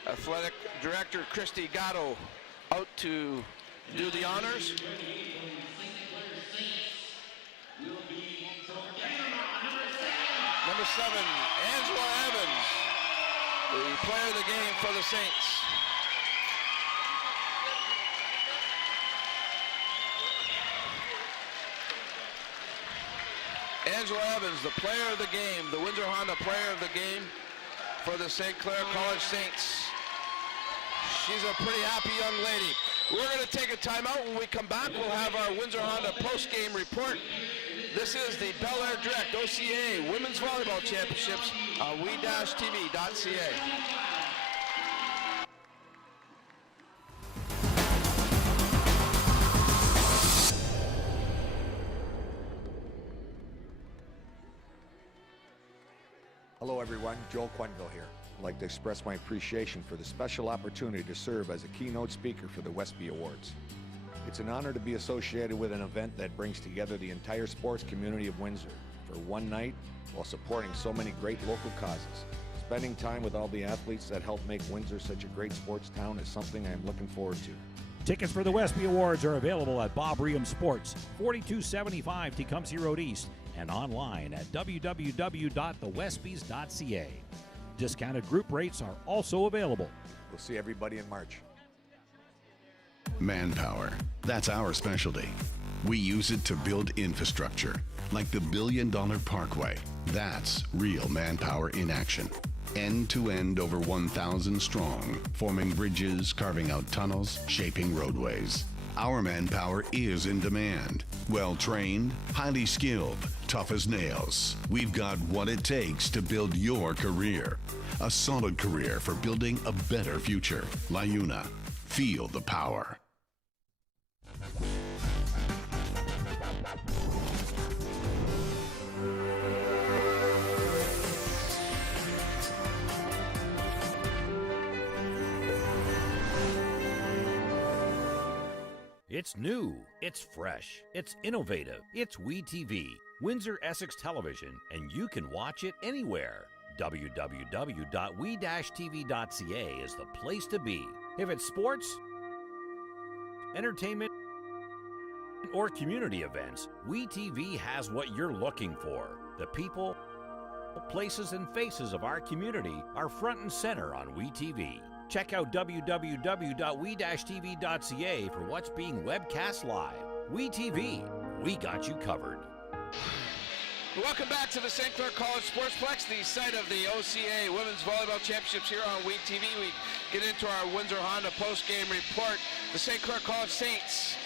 Athletic Director Christy Gatto out to do the honors. Number 7, Angela Evans, the player of the game for the Saints. Angela Evans, the player of the game, the Windsor Honda player of the game for the St. Clair College Saints. She's a pretty happy young lady. We're going to take a timeout. When we come back, we'll have our Windsor Honda post-game report. This is the belairdirect OCAA Women's Volleyball Championships on we-tv.ca. Hello everyone, Joel Quenville here. I'd like to express my appreciation for the special opportunity to serve as a keynote speaker for the Westby Awards. It's an honor to be associated with an event that brings together the entire sports community of Windsor for one night while supporting so many great local causes. Spending time with all the athletes that help make Windsor such a great sports town is something I'm looking forward to. Tickets for the Westby Awards are available at Bob Reham Sports, 4275 Tecumseh Road East, and online at www.thewestbys.ca. Discounted group rates are also available. We'll see everybody in March. Manpower. That's our specialty. We use it to build infrastructure, like the $1 billion Parkway. That's real manpower in action. End to end, over 1,000 strong, forming bridges, carving out tunnels, shaping roadways. Our manpower is in demand. Well-trained, highly skilled, tough as nails. We've got what it takes to build your career. A solid career for building a better future. LiUNA. Feel the power. It's new, it's fresh, it's innovative, it's WeTV, Windsor Essex Television, and you can watch it anywhere. www.we-tv.ca is the place to be. If it's sports, entertainment, or community events, WeTV has what you're looking for. The people, places, and faces of our community are front and center on WeTV. Check out www.we-tv.ca for what's being webcast live. WeTV, we got you covered. Welcome back to the St. Clair College Sportsplex, the site of the OCAA Women's Volleyball Championships here on WeTV. We get into our Windsor Honda post-game report. The St. Clair College Saints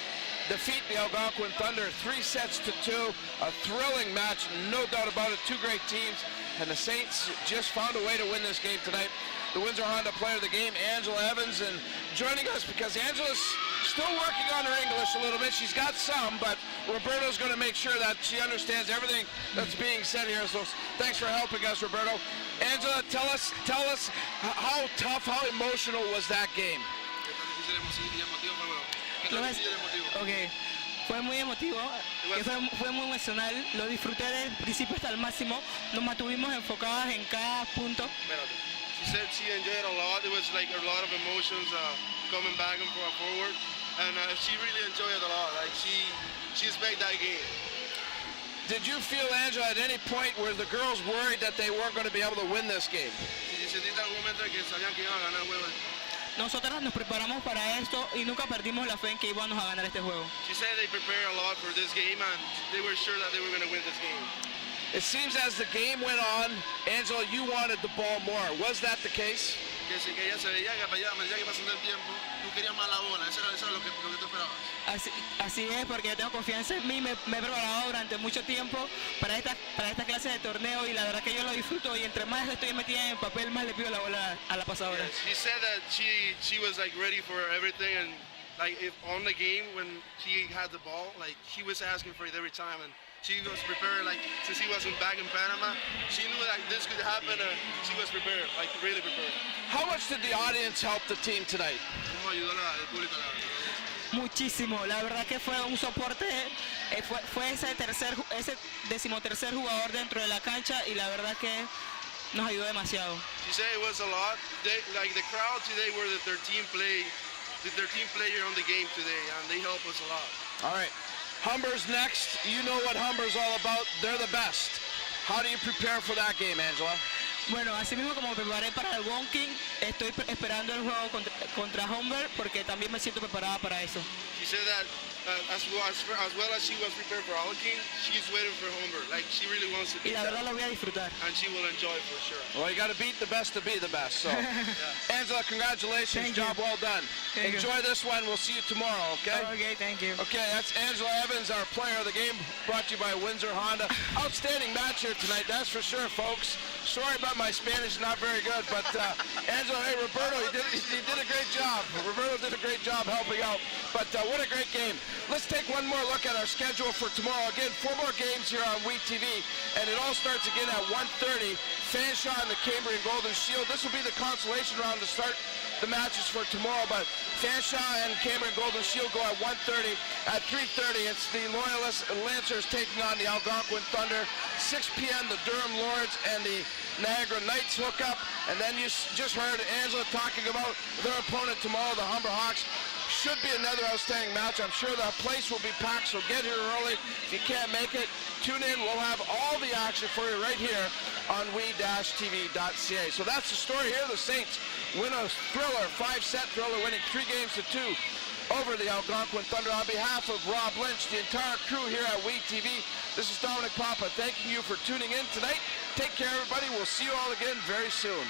defeat the Algonquin Thunder 3-2. A thrilling match, no doubt about it. Two great teams, and the Saints just found a way to win this game tonight. The Windsor Honda player of the game, Angela Evans, and joining us because Angela's still working on her English a little bit. She's got some, but Roberto's going to make sure that she understands everything that's being said here. So thanks for helping us, Roberto. Angela, tell us how tough, how emotional was that game? Okay. Fue muy emotivo, fue muy emocional, lo disfruté del principio hasta el máximo, nos mantuvimos enfocadas en cada punto. She said she enjoyed it a lot. It was like a lot of emotions coming back and forward, and she really enjoyed it a lot. Like she expected that game. Did you feel, Angela, at any point where the girls worried that they weren't going to be able to win this game? Nosotras nos preparamos para esto y nunca perdimos la fe en que íbamos a ganar este juego. She said they prepared a lot for this game and they were sure that they were going to win this game. It seems as the game went on, Angela, you wanted the ball more. Was that the case? Así es, porque yo tengo confianza en mí, me he preparado durante mucho tiempo para esta clase de torneo y la verdad que yo lo disfruto y entre más estoy metida en el papel, más le pido la bola a la pasadora. Yes, he said that she was like ready for everything and like if on the game when she had the ball, like he was asking for it every time and she was prepared, like since he wasn't back in Panama, she knew that this could happen and she was prepared, like really prepared. How much did the audience help the team tonight? ¿Cómo ayudó el público? Muchísimo, la verdad que fue un soporte, fue ese decimotercer jugador dentro de la cancha y la verdad que nos ayudó demasiado. She said it was a lot. Like the crowd today were the 13th player on the game today, and they helped us a lot. All right, Humber's next. You know what Humber's all about. They're the best. How do you prepare for that game, Angela? Bueno, así mismo como me preparé para Algonquin, estoy esperando el juego contra Humber porque también me siento preparada para eso. She said that as well as she was prepared for Algonquin, she's waiting for Humber. Like she really wants to beat Y la verdad lo voy a disfrutar. and she will enjoy it for sure. Well, you got to beat the best to be the best. So, Angela, congratulations. Thank you. Job well done. Thank you. Enjoy this one. We'll see you tomorrow, okay? Okay, thank you. Okay, that's Angela Evans, our player of the game, brought to you by Windsor Honda. Outstanding match here tonight, that's for sure, folks. Sorry about my Spanish, not very good, but Angela, hey, Roberto, he did a great job. Roberto did a great job helping out, but what a great game. Let's take one more look at our schedule for tomorrow. Again, 4 more games here on WeTV, and it all starts again at 1:30. Fanshawe and the Cambrian Golden Shield. This will be the consolation round to start the matches for tomorrow, but Fanshawe and Cambrian Golden Shield go at 1:30. At 3:30, it's the Loyalist Lancers taking on the Algonquin Thunder. 6 p.m., the Durham Lords and the Niagara Knights hook up. And then you just heard Angela talking about their opponent tomorrow, the Humber Hawks. Should be another outstanding match. I'm sure the place will be packed, so get here early. If you can't make it, tune in. We'll have all the action for you right here on we-tv.ca. So that's the story here. The Saints win a thriller, 5-set thriller, winning 3-2 over the Algonquin Thunder. On behalf of Rob Lynch, the entire crew here at WeTV, this is Dominic Papa thanking you for tuning in tonight. Take care, everybody. We'll see you all again very soon.